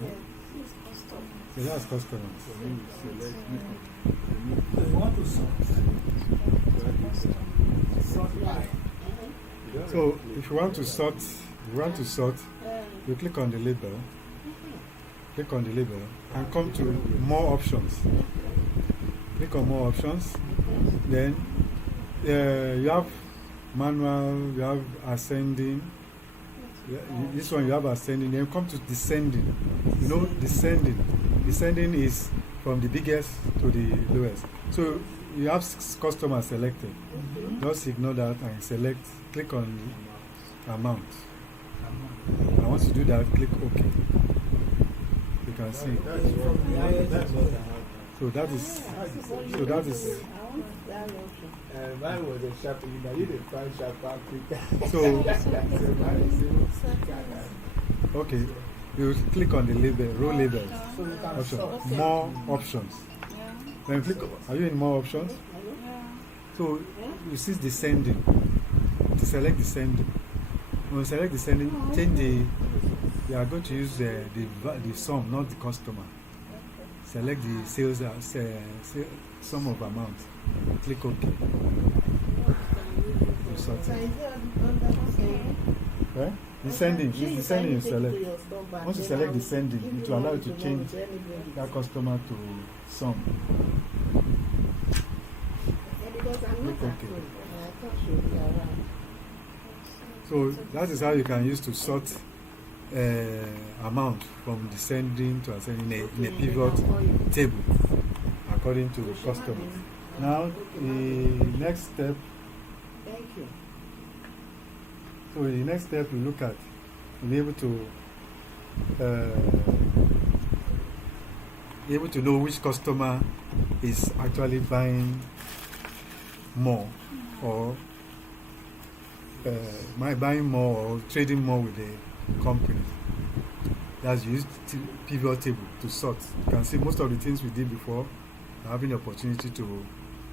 Yeah. This customer. So that's customers. So when you select, So you want to sort. Sort by. you don't So right-click. if you want to sort, you click on the label. Click on the label and come to more options. Click on more options. Then you have manual, you have ascending. Yeah, this one you have ascending. Then come to descending. You know, descending. Descending is from the biggest to the lowest. So you have 6 customers selected. Just ignore that and select. Click on the amount. And once you do that, click OK. You can see. That's what I have. So that is. So that is. I want that option. Mine was a sharp, you didn't find sharper quicker. So Mine is okay. You click on the label, row labels. So you can Option. sort. More options. Yeah. Then click. Are you in more options? Yeah. So you see descending. To select descending. When you select descending, change the. You are going to use the sum, not the customer. Select the sales sum of amount. Click OK. You sort So it. is it under Right? Descending. Sure, It's descending you take it select. to your store back, Once you then select I will descending, give it you will allow money you to to change know anybody. that customer to sum. Yeah, because I'm not Click at OK. home and I thought she would be around. So that is how you can use to sort amount from descending to ascending in a pivot table according to the customer. Now the next step. Thank you. So the next step you look at, you'll be able to know which customer is actually buying more or buying more or trading more with the company. That's used pivot table to sort. You can see most of the things we did before, having the opportunity to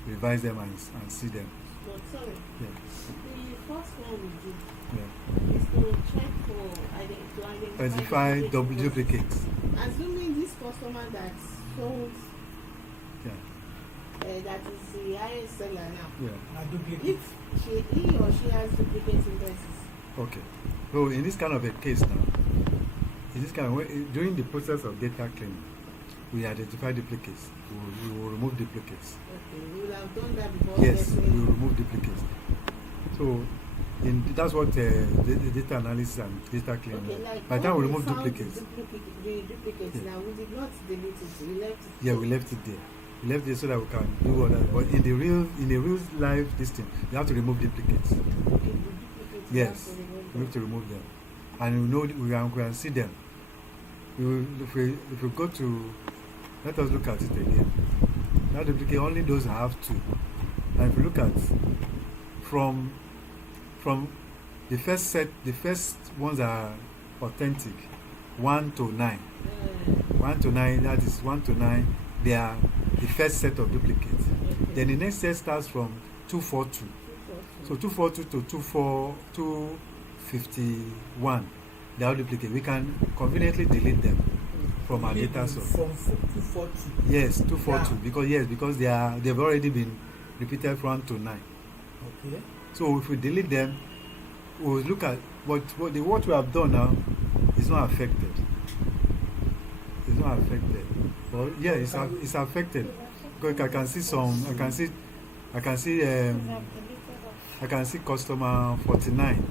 revise them and see them. But sorry, Yeah. the first one we did Yeah. is to check for Identify duplicates. Assuming this customer that sold Yeah. that is the highest seller now. Yeah. Na duplicate. If he or she has duplicate invoices, Okay. So in this kind of a case now, in this kind of way, during the process of data cleaning, we identify duplicates. We will remove duplicates. okay, we will have done that before. Yes, we getting- will remove duplicates. So that's what the data analysis and data cleaning. Okay, like By the time we when remove found duplicates, the duplicates Yeah. now, we did not delete it, we left it. yeah, we left it there. We left it so that we can do all that. But in the real life, this thing, you have to remove duplicates. Okay, the duplicates, Yes, we have to remove them, and we know we can see them. If we go to, let us look at it again. That duplicate only those have two, and if you look at from the first set, the first ones are authentic, 1 to 9. 1 to 9, that is 1 to 9. They are the first set of duplicates. Then the next set starts from 242. So 242 to 251, they are duplicate. We can conveniently delete them from our data source. From 242. Yes, 242 Yeah. because they've already been repeated from 1 to 9. Okay. So if we delete them, we'll look at what we have done now is not affected. It's not affected. Well, yeah, it's affected because I can see some. I can see customer 49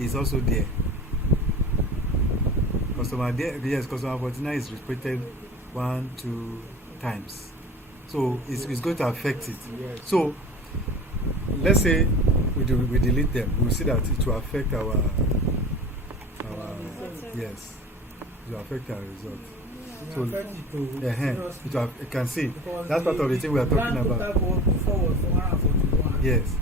is also there. Customer 49 is repeated 1, 2 times. So it's going to affect it. Yes. So let's say we delete them, we'll see that it will affect our yes, it will affect our result. So, So, it will, you can see that's part of the thing we are talking about. Before was 141. Yes.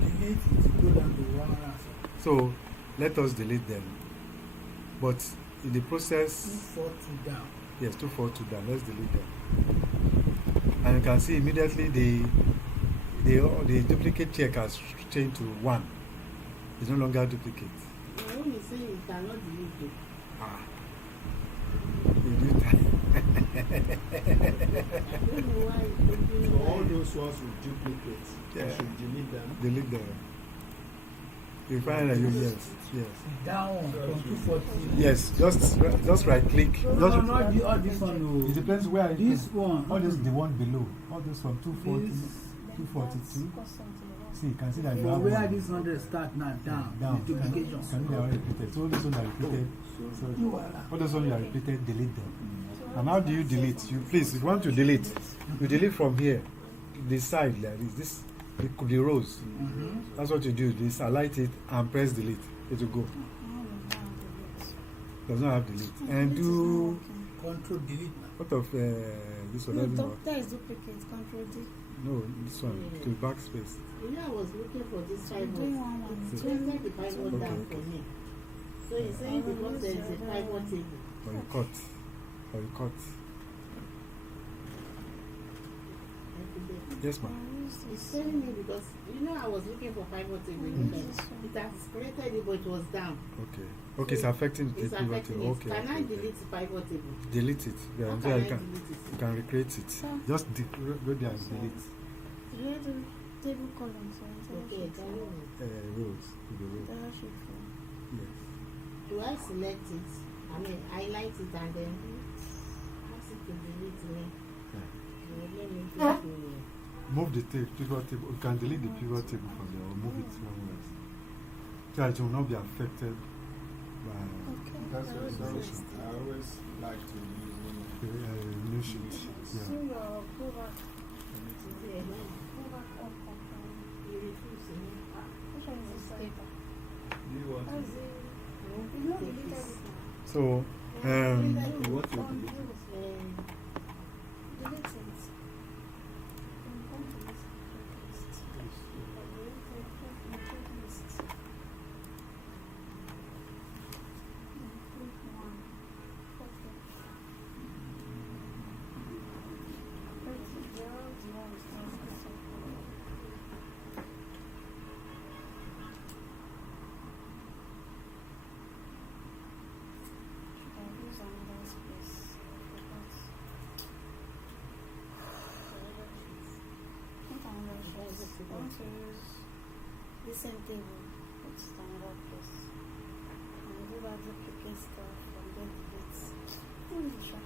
Delete it, go down to 140. So let us delete them. But in the process, 242 down. yes, 242 down. Let's delete them. And you can see immediately the duplicate check has changed to 1. It's no longer duplicate. My own is saying you cannot delete it. Ah. You do that. I don't know why you do So all that. those ones with duplicates, Yeah. you should delete them. Delete them. You find that yes. Down from 240. Yes, just right click. No, Just, not the all this one. No. it depends where it This is. one. All this the one below. All this from 240, This- 242. See, you can see that you So have where one. this 100 start now down. Down. The duplication. Can see they are repeated. So all those ones are repeated. So all those ones are repeated, delete them. And how do you delete? You please, if you want to delete, you delete from here, this side like this. It could be rows. That's what you do. This highlight it and press delete. It will go. Does not have delete. And do Control delete. what of this one? Doesn't work. That is duplicate. Control D. No, this one to backspace. You know, I was looking for this So pivot. doing 1, 1, It's 2. printed the pivot Okay, down okay. for me. So he's saying because there is a pivot table. Or you cut. Or you cut. Yes, ma'am. It's telling me because you know I was looking for pivot table. It has created it, but it was down. Okay. Okay, it's affecting the It's pivot affecting table. it. Okay. Can okay, I okay. delete the pivot table? Delete it. Yeah, How and can then I you can delete it? you can recreate it. Just go there and delete Do you do table columns or Okay, entire can sheet? you? rows to the row. Entire sheet for Yes. Do I select it? I mean, highlight it and then ask it to delete me. Yeah. Let me just do it. Move the pivot table. You can delete the pivot table from there or move it somewhere else. So that it will not be affected by Okay. That's what That was it's the I always like to use new sheet. So Yeah. your go back Yeah, up. you refuse me. Which one is this paper? Do you want That's to? it. You know delete everything. So You want to Undo. delete? Delete it. Then come to this checklist. Checklist. Click 1. Okay. 30 girls, 1 is not should I use another space? to use the same table with another place. And do that duplicate stuff and get the bits. I'm not sure.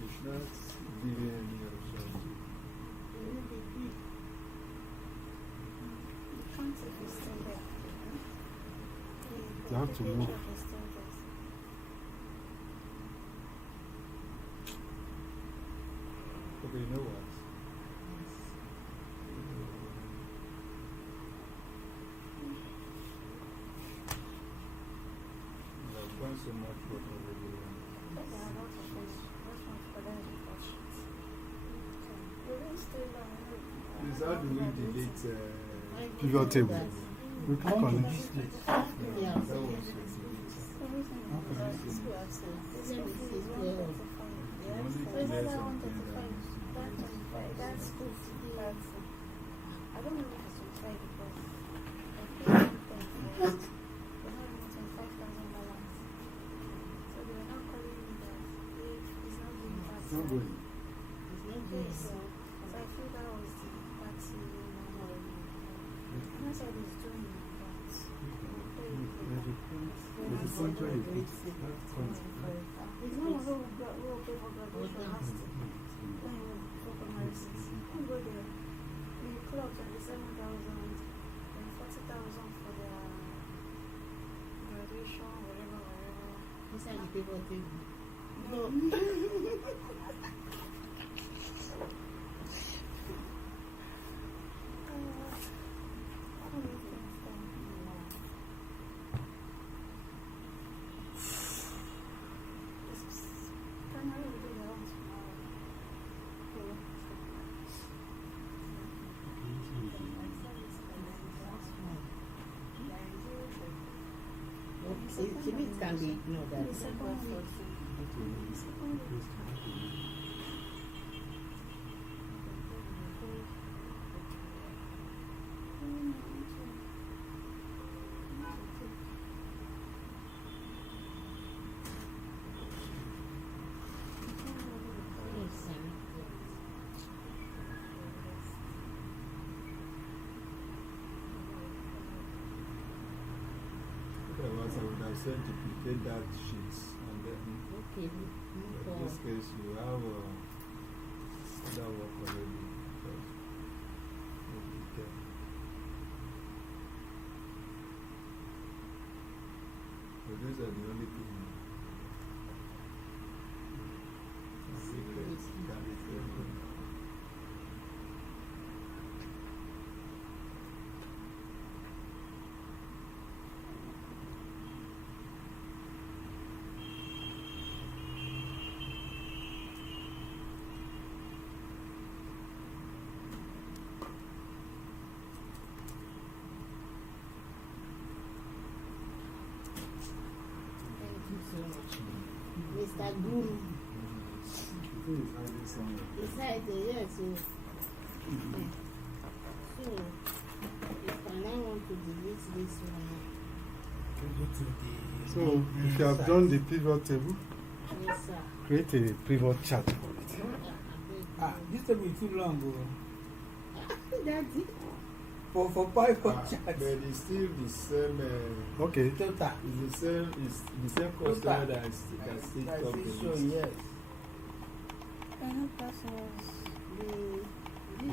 You should not give you any option. You can't if it's still there. You have to move. The picture is still there. Okay, you know what? I've done so much work already. There are a lot of things. This one's for them to touch. The rest still don't know. Please, how do we delete? Pivot table. We click on it. Yeah. That was to delete. That's good. I don't know if it's 25 because I paid first. They have 25,000 balance. So they were not calling me that it's not going fast. It's not going. Yes. So I feel that was the party number. And I said it's doing that. There's a central you put. That's constant. It's not a whole pay for graduation last year. When you go for my receipts, you go there. You clock 27,000 and 40,000 for their graduation, whatever. Inside the pivot table. No. It can be ignored. The second one. Otherwise, I would have said duplicate that sheet and then Okay, in this case you have other work already. Just duplicate. But these are the only two. Secrets can be filled. Thank you so much. Mr. Guru. Besides, yes. So, if I now want to delete this one, So, if you have done the pivot table, yes, sir. create a pivot chart for it. This table is too long. Oh. That's it. For pivot But chart. it's still the same. Okay. Total. It's the same customer that still talking. So yes. I know that was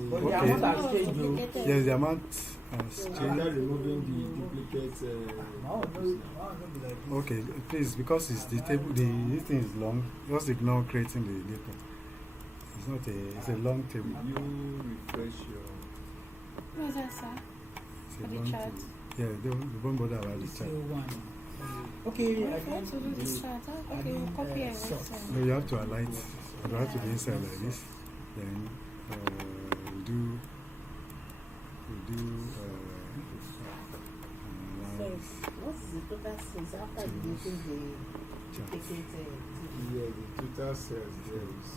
But Okay. the amount has changed. Oh. Yes, the amount has After changed. removing the duplicate. No, be like this. Okay, please, because it's the table, this thing is long, just ignore creating the data. It's not it's a long table. You refresh your. What's that, sir? It's For a the long chart. table. Yeah, they won't bother about the It's chart. one. Okay, If I you want to do this chart, okay, we'll copy everything. No, you have to alight. You have to be inside like this. Then we do So, analyze what's the total sales after deleting the chart. duplicate? Yeah, the total sales there is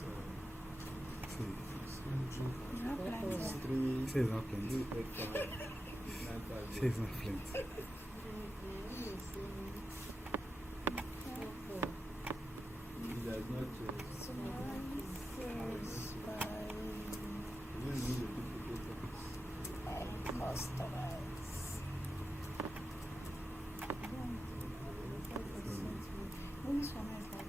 See, Not like that. 3, say it's not plenty. 8, 5, 9, 5. Say it's not plenty. It has not changed. So, 1 sales by this one is like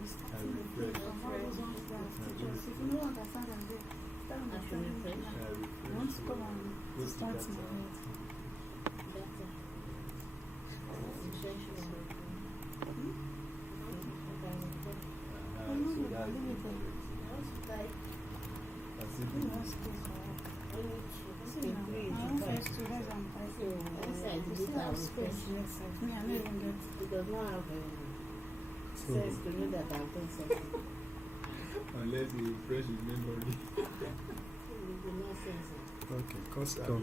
we starting the thing from all those ones that teachers. If you don't understand them, they start understanding them now. You want to come and start in the head. It does not have sense to know that I've done something. Unless you refresh his memory. It will not sense it. Okay, custom.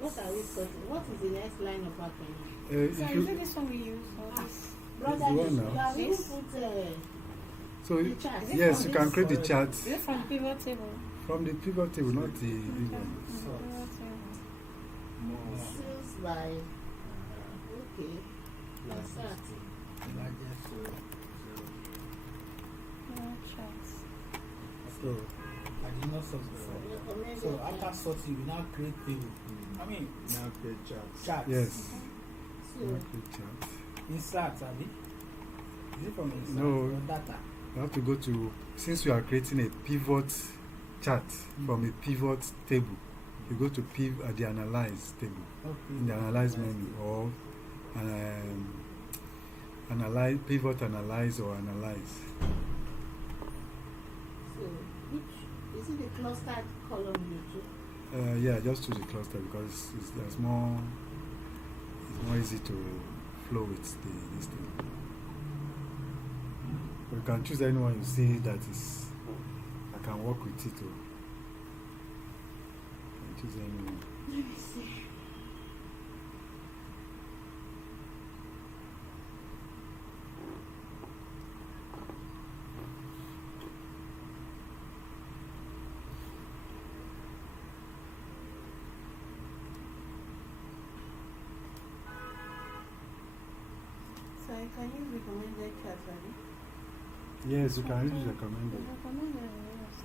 What are we cutting? What is the next line of acronym? So If is it you, this one we use or this? Brother, the one you now. have even put so the chart. Is it yes, from you can this? create the chart Is it from pivot table? from the pivot table, not the big Okay, one. from pivot table. Sales by okay. Start. Pivot charts. So I did not sort before. Recommended So after chart. sorting, we now create table. I mean, Now create charts. charts. yes, So, create chart. Insert, Abi. Is it from insert No. or data? You have to go to, since you are creating a pivot chart from a pivot table, you go to the analyze table, Okay. in the analyze menu, or analyze, pivot analyze, or analyze. so which is it the clustered column you took? Yeah, just choose the cluster because it's more easy to flow with this thing. But you can choose anyone you see that is, I can work with it. You can choose anyone. Let me see. So I can use recommended chart, right? Yes, you can use recommended. Recommended is used.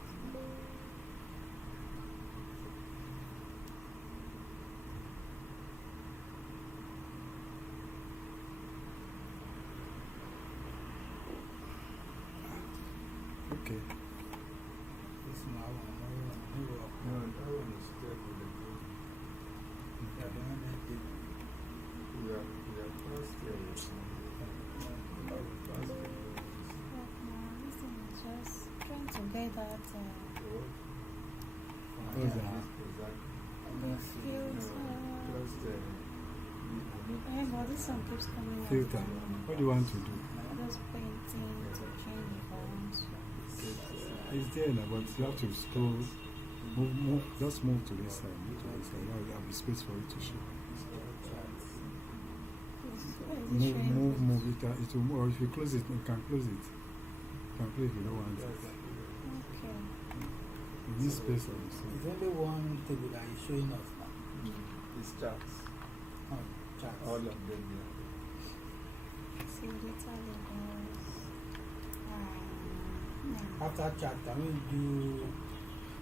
Okay. This is my one. No, that one is still with the group. We are first Look now, this thing is just trying to get that What's that? filter. Yeah, but this one keeps coming up. Filter. What do you want to do? Just painting to change if I want to. It's there now, but you have to scroll. Move, just move to this side. Move to this side. Now there will be space for it to show. Move it. It will, or if you close it, you can close it. You can close if you don't want it. Okay. You need space on the It's side. only one table that is showing us now. It's charts. Oh, charts. All of them, yeah. See data labels. Yeah. After chart, can we do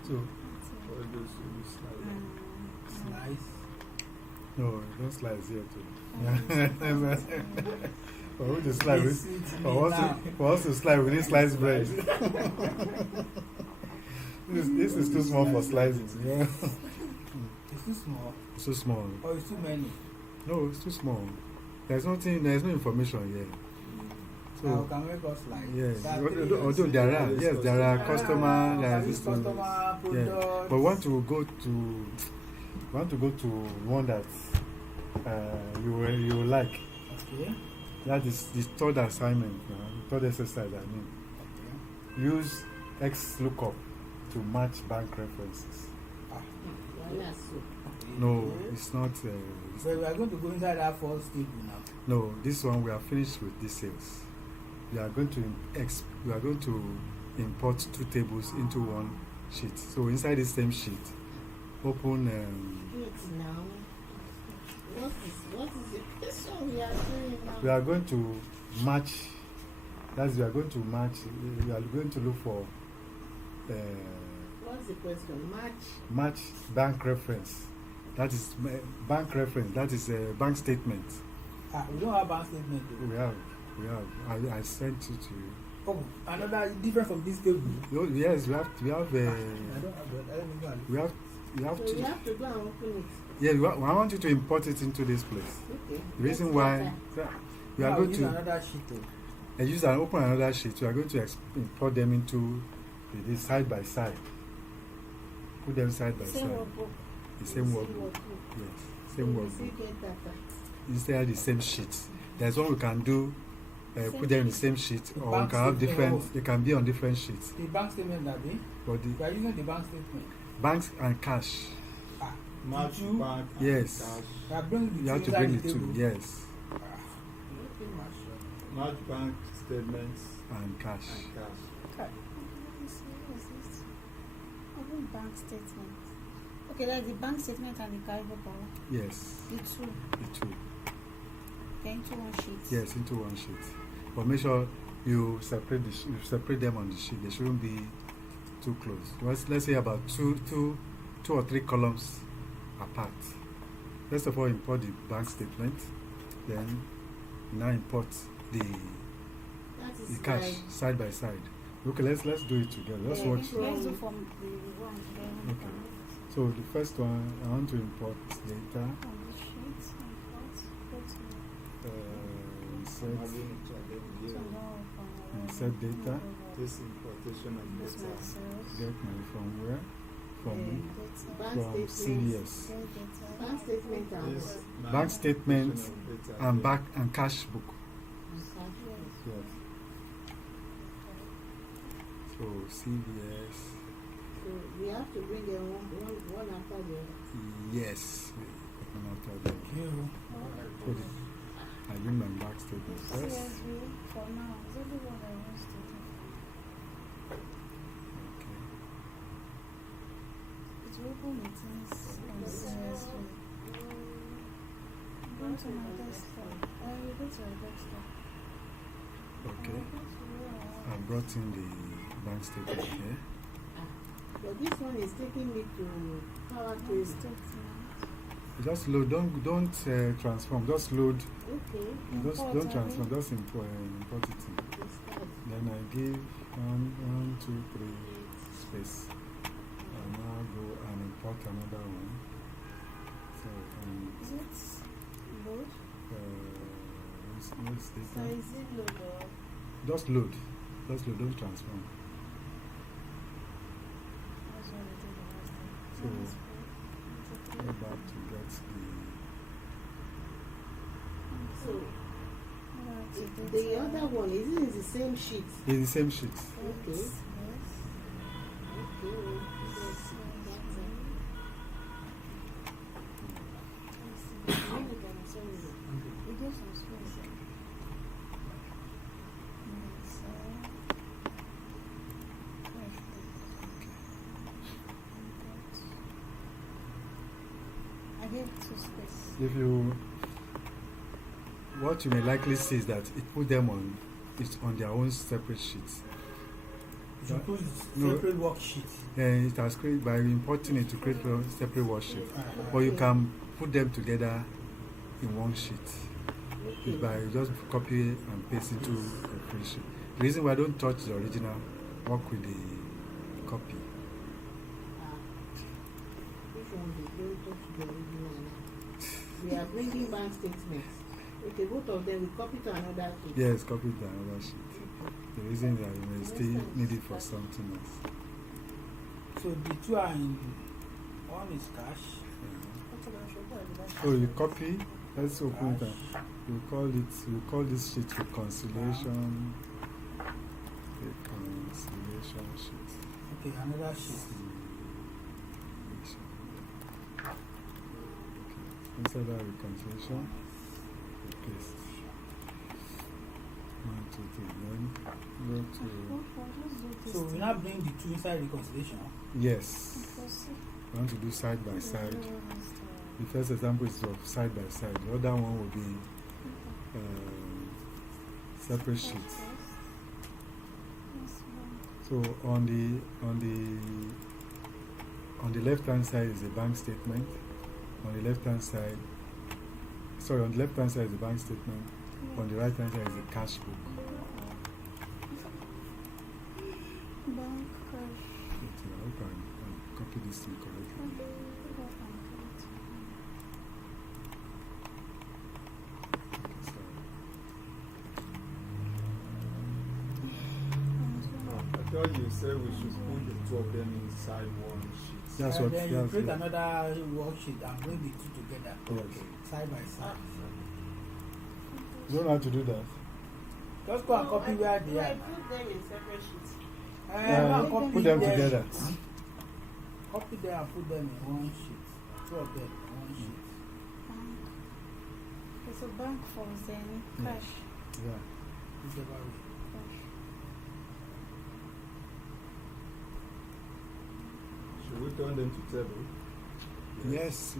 So, That's it. All those will be slide. slice? no, don't slide here too. Yeah. For who to slide with? Listen to me For now. us to slide, we need sliced bread. This is too small for slicing. Yeah. It's too small It's too small. or it's too many. No, it's too small. There's no information here. How So, can we make us like? yes, that although there are, yes, there are customer, there are service this thing. customer, Yeah, products. but want to go to one that you will like. Okay. That is the third assignment, third exercise. I mean, Okay. use X lookup to match bank references. Wala soup. No, it's not. So we are going to go inside that first table now. No, this one we are finished with this sales. We are going to import two tables into one sheet. So inside the same sheet, open. Wait now. What is it? This one we are doing now. We are going to match. We are going to match. We are going to look for What's the question? match bank reference. That is bank reference. That is a bank statement We don't have bank statement. Though. We have. I sent it to you. Oh, another different from this table. No, yes, we have. I don't have that. I don't even know. We have. You have So to. you have to go and open it. Yeah, I want you to import it into this place. Okay. The reason why we are Now going use to another sheet. use and open another sheet. We are going to import them into this side by side. Put them side by Same side. workbook. The same workbook. Yes, same You workbook. get data. Instead, the same sheets. There's one we can do. Put them in the same sheet, The or we bank can have statement, different. oh. They can be on different sheets. The bank statement that day. But the We are using the bank statement. banks and cash. Match You- bank and Yes. cash. We are bringing the You have two to inside bring the the two. table. Yes, Match bank statements and cash. and cash. Let me see, what is this? Open bank statement. Okay, that's the bank statement and the carryable power. Yes, The two. the two. They're into one sheet. Yes, into one sheet. But make sure you separate you separate them on the sheet. They shouldn't be too close. Let's say about two or three columns apart. First of all, import the bank statement. Then now import the That is the cash like side by side. Okay, let's do it together. Let's Yeah, watch. it's Let's do from the one then Okay. So the first one, I want to import data. on the sheet and put Insert Having it again here. insert data. This importation of This data. myself. Get my from where? From bank from statements. CVS. Bank statement and This what? Bank statement importation of data and here. back and cash book. Yes. So CVS. So we have to bring them one after the other. Yes. Open after that. Here. Put it. I bring my back statement first. CSV for now. Is only one I want to do. Okay. It's open meetings on CSV. Go to my desktop. I will go to my desktop. Okay. I brought in the bank statement here. But this one is taking me to Power Bank Query. statement. Just load. Don't transform. Just load. Okay. Just Import, don't I transform. mean. Just import it in. This card. Then I give 1, 2, 3 space. And now go and import another one. So Is it load? what's So data? is it load or Just load. Just load. Don't transform. That's what I did the last time. So That's good. go back to get so Alright, the other one is it in the same sheet? the same sheet. Okay. Yes. Okay. We give some space. Yes, I gave two space. If you, what you may likely see is that it put them on, it's on their own separate sheets. You should put No. separate worksheet. And it has created by importing it to create a separate worksheet. Or you can put them together in one sheet. It's by just copy and paste into a free sheet. The reason why I don't touch the original, work with the copy. Which one we don't touch the original now? We are bringing bank statements. Okay, both of them we copy to another sheet. Yes, copy to another sheet. The reason that you may still need it for something else. So the two are in. One is cash. So you copy, let's open it. You call this sheet reconciliation. Reconciliation sheet. Okay, another sheet. Inside that reconciliation, you paste. 1, 2, 3. Then go to So we now bring the two inside reconciliation. yes. I want to do side by side. The first example is of side by side. The other one will be separate sheet. So on the left hand side is a bank statement. On the left hand side, sorry, on the left hand side is the bank statement. On the right hand side is the cash book. Bank cash. I hope I copy this thing correctly. So, I thought you said we should put the two of them inside one sheet. that's And what. then you That's create what. another worksheet and bring the two together, Yes. side by side. You don't know how to do that. Just go and No, copy where they I are. put them in separate sheets. Go and copy Put them together. Copy them and put them in one sheet. Two of them in one sheet. Bank. There's a bank for Zen. Yeah. Cash. Yeah. Whichever way. Cash. Should we turn them to table? Yes,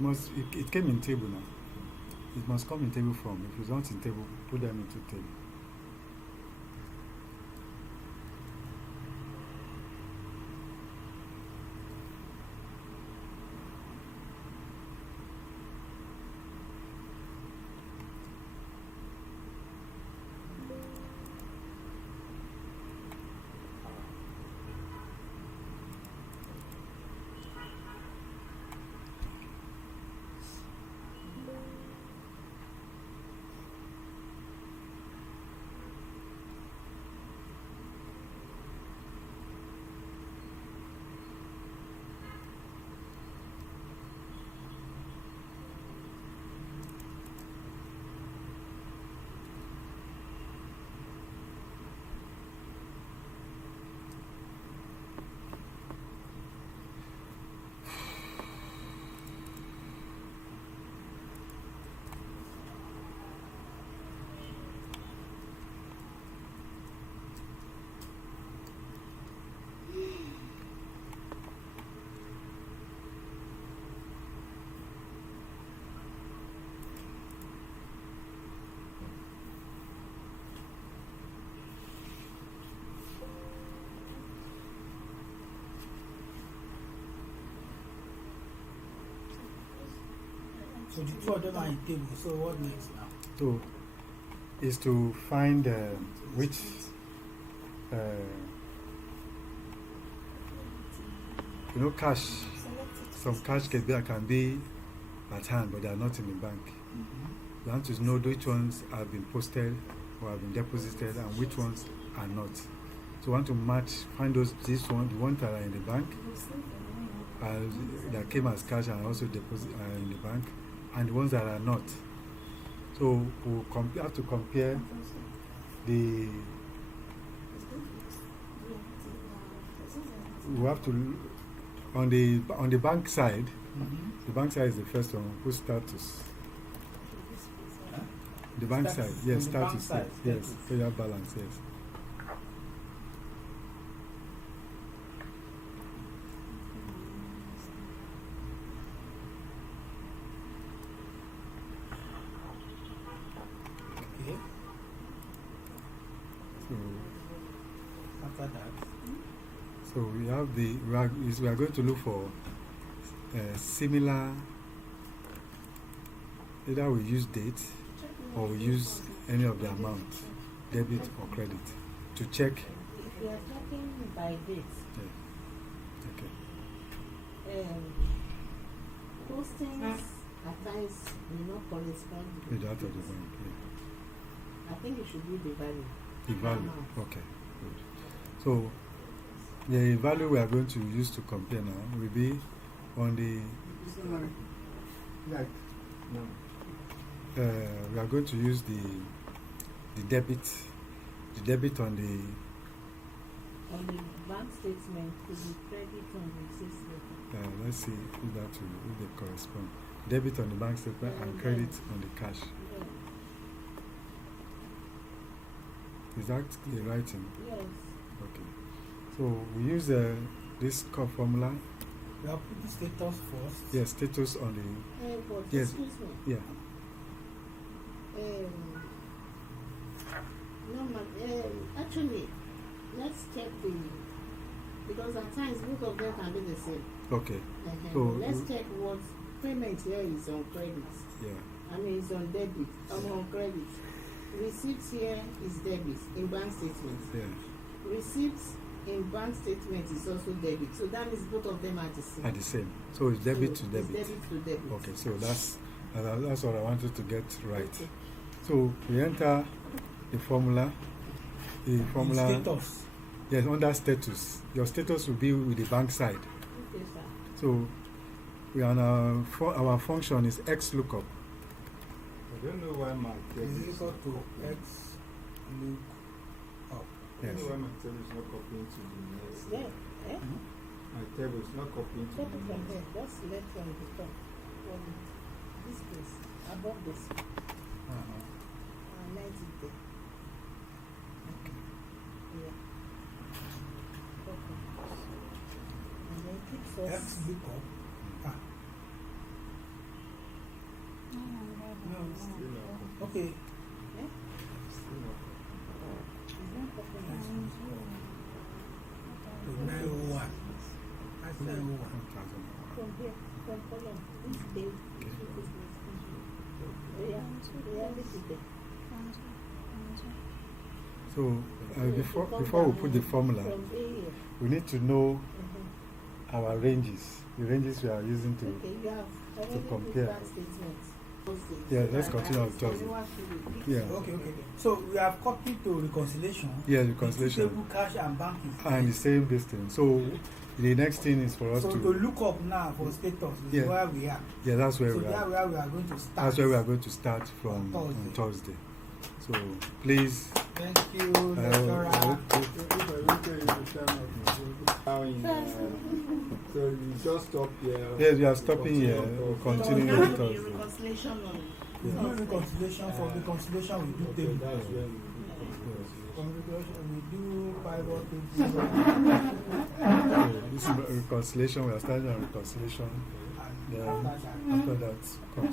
it came in table now. It must come in table form. If it's not in table, put them into table. So the two of them are in table. So what next now? So, is to find which cash. Select it. Some cash can be at hand, but they are not in the bank. You want to know which ones have been posted or have been deposited and which ones are not. So, you want to find the ones that are in the bank, that came as cash and also deposit in the bank, and the ones that are not. So, we'll have to compare we have to, on the bank side, the bank side is the first one. Put status. The bank Status. side, yes, On the bank status, side, yes, status. player balance, yes. Okay. So, After that. so we have we are going to look for similar. Either we use date or we use any of the amount, debit or credit, to check. If you are talking by date, Okay. postings at times may not correspond With that with of the bank. Yeah. I think it should be the value. The value. Amount. Okay. Good. So the value we are going to use to compare now will be on the. We are going to use the debit on the. On the bank statement to be credit on the receipt slip. Let's see if they correspond. Debit on the bank statement and credit on the cash. Yeah. Is that the writing? Yes. Okay. So we use this core formula. We have put the status first. Yes, status on the. But Yes. excuse me. Yeah. No, actually, let's check because at times both of them can be the same. Okay. Uh-huh. So Let's check what payment here is on credit. Yeah. I mean, it's on debit, on credit. Receipts here is debit in bank statements. Yeah. Receipts in bank statement is also debit. So that means both of them are the same. Are the same. So it's debit to So debit. It's debit to debit. Okay, so that's what I wanted to get right. Okay. So we enter the formula. The formula. Status. Yes, under status. Your status will be with the bank side. Okay, sir. So we are now our function is X lookup. I don't know why my table Is is equal not to copying. X look up. I don't Yes. know why my table is not copying to the next. There. Eh? My table is not copying to Take the it from next. there. Just select from the top. From this place. Above this. And light it there. Yeah. Okay. And then click X source. look up. Ah, no. Still not copying. Okay. Still not copying. It's not copying. So 901. That's 901. From here. From column. This day. This is this. Oh yeah. Yeah, this is there. So So before come we down put the formula, From A here. we need to know Mhm. our ranges. The ranges we are using to. Okay, you have already put compare. that statement. Yeah, let's continue on Thursday. Yeah. Okay. So we have copied to reconciliation. Yeah, reconciliation. Table, cash, and bank is And the same this thing. So the next thing is for us so to. to look up now for status is Yeah. where we are. Yeah, that's where So we that's are. where we are going to start. That's where we are going to start from On on Thursday. Thursday. So please. Thank you, lecturer. So you just stop here. Yes, we are stopping here. We'll continue Now on the Thursday. reconciliation on. We do reconciliation. For reconciliation, we do table. That's when we do From reconciliation, we do pivot table So this is reconciliation. We are starting on reconciliation. and Then after that. after that, continue.